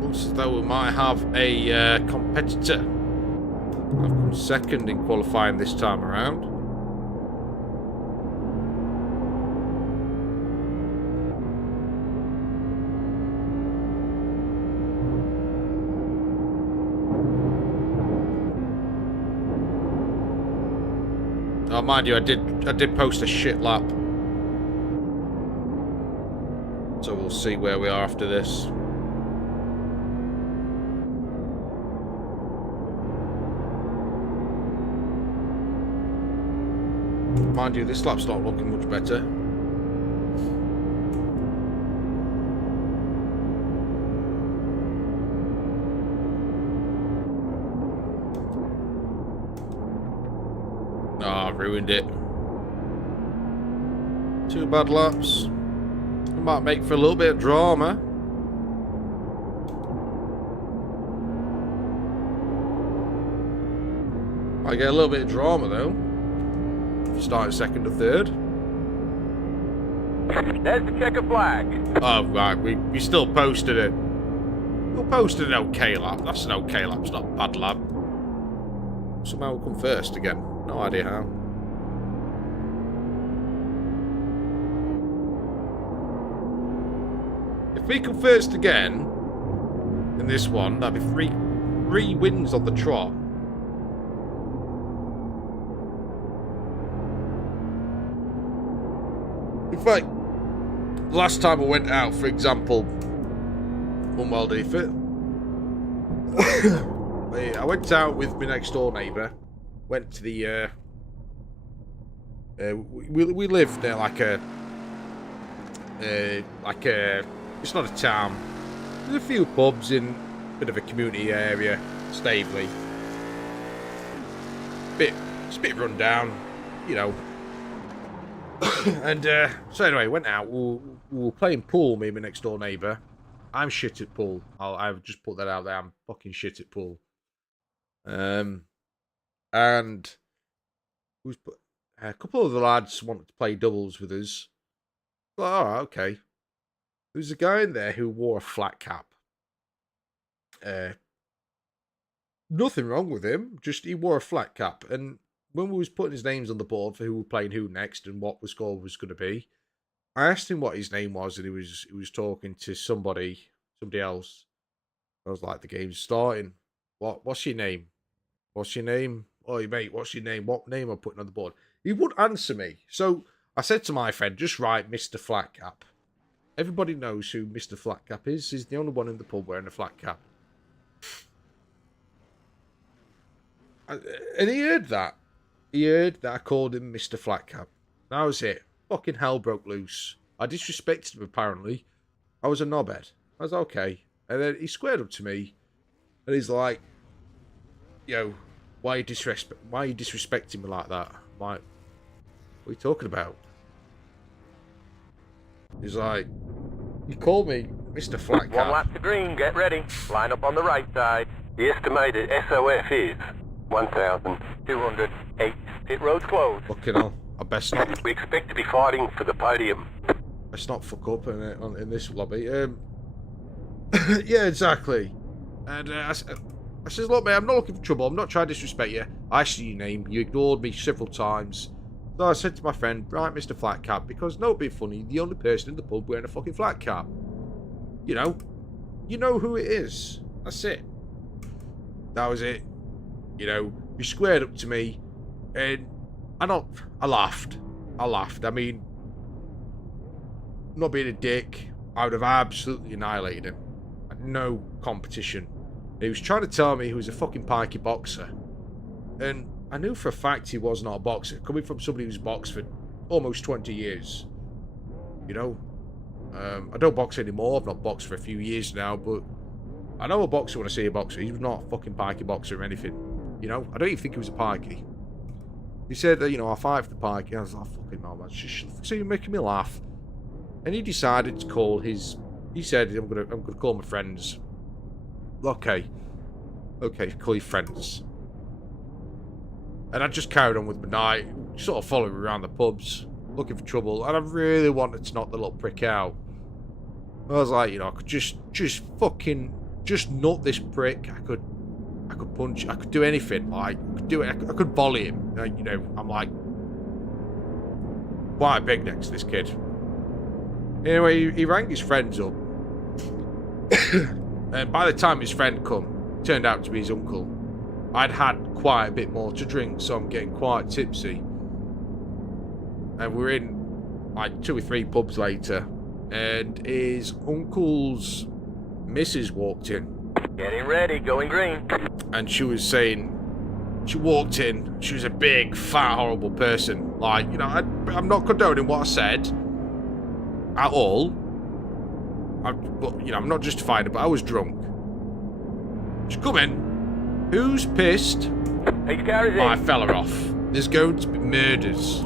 Looks as though we might have a competitor. I've come second in qualifying this time around. Oh, mind you, I did post a shit lap. So we'll see where we are after this. Mind you, this lap's not looking much better. Ah, ruined it. 2 bad laps. It might make for a little bit of drama. Might get a little bit of drama though. Starting second or third. There's the checkered flag. Oh right, we still posted it. We posted an okay lap. That's an okay lap. It's not a bad lap. Somehow we'll come first again. No idea how. If we come first again in this one, that'd be three wins on the trot. In fact, last time I went out, for example, unwell defeat. I went out with my next door neighbour. Went to the we live near like a it's not a town. There's a few pubs in a bit of a community area, Staveley. It's a bit run down, you know. And so anyway, went out. We were playing pool, me and my next door neighbour. I'm shit at pool. I've just put that out there. I'm fucking shit at pool. And a couple of the lads wanted to play doubles with us. Well, all right, okay. There was a guy in there who wore a flat cap. Nothing wrong with him. Just he wore a flat cap. And when we was putting his names on the board for who were playing who next and what the score was going to be, I asked him what his name was, and he was talking to somebody else. I was like, the game's starting. What's your name? What's your name? Oh, mate, what's your name? What name am I putting on the board? He wouldn't answer me. So I said to my friend, just write Mr. Flatcap. Everybody knows who Mr. Flatcap is. He's the only one in the pub wearing a flat cap. And he heard that. He heard that I called him Mr. Flatcap. That was it. Fucking hell broke loose. I disrespected him, apparently. I was a knobhead. I was okay. And then he squared up to me. And he's like, yo, why are you disrespecting me like that? I'm like, what are you talking about? He's like, you called me Mr. Flatcap. 1 lap to green, get ready. Line up on the right side. The estimated SOF is 1,208. Pit road's closed. Fucking hell. I best not. We expect to be fighting for the podium. Best not fuck up in this lobby. Yeah, exactly. And I says, look, mate, I'm not looking for trouble. I'm not trying to disrespect you. I asked you your name. You ignored me several times. So I said to my friend, right, Mr. Flatcap, because no, it'd be funny, the only person in the pub wearing a fucking flat cap. You know who it is. That's it. That was it. You know, he squared up to me, and I laughed. I mean, not being a dick, I would have absolutely annihilated him. I had no competition. He was trying to tell me he was a fucking pikey boxer. And I knew for a fact he was not a boxer, coming from somebody who's boxed for almost 20 years. You know? I don't box anymore. I've not boxed for a few years now, but I know a boxer when I see a boxer. He's not a fucking pikey boxer or anything. You know? I don't even think he was a pikey. He said that, you know, I fight for the pikey. I was like, fucking no, man. So you're making me laugh. And he decided to call his... He said, I'm gonna call my friends. Okay, call your friends. And I just carried on with my night, sort of following around the pubs, looking for trouble, and I really wanted to knock the little prick out. I was like, you know, I could just nut this prick. I could punch, I could do anything. Like, I could do it. I could volley him. You know, I'm like quite big next to this kid. Anyway, he rang his friends up. And by the time his friend come, turned out to be his uncle. I'd had quite a bit more to drink, so I'm getting quite tipsy. And we're in like 2 or 3 pubs later, and his uncle's missus walked in. Getting ready, going green. And she was saying, she walked in, she was a big, fat, horrible person. Like, you know, I'm not condoning what I said at all. But, you know, I'm not justifying it, but I was drunk. She come in. Who's pissed? Hey, car is in. I fell her off. There's going to be murders.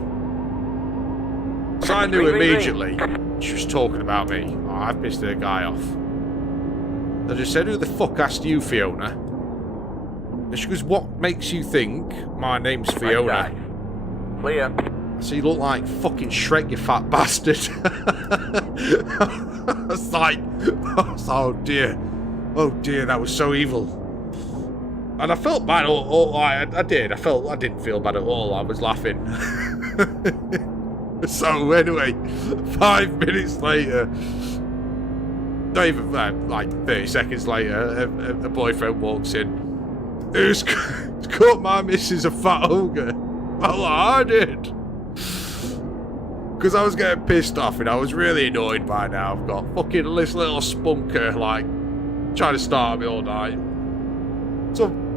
So I knew immediately she was talking about me. Oh, I pissed her guy off. I just said, who the fuck asked you, Fiona? And she goes, what makes you think my name's Fiona? Clear. I said, you look like fucking Shrek, you fat bastard. I was like, oh dear. Oh dear, that was so evil. And I felt bad. I did. I didn't feel bad at all. I was laughing. So anyway, 5 minutes later, not even like 30 seconds later, a boyfriend walks in. Who's caught my missus a fat ogre? Well, I did. Because I was getting pissed off and I was really annoyed by now. I've got fucking this little spunker, like, trying to start me all night. Some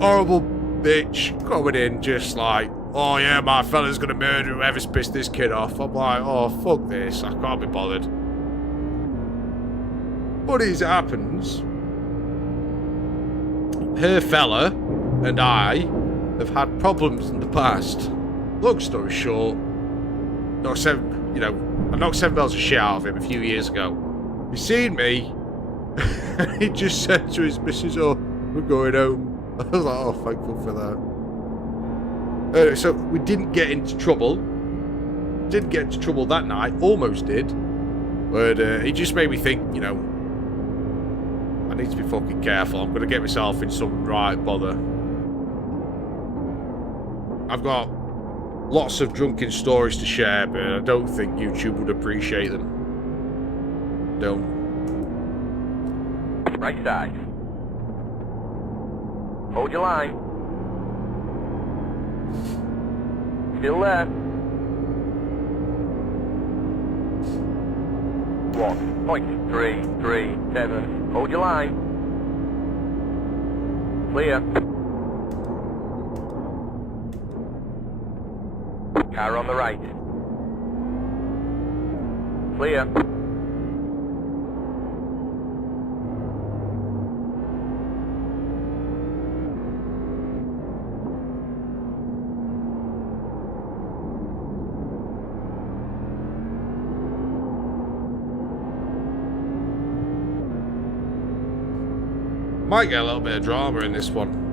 horrible bitch coming in just like, oh yeah, my fella's gonna murder whoever's pissed this kid off. I'm like, oh, fuck this. I can't be bothered. But as it happens, her fella and I have had problems in the past. Long story short, I knocked 7 bells of shit out of him a few years ago. He seen me, and he just said to his missus, oh, we're going home. I was like, oh, thankful for that. So we didn't get into trouble. Didn't get into trouble that night. Almost did. But it just made me think, you know, I need to be fucking careful. I'm going to get myself in some right bother. I've got lots of drunken stories to share, but I don't think YouTube would appreciate them. Don't. Right side. Hold your line. Still there. 1.337. Hold your line. Clear. Car on the right. Clear. Might get a little bit of drama in this one.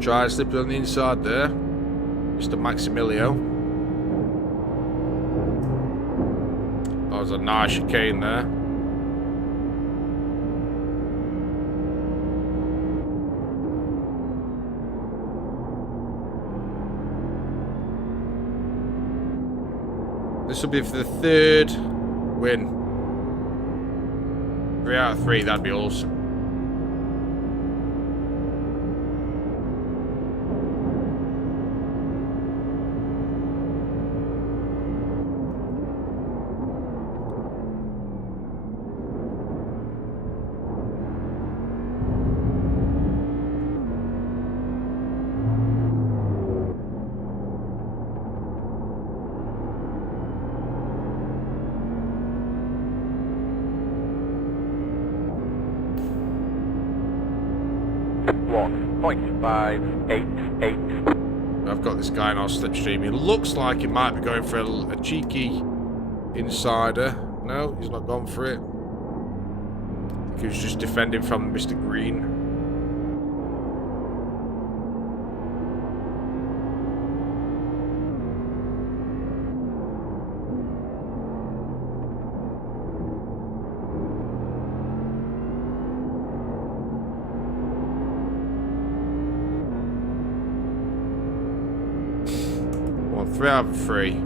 Try slipping on the inside there, Mr. Maximilio. That was a nice chicane there. This will be for the third win. 3 out of 3, that'd be awesome. I've got this guy in our slipstream. He looks like he might be going for a cheeky insider. No, he's not gone for it. I think he was just defending from Mr. Green. 3 out of 3.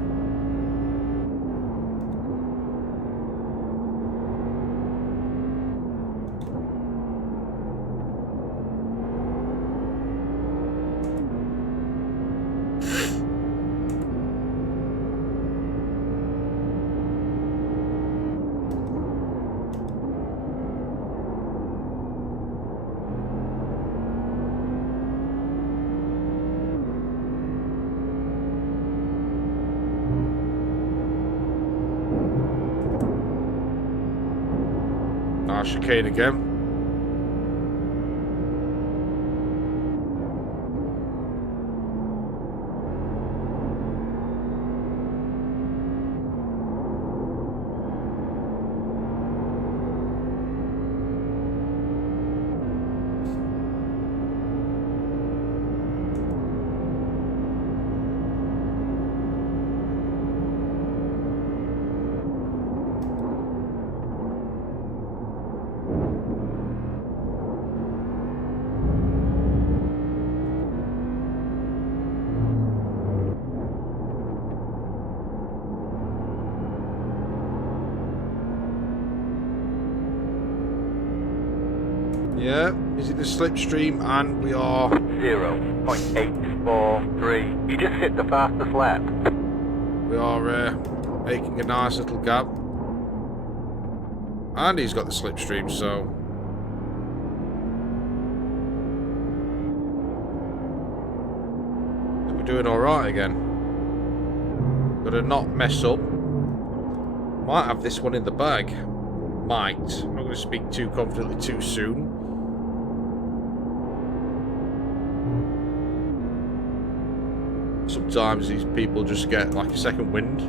Chicane again. Yeah, is it the slipstream? And we are 0.843. You just hit the fastest lap. we are making a nice little gap. And he's got the slipstream, so we're doing alright again. Gotta not mess up. Might have this one in the bag. Might. I'm not going to speak too confidently too soon. Sometimes these people just get like a second wind.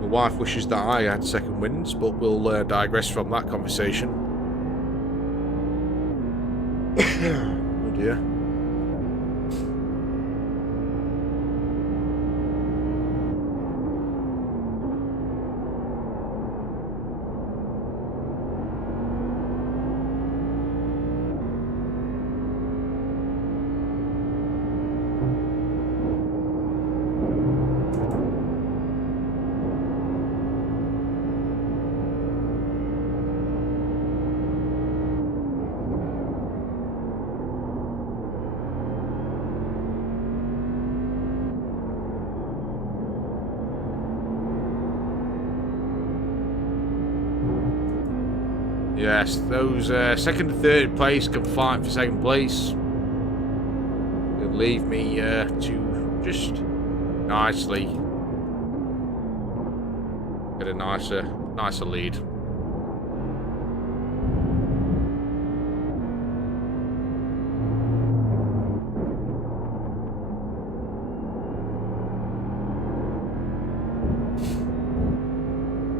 My wife wishes that I had second winds, but we'll digress from that conversation. Oh dear. Yes, those second and third place can fight for second place. It'll leave me to just nicely get a nicer lead.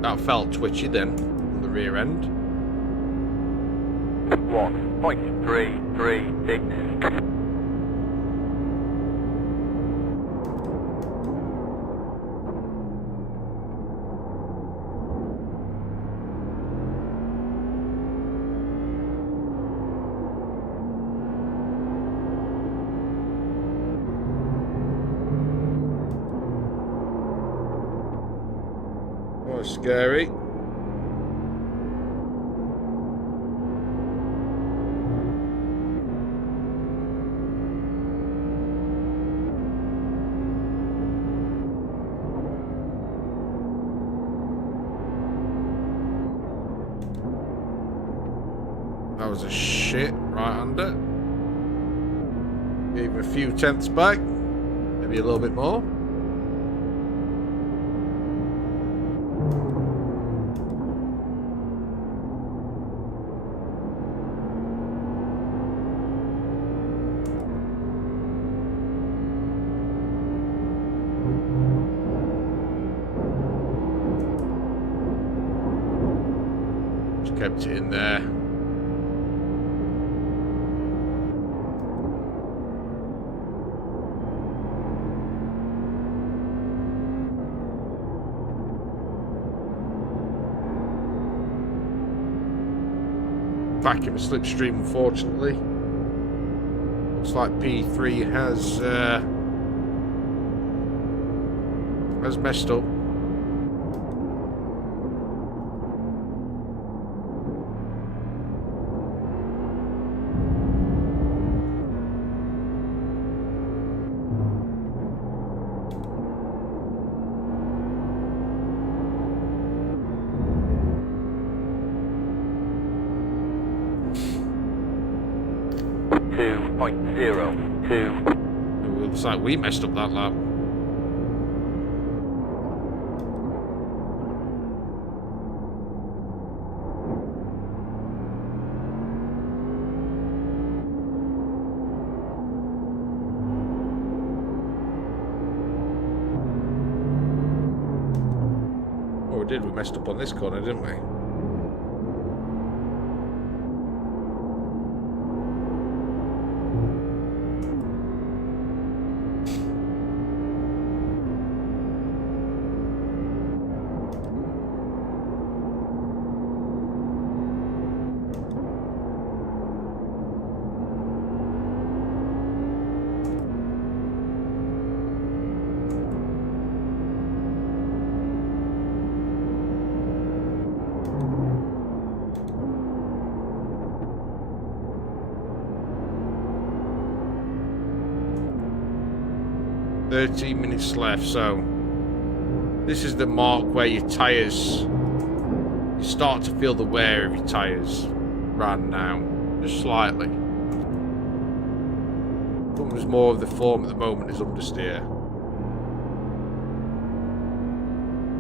That felt twitchy then on the rear end. 1.336. Oh, scary. That was a shit right-hander. Gave him a few tenths back. Maybe a little bit more. Just kept it in there. Back in the slipstream, unfortunately. Looks like P3 has messed up. It looks like we messed up that lap. Oh, we did. We messed up on this corner, didn't we? "13 minutes left," so this is the mark where your tyres, you start to feel the wear of your tyres right now, just slightly. Comes more of the form at the moment is understeer.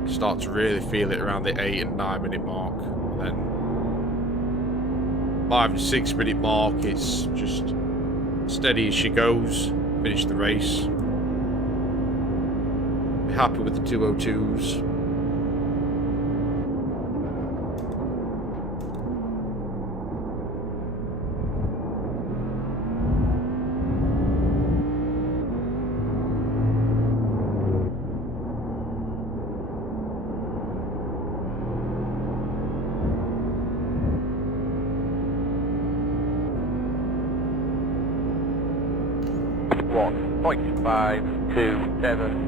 You start to really feel it around the 8 and 9 minute mark. Then 5 and 6 minute mark, it's just steady as she goes. Finish the race. Be happy with the 202s. .527.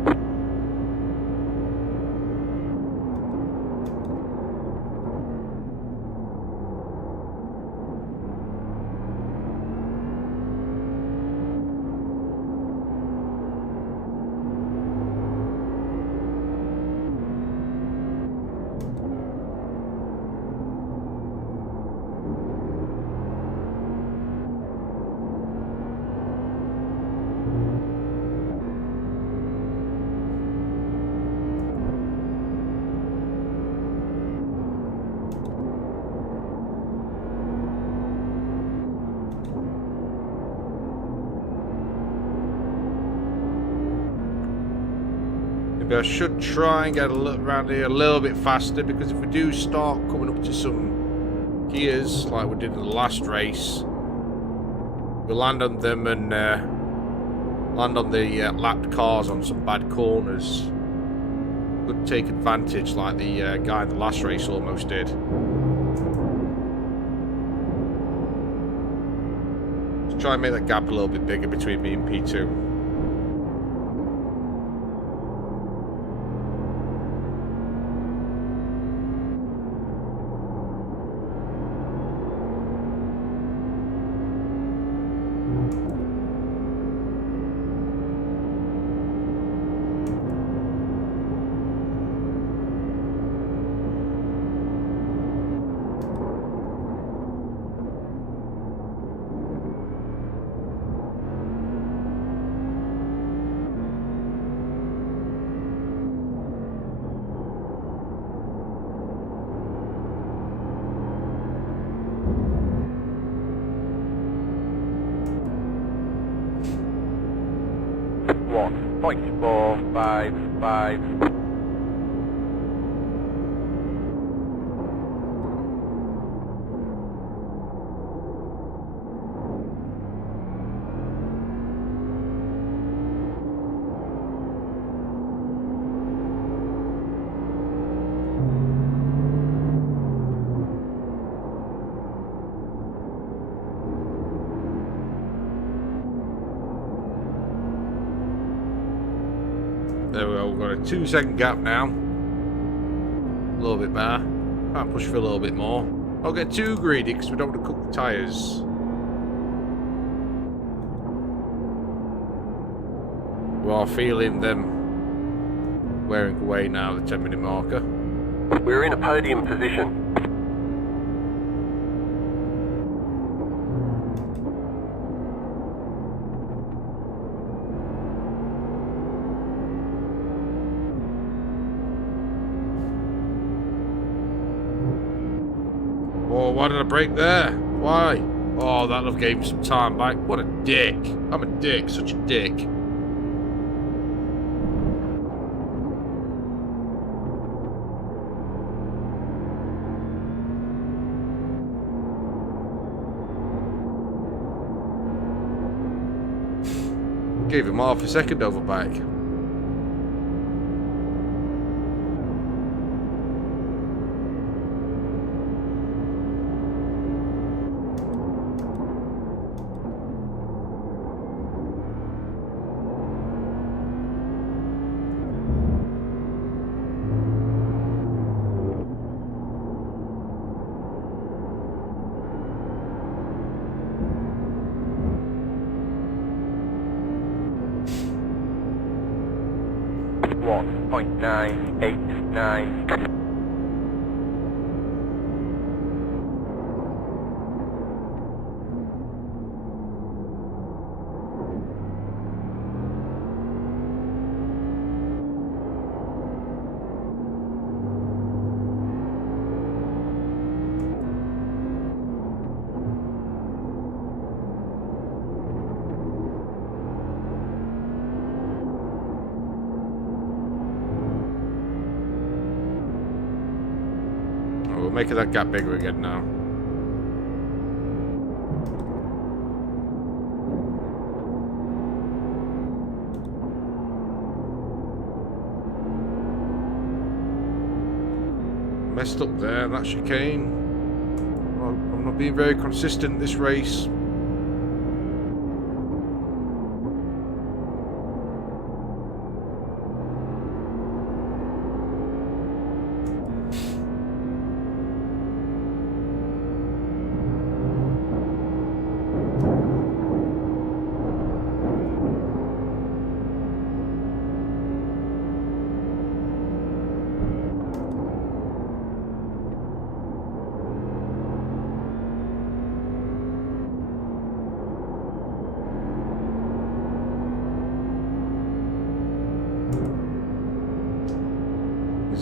I should try and get a look around here a little bit faster, because if we do start coming up to some gears like we did in the last race, we'll land on them and land on the lapped cars on some bad corners. Could take advantage like the guy in the last race almost did. Let's try and make that gap a little bit bigger between me and P2. .455. got a 2-second gap now. A little bit better. Can't push for a little bit more. Don't get too greedy because we don't want to cook the tyres. We are feeling them wearing away now, the 10-minute marker. We're in a podium position. Oh, why did I brake there? Why? Oh, that'll have gave me some time back. What a dick. I'm a dick, such a dick. Gave him half a second over back. Point 989. We're making that gap bigger again now. Messed up there, that chicane. Well, I'm not being very consistent this race.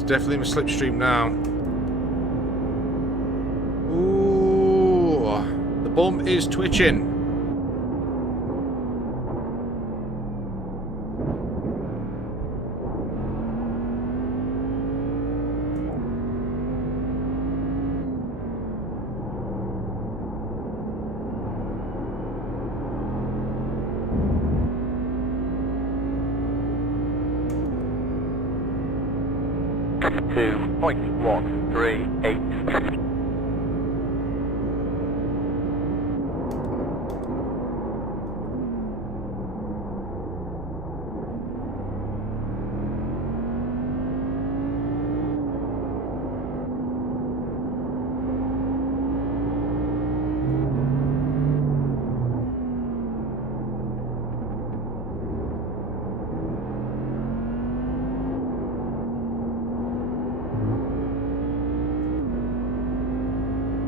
Definitely in a slipstream now. Ooh, the bum is twitching. Point 138.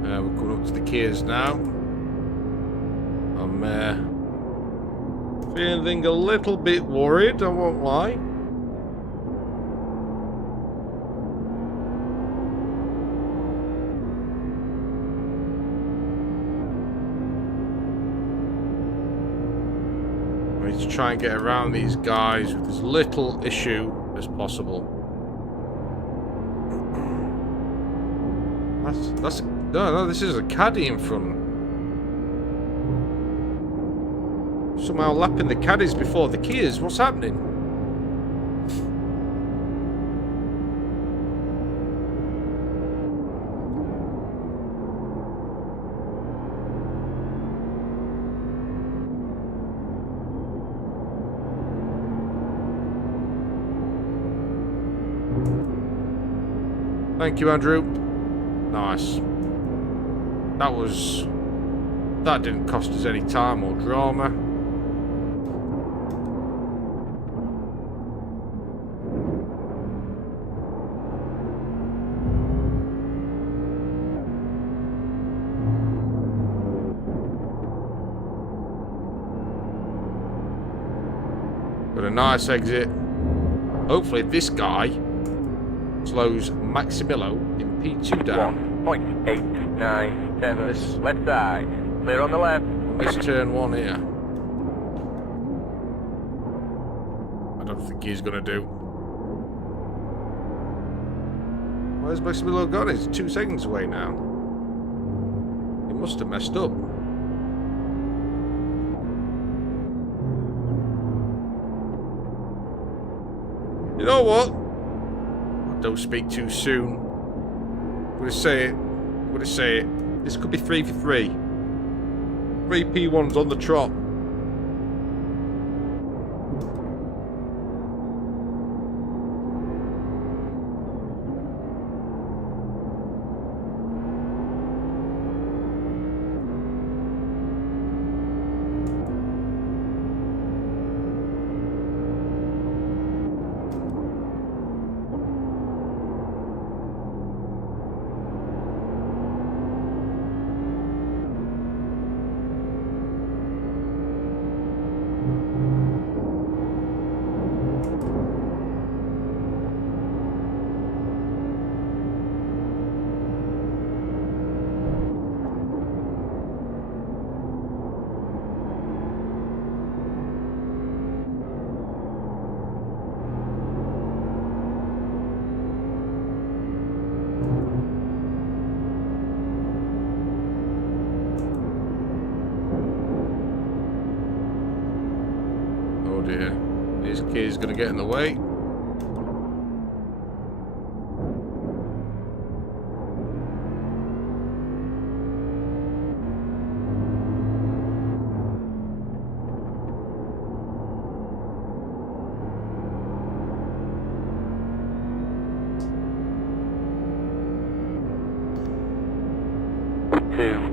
We're coming up to the Kias now. I'm feeling a little bit worried, I won't lie. I need to try and get around these guys with as little issue as possible. That's no, this is a caddy in front. Somehow lapping the caddies before the Kias. What's happening? Thank you, Andrew. Nice. That didn't cost us any time or drama. Got a nice exit. Hopefully this guy slows Maximillo in P2 down. 1.897. Left side. Clear on the left. This turn 1 here. I don't think he's going to do. Where's Maximillo gone? He's 2 seconds away now. He must have messed up. You know what? Don't speak too soon. I'm going to say it. I'm going to say it. This could be 3 for 3. 3 P1s on the trot. Oh dear. This kid is going to get in the way.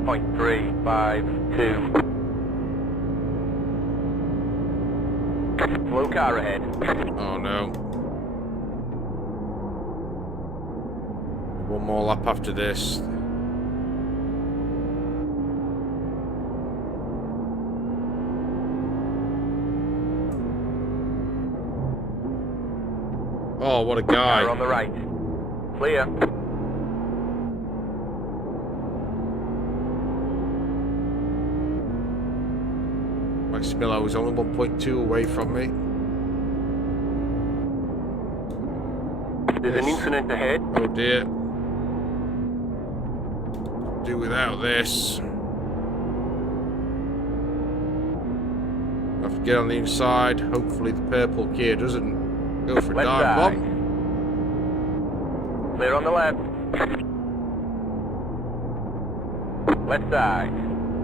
.352. Blue car ahead. Oh no. One more lap after this. Oh, what a guy. Car on the right. Clear. Maximillo was only 1.2 away from me. There's an incident ahead. Oh dear. Do without this. Have to get on the inside. Hopefully the purple gear doesn't go for a Left dive side. bomb. Clear on the left. Left side.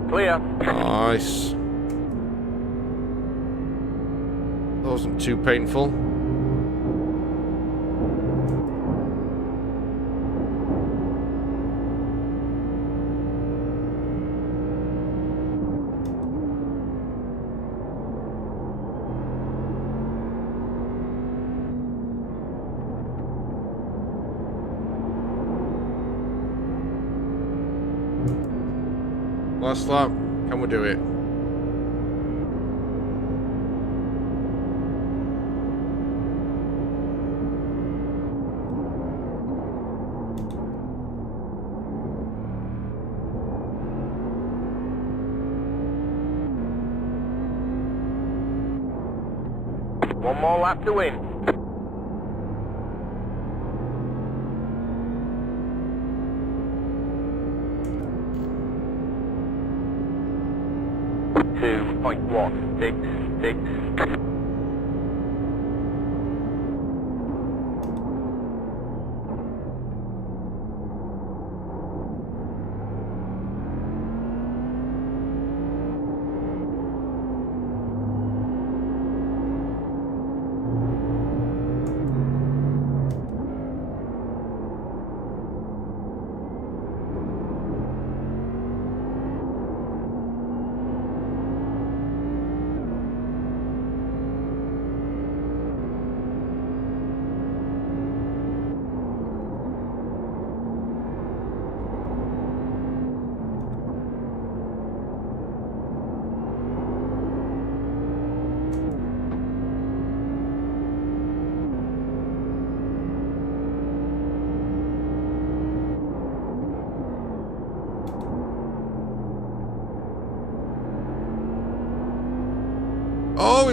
Clear. Nice. That wasn't too painful. Last lap. Can we do it? One more lap to win. .166.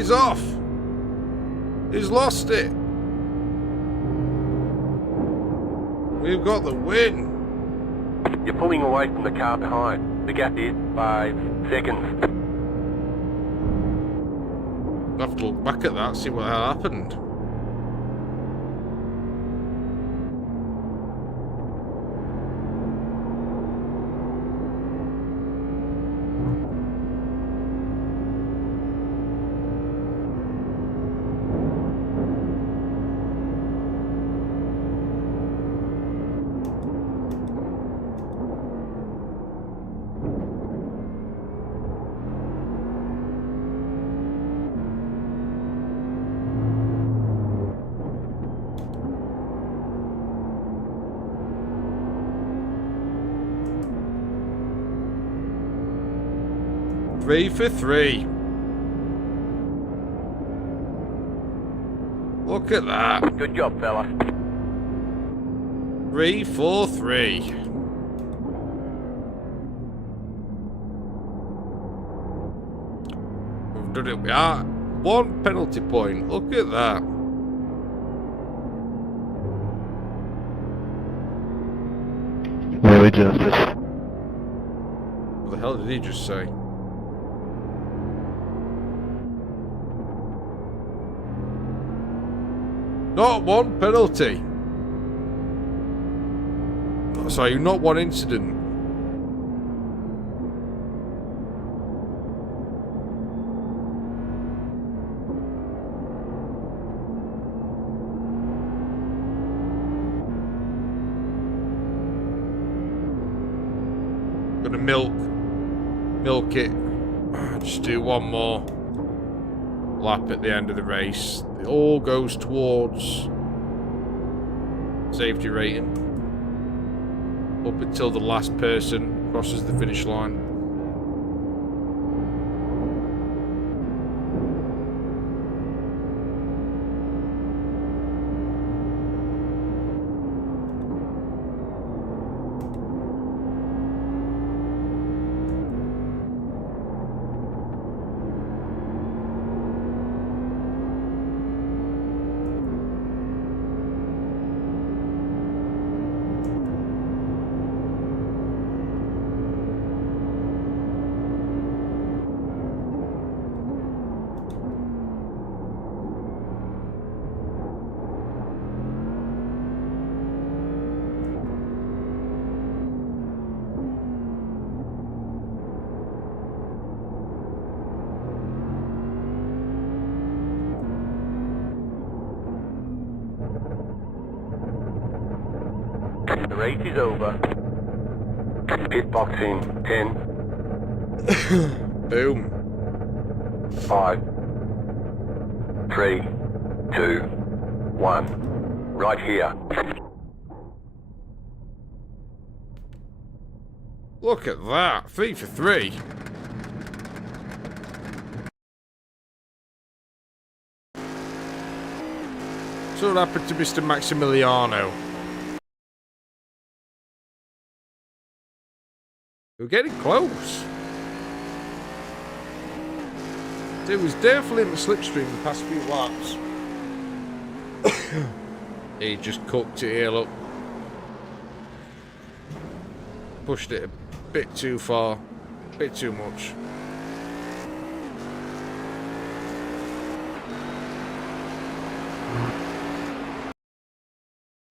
he's off. He's lost it. We've got the win. You're pulling away from the car behind. The gap is 5 seconds. I'll have to look back at that, see what happened. Three for three. Look at that. Good job, fella. 3 for 3. We've done it. We are 1 penalty point. Look at that. Really justice. What the hell did he just say? Not 1 penalty. Sorry, not 1 incident. Gonna milk it. Just do 1 more lap at the end of the race. It all goes towards safety rating up until the last person crosses the finish line. The race is over. Pit box in 10, Boom. 5, 3, 2, 1. Right here. Look at that. 3 for 3. So what happened to Mr. Maximiliano? We're getting close. It was definitely in the slipstream the past few laps. He just cooked it here, look. Pushed it a bit too far. A bit too much.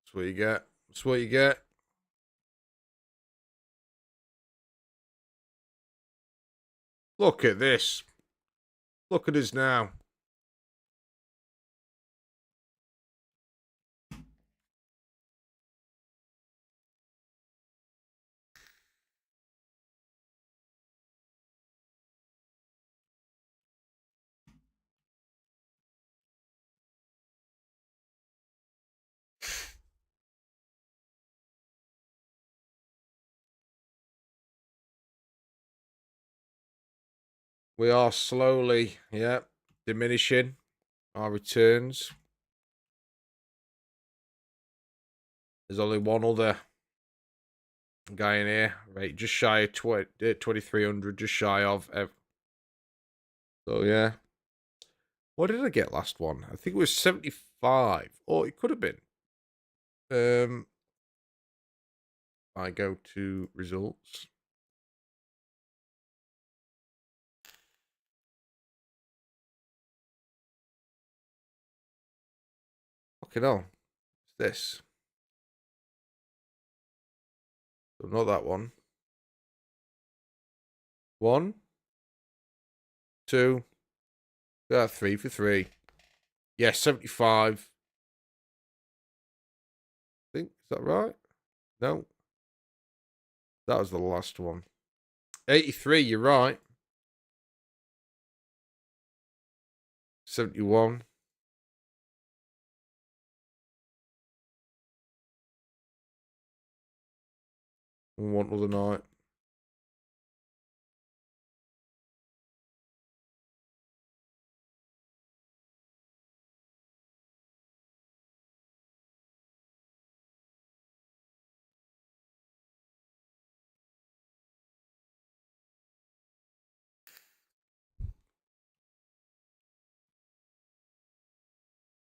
That's what you get. That's what you get. Look at this. Look at us now. We are slowly, diminishing our returns. There's only one other guy in here, right? Just shy of 2,300, just shy of. So yeah, What did I get last one? I think it was 75. Or it could have been. I go to results. Okay, no. It's this. So not that one. 1, 2, 3 for 3. Yeah, 75. I think, is that right? No. That was the last one. 83, you're right. 71. And one other night.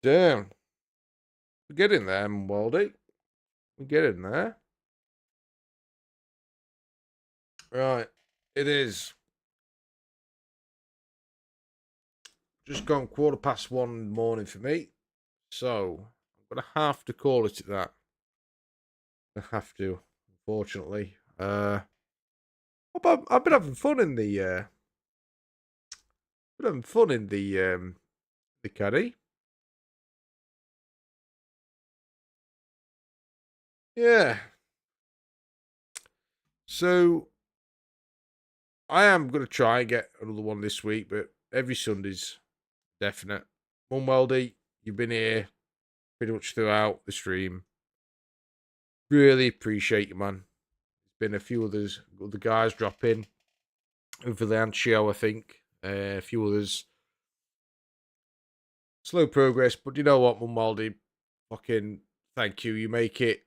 Damn. We're getting there, Waldy. We're getting there. Right. It is. Just gone 1:15 in the morning for me. So, I'm going to have to call it at that. I have to, unfortunately. I've been having fun in the, the caddy. Yeah. So, I am going to try and get another one this week, but every Sunday's definite. Weldy, you've been here pretty much throughout the stream. Really appreciate you, man. There's been a few other guys drop in over the Ancio, I think. A few others. Slow progress, but you know what, Waldy? Fucking thank you. You make it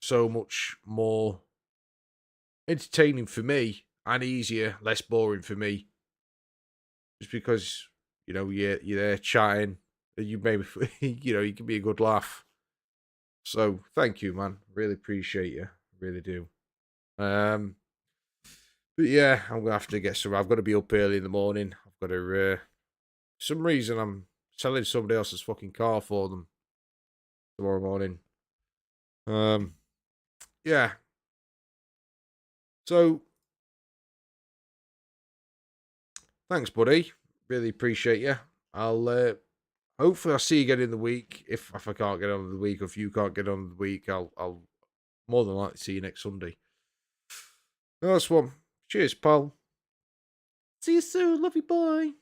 so much more entertaining for me and easier, less boring for me. Just because, you know, you're there chatting, you maybe, you know, you can be a good laugh. So thank you, man. Really appreciate you. Really do. But yeah, I'm gonna have to get some. I've got to be up early in the morning. I've got to. Some reason I'm selling somebody else's fucking car for them tomorrow morning. Yeah. So thanks, buddy. Really appreciate you. I'll hopefully I'll see you again in the week. If I can't get on the week, or if you can't get on the week, I'll more than likely see you next Sunday. Nice one. Cheers, pal. See you soon. Love you. Bye.